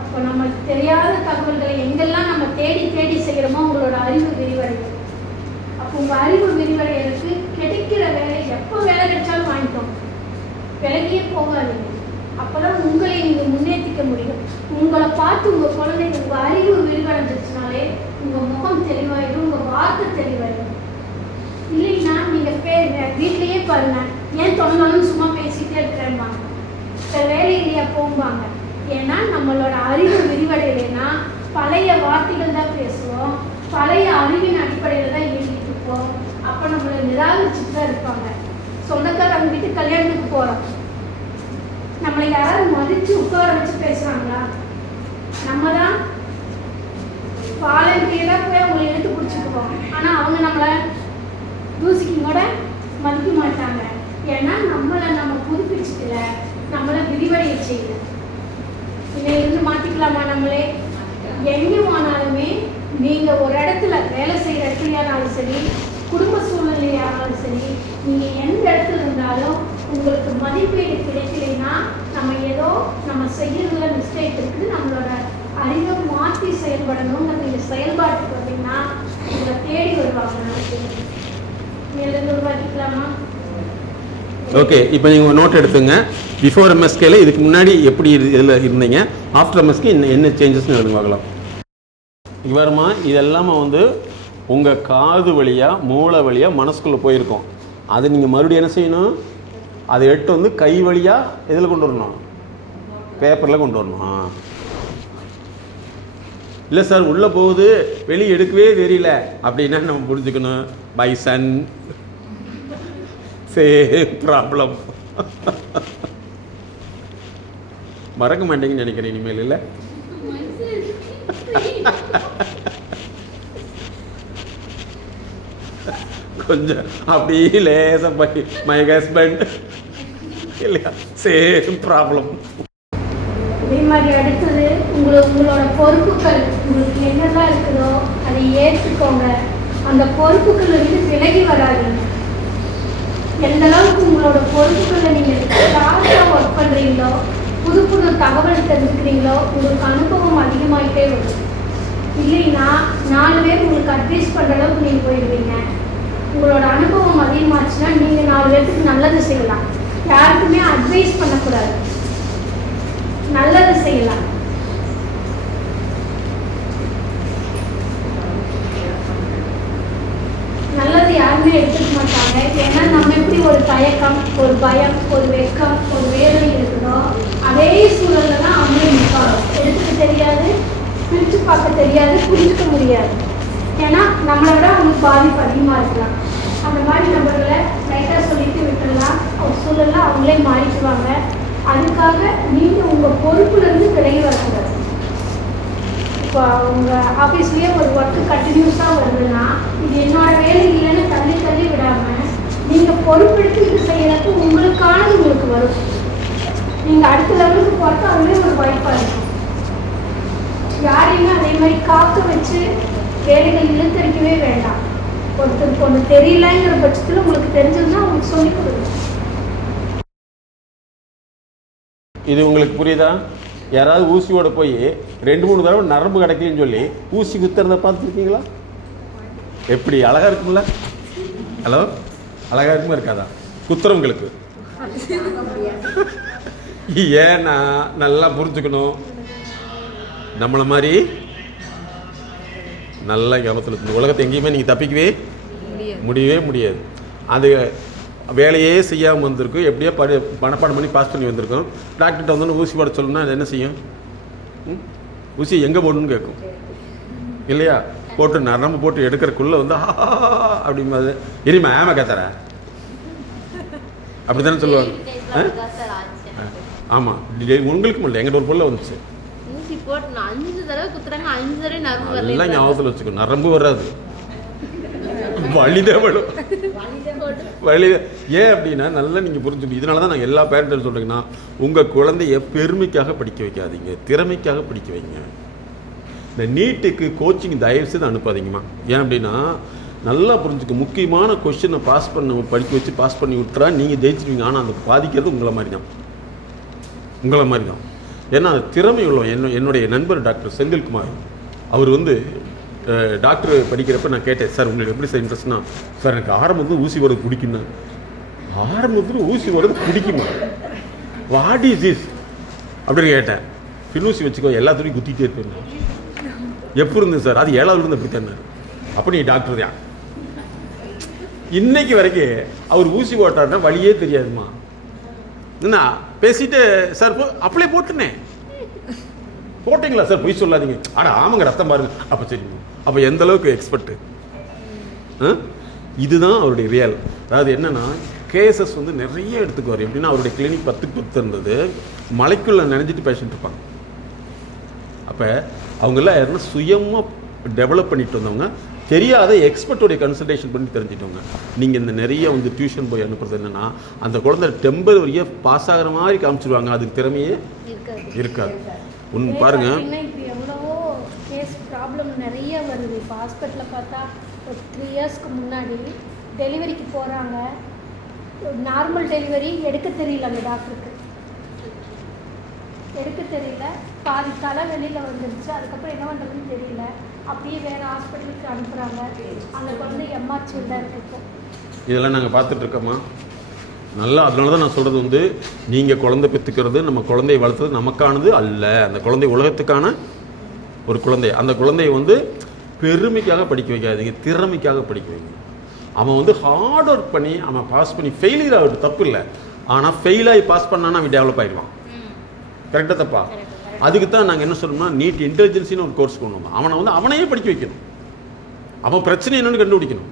அப்போ நம்மளுக்கு தெரியாத தகவல்களை எங்கெல்லாம் நம்ம தேடி தேடி செய்கிறோமோ உங்களோட அறிவு விரிவடையும். அப்போ உங்கள் அறிவு விரிவடைகிறதுக்கு கிடைக்கிற வேலை, எப்போ வேலை கிடைச்சாலும் வாங்கிக்கோங்க, விலகியே போகாதீங்க. அப்போ தான் உங்களை நீங்கள் முன்னேற்றிக்க முடியும். உங்களை பார்த்து உங்கள் குழந்தைங்க உங்கள் அறிவு விரிவடைஞ்சிருச்சுனாலே உங்கள் முகம் தெளிவாயிடும், உங்கள் வார்த்தை தெளிவாயிடும். இல்லைன்னா நீங்கள் வீட்லேயே பாருங்க, ஏன் தொடர்ந்தாலும் சும்மா பேசிகிட்டே இருக்கிறேன்பாங்க, சில வேலை இல்லையா போகும்பாங்க. ஏன்னா நம்மளோட அறிவு விரிவடையிலைன்னா பழைய வார்த்தைகள் தான் பேசுவோம், பழைய அறிவின் அடிப்படையில் தான் எழுதிட்டு இருப்போம். அப்போ நம்மளை நிராகரிச்சுட்டு தான் இருப்பாங்க. சொந்தக்காரங்க வீட்டுக்கு கல்யாணத்துக்கு போகிறோம், நம்மளை யாராவது மதித்து உட்கார வச்சு பேசுகிறாங்களா? நம்ம தான் வாலண்டியராக போய் அவங்களை எடுத்து பிடிச்சிக்குவோம். ஆனால் அவங்க நம்மளை தூசிக்கு கூட மதிக்க மாட்டாங்க. ஏன்னா நம்மளை நம்ம புதுப்பிச்சுக்கல, நம்மளை விரிவடைய செய்யல. இதிலிருந்து மாற்றிக்கலாமா? நம்மளே எங்கே போனாலுமே நீங்கள் ஒரு இடத்துல வேலை செய்கிற இடத்துலையானாலும் சரி, குடும்ப சூழ்நிலையானாலும் சரி, நீங்கள் எந்த இடத்துல இருந்தாலும் உங்களுக்கு மதிப்பீடு கிடைக்கலைன்னா நம்ம செய்யறதுல மிஸ்டேக் இருக்குது. நம்மளோட அறிவை மாற்றி செயல்படணும். நீங்கள் செயல்பாட்டுக்கு வந்தீங்கன்னா உங்களை தேடி வருவாங்க. நாளைக்கு உருவாக்கிக்கலாமா? ஓகே, இப்போ நீங்கள் ஒரு நோட் எடுத்துங்க. பிஃபோர் எம்எஸ்கேல இதுக்கு முன்னாடி எப்படி இதில் இருந்தீங்க, ஆஃப்டர் எம்எஸ்கே என்ன சேஞ்சஸ்ன்னு எழுதுங்க பார்க்கலாம். இவருமா இதெல்லாமே வந்து உங்கள் காது வழியாக, மூளை வழியாக மனசுக்குள்ளே போயிருக்கோம். அது நீங்கள் மறுபடியும் என்ன செய்யணும்? அதை எடுத்து வந்து கை வழியாக இதில் கொண்டு வரணும், பேப்பரில் கொண்டு வரணும். இல்லை சார் உள்ளே போகுது வெளியே எடுக்கவே தெரியல அப்படின்னா நம்ம புரிஞ்சுக்கணும், பை சன் சேம் ப்ராப்ளம். மறக்க மாட்டேங்கன்னு நினைக்கிறேன் இனிமேல். இல்லை கொஞ்சம் அப்படியே லேசா போய் மை ஹஸ்பண்ட் இல்லையா, சேம் ப்ராப்ளம். அதே மாதிரி அடுத்தது உங்களோட பொறுப்புகள், உங்களுக்கு என்னெல்லாம் இருக்குதோ அதை ஏற்றுக்கோங்க. அந்த பொறுப்புகள் இருந்து விலகி வராதீங்க. எந்த அளவுக்கு உங்களோட பொறுப்புகளை நீங்கள் ஷார்ட்டாக ஒர்க் பண்ணுறீங்களோ, புது புது தகவல் தெரிஞ்சுக்கிறீங்களோ, உங்களுக்கு அனுபவம் அதிகமாகிட்டே வரும். இல்லைன்னா 4 பேர் உங்களுக்கு அட்வைஸ் பண்ணுற அளவுக்கு நீங்கள் போயிடுவீங்க. உங்களோட அனுபவம் அதிகமாச்சுன்னா நீங்கள் 4 பேருக்கு நல்லது செய்யலாம். யாருக்குமே அட்வைஸ் பண்ணக்கூடாது, நல்லது செய்யலாம். நல்லது யாருமே எடுத்துக்க மாட்டாங்க. ஏன்னா நம்ம எப்படி ஒரு தயக்கம், ஒரு பயம், ஒரு வெக்கம், ஒரு வேதனை இருக்குதோ அதே சூழல்ல தான் அவங்களே நிற்பாங்க. எடுத்துக்க தெரியாது, பிரித்து பார்க்க தெரியாது, புரிஞ்சுக்க முடியாது. ஏன்னா நம்மளை விட அவங்களுக்கு பாதிப்பு அதிகமாக இருக்கலாம். அந்த மாதிரி நபர்களை லைட்டாக சொல்லிட்டு விட்டுடலாம். ஒரு சூழலில் அவங்களே மாறிக்குவாங்க. அதுக்காக நீங்கள் உங்கள் பொறுப்புலேருந்து விலகி வரக்கூடாது. இப்போ உங்கள் ஆஃபீஸ்லேயே ஒரு ஒர்க்கு கண்டினியூஸாக வருதுன்னா இது என்னோட வேலை இல்லைன்னு தள்ளி விடாமல் நீங்கள் பொறுப்பெடுத்து இது செய்யறதுக்கு உங்களுக்கானது உங்களுக்கு வரும். நீங்கள் அடுத்த லெவலுக்கு போகிறதுக்கு அதுவே ஒரு வாய்ப்பாக இருக்கும். யாரையுமே அதே மாதிரி காக்க வச்சு வேலைகள் இழுத்தரிக்கவே வேண்டாம். ஒருத்தருக்கு ஒன்று தெரியலங்கிற பட்சத்தில் உங்களுக்கு தெரிஞ்சதுன்னா உங்களுக்கு சொல்லிக் கொடுங்க. இது உங்களுக்கு புரியுதா? யாராவது ஊசியோட போய் 2-3 தடவை நரம்பு கிடைக்கலன்னு சொல்லி ஊசி குத்துறத பார்த்துருக்கீங்களா? எப்படி அழகா இருக்கும்ல? ஹலோ, அழகா இருக்குமா இருக்காதா குத்துறவங்களுக்கு? ஏன்னா நல்லா புரிஞ்சுக்கணும், நம்மளை மாதிரி நல்லா கவனத்தில் இருக்கணும். உலகத்தை எங்கேயுமே நீங்கள் தப்பிக்கவே முடியவே முடியாது. அது வேலையே செய்யாமல் வந்திருக்கும், எப்படியோ பணப்பாடம் பண்ணி பாஸ் பண்ணி வந்திருக்கோம். டாக்டர்கிட்ட வந்து ஊசி போட சொல்லணும்னா அது என்ன செய்யும்? ஊசி எங்கே போடணும்னு கேட்கும் இல்லையா? போட்டு நரம்பு போட்டு எடுக்கிறக்குள்ளே வந்து அப்படிங்கிறது இனிமே ஏமா கேத்தர அப்படி தானே சொல்லுவாங்க. ஆமாம், உங்களுக்கும் இல்லை, எங்கிட்ட ஒரு பொருளை வந்துச்சு. ஊசி போட்டு 5 தடவை குத்துறாங்க, 5 தடவை நரம்பு வரல. எல்லாம் ஞாபகத்தில் வச்சுக்கோ, நரம்பு வராது, வலிதான் வரும். வலி ஏன் அப்படின்னா நல்லா நீங்கள் புரிஞ்சுக்கணும். இதனால தான் நான் எல்லா பேரண்ட்டும் சொல்கிறேங்கன்னா, உங்கள் குழந்தைய பெருமைக்காக படிக்க வைக்காதீங்க, திறமைக்காக படிக்க வைங்க. இந்த நீட்டுக்கு கோச்சிங் தயவுசெய்து அனுப்பாதீங்கம்மா. ஏன் அப்படின்னா நல்லா புரிஞ்சுக்க, முக்கியமான கொஸ்டினை படிக்க வச்சு பாஸ் பண்ணி விட்டுறா நீங்கள் ஜெயிச்சிருவீங்க. ஆனால் அந்த பாதிக்கிறது உங்களை மாதிரி தான். ஏன்னா அது திறமை உள்ளவன். என்னுடைய நண்பர் டாக்டர் செந்தில்குமார், அவர் டாக்டர் படிக்கிறப்ப நான் கேட்டேன், சார் உங்களுக்கு எப்படி சார் இன்ட்ரெஸ்ட்னா, சார் எனக்கு ஆரம்பத்தில் ஊசி வரது பிடிக்குன்னா. ஆரம்பத்தில் ஊசி வரது பிடிக்குமா? வாட் இஸ் திஸ் அப்படின்னு கேட்டேன். பின்னூசி வச்சுக்கோ, எல்லாத்துலையும் குத்திட்டே இருப்பேன். எப்படி இருந்தது சார்? அது 7வது இருந்து அப்படி தானே. அப்போ நீ டாக்டர் தான். இன்னைக்கு வரைக்கும் அவர் ஊசி போட்டாருன்னா வழியே தெரியாதுமா. என்ன பேசிட்டு சார் அப்படியே போட்டுனேன். போட்டிங்களா சார்? பொய் சொல்லாதீங்க. ஆனால் ஆமாங்க, ரத்தம் பாருங்க. அப்போ சரி, அப்போ எந்த அளவுக்கு எக்ஸ்பர்ட்டு. இதுதான் அவருடைய ரியல். அதாவது என்னன்னா கேசஸ் நிறைய எடுத்துக்குவார். எப்படின்னா அவருடைய கிளினிக் 10க்கு 10 இருந்தது. மலைக்குள்ளே நினைஞ்சிட்டு பேஷண்ட் இருப்பாங்க. அப்போ அவங்கெல்லாம் யாருன்னா சுயமாக டெவலப் பண்ணிட்டு வந்தவங்க, தெரியாத எக்ஸ்பர்ட்டோடைய கன்சல்டேஷன் பண்ணி தெரிஞ்சிட்டவங்க. நீங்கள் இந்த நிறைய டியூஷன் போய் அனுப்புறது என்னென்னா, அந்த குழந்தை டெம்பரரியாக பாஸ் ஆகிற மாதிரி காமிச்சிருவாங்க, அதுக்கு திறமையே இருக்காது. ஒன்று பாருங்க, இப்போ எவ்வளவோ கேஸ் ப்ராப்ளம் நிறைய வருது. இப்போ ஹாஸ்பிட்டலில் பார்த்தா ஒரு 3 இயர்ஸ்க்கு முன்னாடி டெலிவரிக்கு போகிறாங்க, நார்மல் டெலிவரி எடுக்க தெரியல, அந்த டாக்டருக்கு எடுக்க தெரியல, பாதி தலை வெளியில் வந்துருச்சு. அதுக்கப்புறம் என்ன பண்ணுறதுன்னு தெரியல, அப்படியே வேறு ஹாஸ்பிட்டலுக்கு அனுப்புகிறாங்க. அந்த குழந்தை எம்ஆர்சியில் தான் இருக்கு. இதெல்லாம் நாங்கள் பார்த்துட்ருக்கோம்மா. நல்லா, அதனால தான் நான் சொல்கிறது நீங்கள் குழந்தை பெற்றுக்கிறது, நம்ம குழந்தையை வளர்த்துறது நமக்கானது அல்ல. அந்த குழந்தை உலகத்துக்கான ஒரு குழந்தை. அந்த குழந்தையை பெருமைக்காக படிக்க வைக்காதீங்க, திறமைக்காக படிக்க வைங்க. அவன் ஹார்ட் ஒர்க் பண்ணி அவன் பாஸ் பண்ணி ஃபெயிலியர் ஆகிட்டு தப்பு இல்லை. ஆனால் ஃபெயிலாகி பாஸ் பண்ணான்னா அவன் டெவலப் ஆகிடுவான். கரெக்டாக தப்பா? அதுக்கு தான் நாங்கள் என்ன சொல்லணும்னா, நீட் இன்டெலிஜென்சின்னு ஒரு கோர்ஸ் கொண்டு வந்தோம். அவனை அவனையே படிக்க வைக்கணும். அவன் பிரச்சனை என்னன்னு கண்டுபிடிக்கணும்.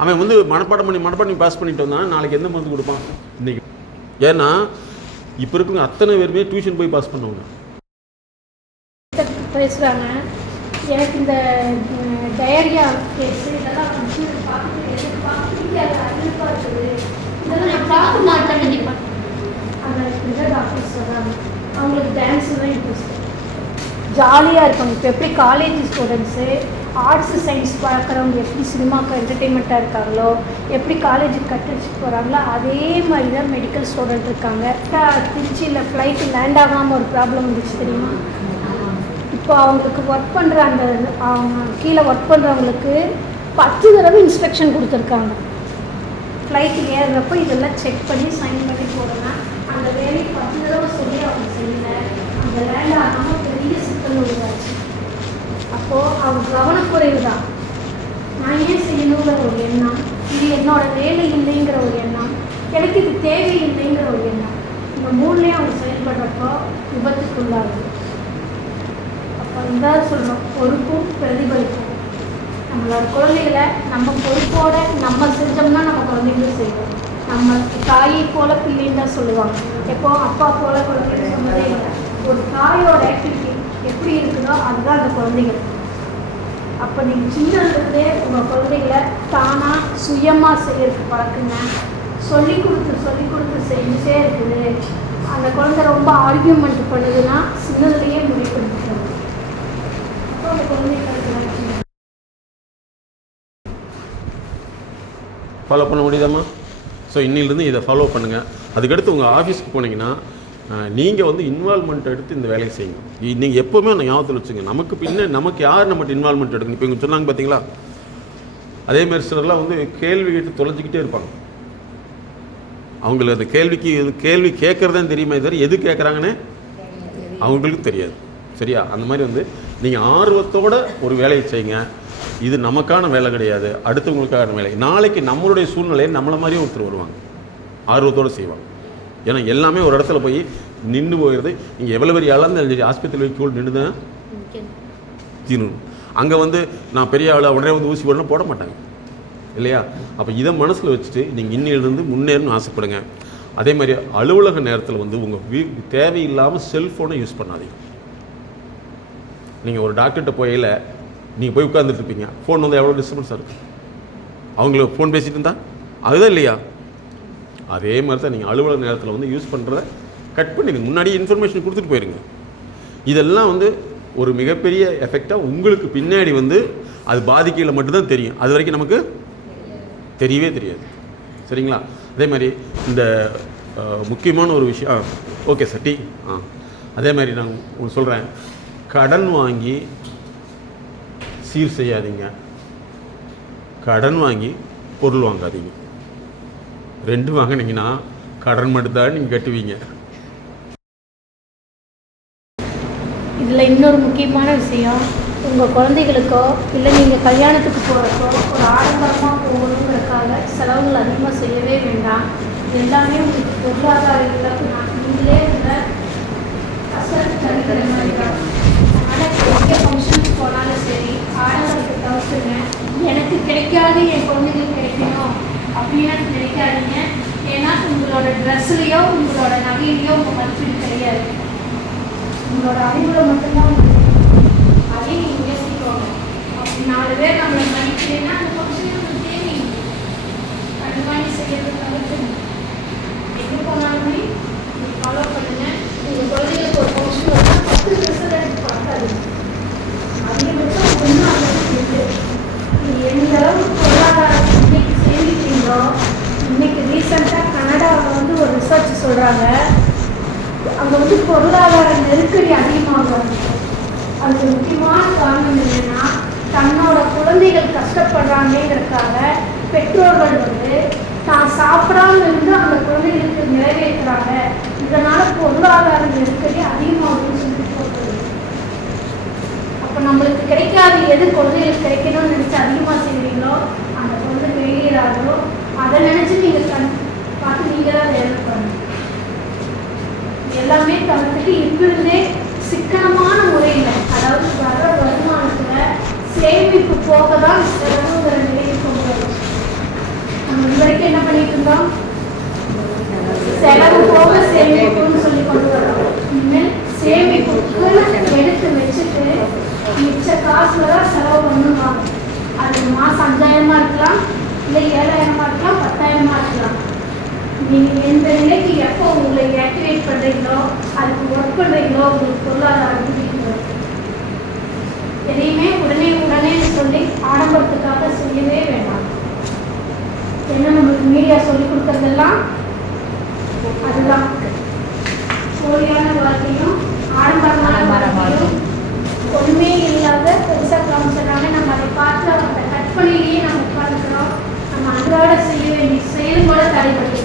அவன் மனப்பாடம் பண்ணி பாஸ் பண்ணிட்டு வந்தானா நாளைக்கு எந்த மருந்து கொடுப்பான் இன்னைக்கு? ஏன்னா இப்போ இருக்குங்க அத்தனை பேருமே டியூஷன் போய் பாஸ் பண்ணுவாங்க. பேசுகிறாங்க, எனக்கு இந்த டயரியா கேஸு இதெல்லாம் பார்க்க மாட்டேன். அந்த டாக்டர்ஸ் சொல்கிறாங்க, அவங்களுக்கு டான்ஸு தான் இன்ட்ரெஸ்ட், ஜாலியாக இருப்பாங்க. இப்போ எப்படி காலேஜ் ஸ்டூடெண்ட்ஸு ஆர்ட்ஸு சயின்ஸ் பார்க்குறவங்க எப்படி சினிமாவுக்கு என்டர்டெயின்மெண்ட்டாக இருக்காங்களோ, எப்படி காலேஜுக்கு கட்டடிச்சுட்டு போகிறாங்களோ, அதே மாதிரி தான் மெடிக்கல் ஸ்டூடெண்ட் இருக்காங்க. திருச்சியில் ஃப்ளைட்டு லேண்ட் ஆகாமல் ஒரு ப்ராப்ளம் இருந்துச்சு தெரியுமா? இப்போ அவங்களுக்கு ஒர்க் பண்ணுற அவங்க கீழே ஒர்க் பண்ணுறவங்களுக்கு 10 தடவை இன்ஸ்ட்ரக்ஷன் கொடுத்துருக்காங்க. ஃப்ளைட்டு ஏறுறப்போ இதெல்லாம் செக் பண்ணி சைன் பண்ணி போடலாம். அந்த வேலையை 10 தடவை சொல்லி அவங்க செய்யலை. அந்த லேண்ட் ஆகாமல் பெரிய சிக்கல் உருவாச்சு. அப்போது அவங்க கவனக்குறைவு தான். நான் ஏன் செய்யணுங்கிற ஒரு எண்ணம், இது என்னோட வேலை இல்லைங்கிற ஒரு எண்ணம், எனக்கு இது தேவையில்லைங்கிற ஒரு எண்ணம், இந்த 3லேயும் அவங்க செயல்படுறப்போ விபத்துக்குள்ளாகுது. அப்போ இந்த சொல்கிறோம், பொறுப்பும் பிரதிபலிப்பும். நம்மளோட குழந்தைகளை நம்ம பொறுப்போடு நம்ம செஞ்சோம்னா நம்ம குழந்தைங்களும் செய்வோம். நம்ம தாயை போல பிள்ளைன்னு தான் சொல்லுவாங்க. எப்போ அப்பா போல குழந்தைங்க சொன்னதே இல்லை. ஒரு தாயோட ஆக்டிவிட்டி எப்படி இருக்குதோ அதுதான் அந்த குழந்தைகள். அப்போ நீங்கள் சின்னதுலேருந்தே உங்கள் குழந்தைகளை தானாக சுயமாக செய்யறதுக்கு பழக்குங்க. சொல்லி கொடுத்து செஞ்சுட்டே இருக்குது. அந்த குழந்தை ரொம்ப ஆர்கியூமெண்ட் பண்ணுதுன்னா சின்னதுலேயே முடிவுபடுத்திக்கிறது. அப்போ அந்த குழந்தைகளுக்கு ஃபாலோ பண்ண முடியுதாம்மா? ஸோ இன்னிலிருந்து இதை ஃபாலோ பண்ணுங்கள். அதுக்கடுத்து உங்கள் ஆஃபீஸ்க்கு போனீங்கன்னா நீங்கள் இன்வால்மெண்ட் எடுத்து இந்த வேலையை செய்யுங்க. நீங்கள் எப்போவுமே அந்த ஞாபகத்தில் வச்சுங்க, நமக்கு யார் நம்மகிட்ட இன்வால்மெண்ட் எடுக்கணும். இப்போ இவங்க சொன்னாங்க பார்த்தீங்களா, அதேமாதிரி சிலர்லாம் கேள்வி கேட்டு தொலைஞ்சிக்கிட்டே இருப்பாங்க. அவங்களுக்கு அந்த கேள்வி கேட்குறதான் தெரியுமே தவிர எது கேட்குறாங்கன்னு அவங்களுக்கு தெரியாது. சரியா? அந்த மாதிரி நீங்கள் ஆர்வத்தோடு ஒரு வேலையை செய்யுங்க. இது நமக்கான வேலை கிடையாது, அடுத்தவங்களுக்கான வேலை. நாளைக்கு நம்மளுடைய சூழ்நிலையை நம்மளை மாதிரியே ஒருத்தர் வருவாங்க, ஆர்வத்தோடு செய்வாங்க. ஏன்னா எல்லாமே ஒரு இடத்துல போய் நின்று போகிறது. நீங்கள் எவ்வளோ பெரிய ஆளாக இருந்தாலும் சரி, ஆஸ்பத்திரி வைக்கோல் நின்று தான் தீரணும். அங்கே நான் பெரிய ஆளை உடனே ஊசி போடணும் போட மாட்டாங்க இல்லையா? அப்போ இதை மனசில் வச்சுட்டு நீங்கள் இன்னிலிருந்து முன்னேறணும்னு ஆசைப்படுங்க. அதே மாதிரி அலுவலக நேரத்தில் வந்து உங்கள் தேவையில்லாமல் செல்ஃபோனை யூஸ் பண்ணாதீங்க. நீங்கள் ஒரு டாக்டர்கிட்ட போயில நீங்கள் போய் உட்காந்துட்டு இருப்பீங்க, ஃபோன் வந்து எவ்வளோ டிஸ்டர்பன்ஸாக இருக்குது. அவங்களுக்கு ஃபோன் பேசிகிட்டு இருந்தால் அதுதான் இல்லையா? அதே மாதிரி தான் நீங்கள் அலுவலக நேரத்தில் வந்து யூஸ் பண்ணுறத கட் பண்ணிடுங்க. முன்னாடியே இன்ஃபர்மேஷன் கொடுத்துட்டு போயிருங்க. இதெல்லாம் வந்து ஒரு மிகப்பெரிய எஃபெக்டாக உங்களுக்கு பின்னாடி வந்து அது பாதிக்கையில் மட்டும்தான் தெரியும். அது வரைக்கும் நமக்கு தெரியவே தெரியாது. சரிங்களா? அதே மாதிரி இந்த முக்கியமான ஒரு விஷயம், ஓகே சார் டீ. அதே மாதிரி நான் உங்களுக்கு சொல்கிறேன், கடன் வாங்கி சீர் செய்யாதீங்க, கடன் வாங்கி பொருள் வாங்காதீங்க. ரெண்டு வாங்கினீங்கன்னா கடன் மட்டும்தான் நீங்கள் கட்டுவீங்க. இதில் இன்னொரு முக்கியமான விஷயம், உங்கள் குழந்தைகளுக்கோ இல்லை நீங்கள் கல்யாணத்துக்கு போகிறப்போ ஒரு ஆடம்பரமாக போகணுங்கிறதுக்காக செலவுகள் அதிகமாக செய்யவே வேண்டாம். எல்லாமே உங்களுக்கு பொருளாதார இழப்பு தான். நீங்களே இதில் அசல் தடுக்கிற மாதிரி தான். ஆனால் எங்கே ஃபங்க்ஷனுக்கு போனாலும் சரி, ஆடம்பரத்தை தவிர்த்துங்க. எனக்கு கிடைக்காது என் குழந்தைகளுக்கு கிடைக்கணும் அப்படின்னு நினைக்காதீங்க. ஏன்னா உங்களோட ட்ரெஸ்லையோ உங்களோட நகையிலையோ உங்கள் மதிப்பீடு கிடையாது. உங்களோட அறிவுரை மட்டும்தான். அதையும் நீங்கள் யோசிக்கோங்க. அப்படி 4 பேர் நம்மளை மதிக்கிறேன்னா அந்த ஃபங்க்ஷன் நமக்கு தேவையில்லை. கண்டிப்பாக செய்யறது தவிர்த்துங்க. எங்கே போனாலுமே நீங்கள் ஃபாலோ பண்ணுங்கள். உங்கள் குழந்தைகளுக்கு ஒரு ஃபங்க்ஷன் வந்தால் 10 ட்ரெஸ்ஸை எடுத்து பார்க்காது. அதிகபட்சம் ஒன்றும் அளவுக்கு இருக்குது. நீங்கள் எந்த அளவுக்கு பொருளாதாரம் இன்னைக்கு சேமிக்கிறீங்களோ, இன்னைக்கு ரீசெண்டாக கனடாவில் வந்து ஒரு ரிசர்ச் சொல்கிறாங்க, அங்கே வந்து பொருளாதார நெருக்கடி அதிகமாகும். அதுக்கு முக்கியமான காரணம் என்னென்னா, தன்னோட குழந்தைகள் கஷ்டப்படுறாங்கிறதுக்காக பெற்றோர்கள் வந்து தான் சாப்பிடாம இருந்து அந்த குழந்தைகளுக்கு நிறைவேற்றுறாங்க. இதனால் பொருளாதார நெருக்கடி அதிகமாகுதுன்னு சொல்லி சொல்கிறது. அப்போ நம்மளுக்கு கிடைக்காது எது குழந்தைகளுக்கு கிடைக்கணும்னு நினச்சி அதிகமாக செய்வீங்களோ அந்த குழந்தை வெளியேறாதோ அதை நினச்சி நீங்கள் பார்த்து நீங்கள் தான் வேலை பண்ணணும். எல்லாமே தவிர்த்துட்டு இப்படிருந்தே சிக்கனமான முறையில், அதாவது வர வருமானத்தில் சேமிப்பு போக தான் செலவுங்கிற நிலைக்கு கொண்டு வரும். நம்ம இது வரைக்கும் என்ன பண்ணிட்டு இருந்தோம்? செலவு போக சேமிப்புன்னு சொல்லி கொண்டு வரோம். இனிமேல் சேமிப்புக்குன்னு எடுத்து வச்சுட்டு மிச்ச காசுல தான் செலவு பண்ணுவாங்க. அது மாதம் 5000 இருக்கலாம், இல்லை 7000 இருக்கலாம், 10,000 இருக்கலாம். நீங்கள் எந்த நிலைக்கு எப்போ உங்களை ஆக்டிவேட் பண்ணுறீங்களோ, அதுக்கு ஒர்க் பண்ணுறீங்களோ, உங்களுக்கு பொருளாதாரம் வரும். எதையுமே உடனே சொல்லி ஆடம்பரத்துக்காக செய்யவே வேண்டாம். என்ன நம்மளுக்கு மீடியா சொல்லி கொடுக்கறதெல்லாம் அதுதான். போலியான வாழ்க்கையும் ஆடம்பரமான வாழ்க்கையும் ஒன்றுமே இல்லாத பெருசாக காமிச்சிடறாங்க. நம்ம அதை பார்த்து அந்த கற்பனையிலேயே நம்ம உட்காந்துக்கிறோம். நம்ம அன்றாட செய்ய வேண்டிய செயல் கூட தடைபட்டு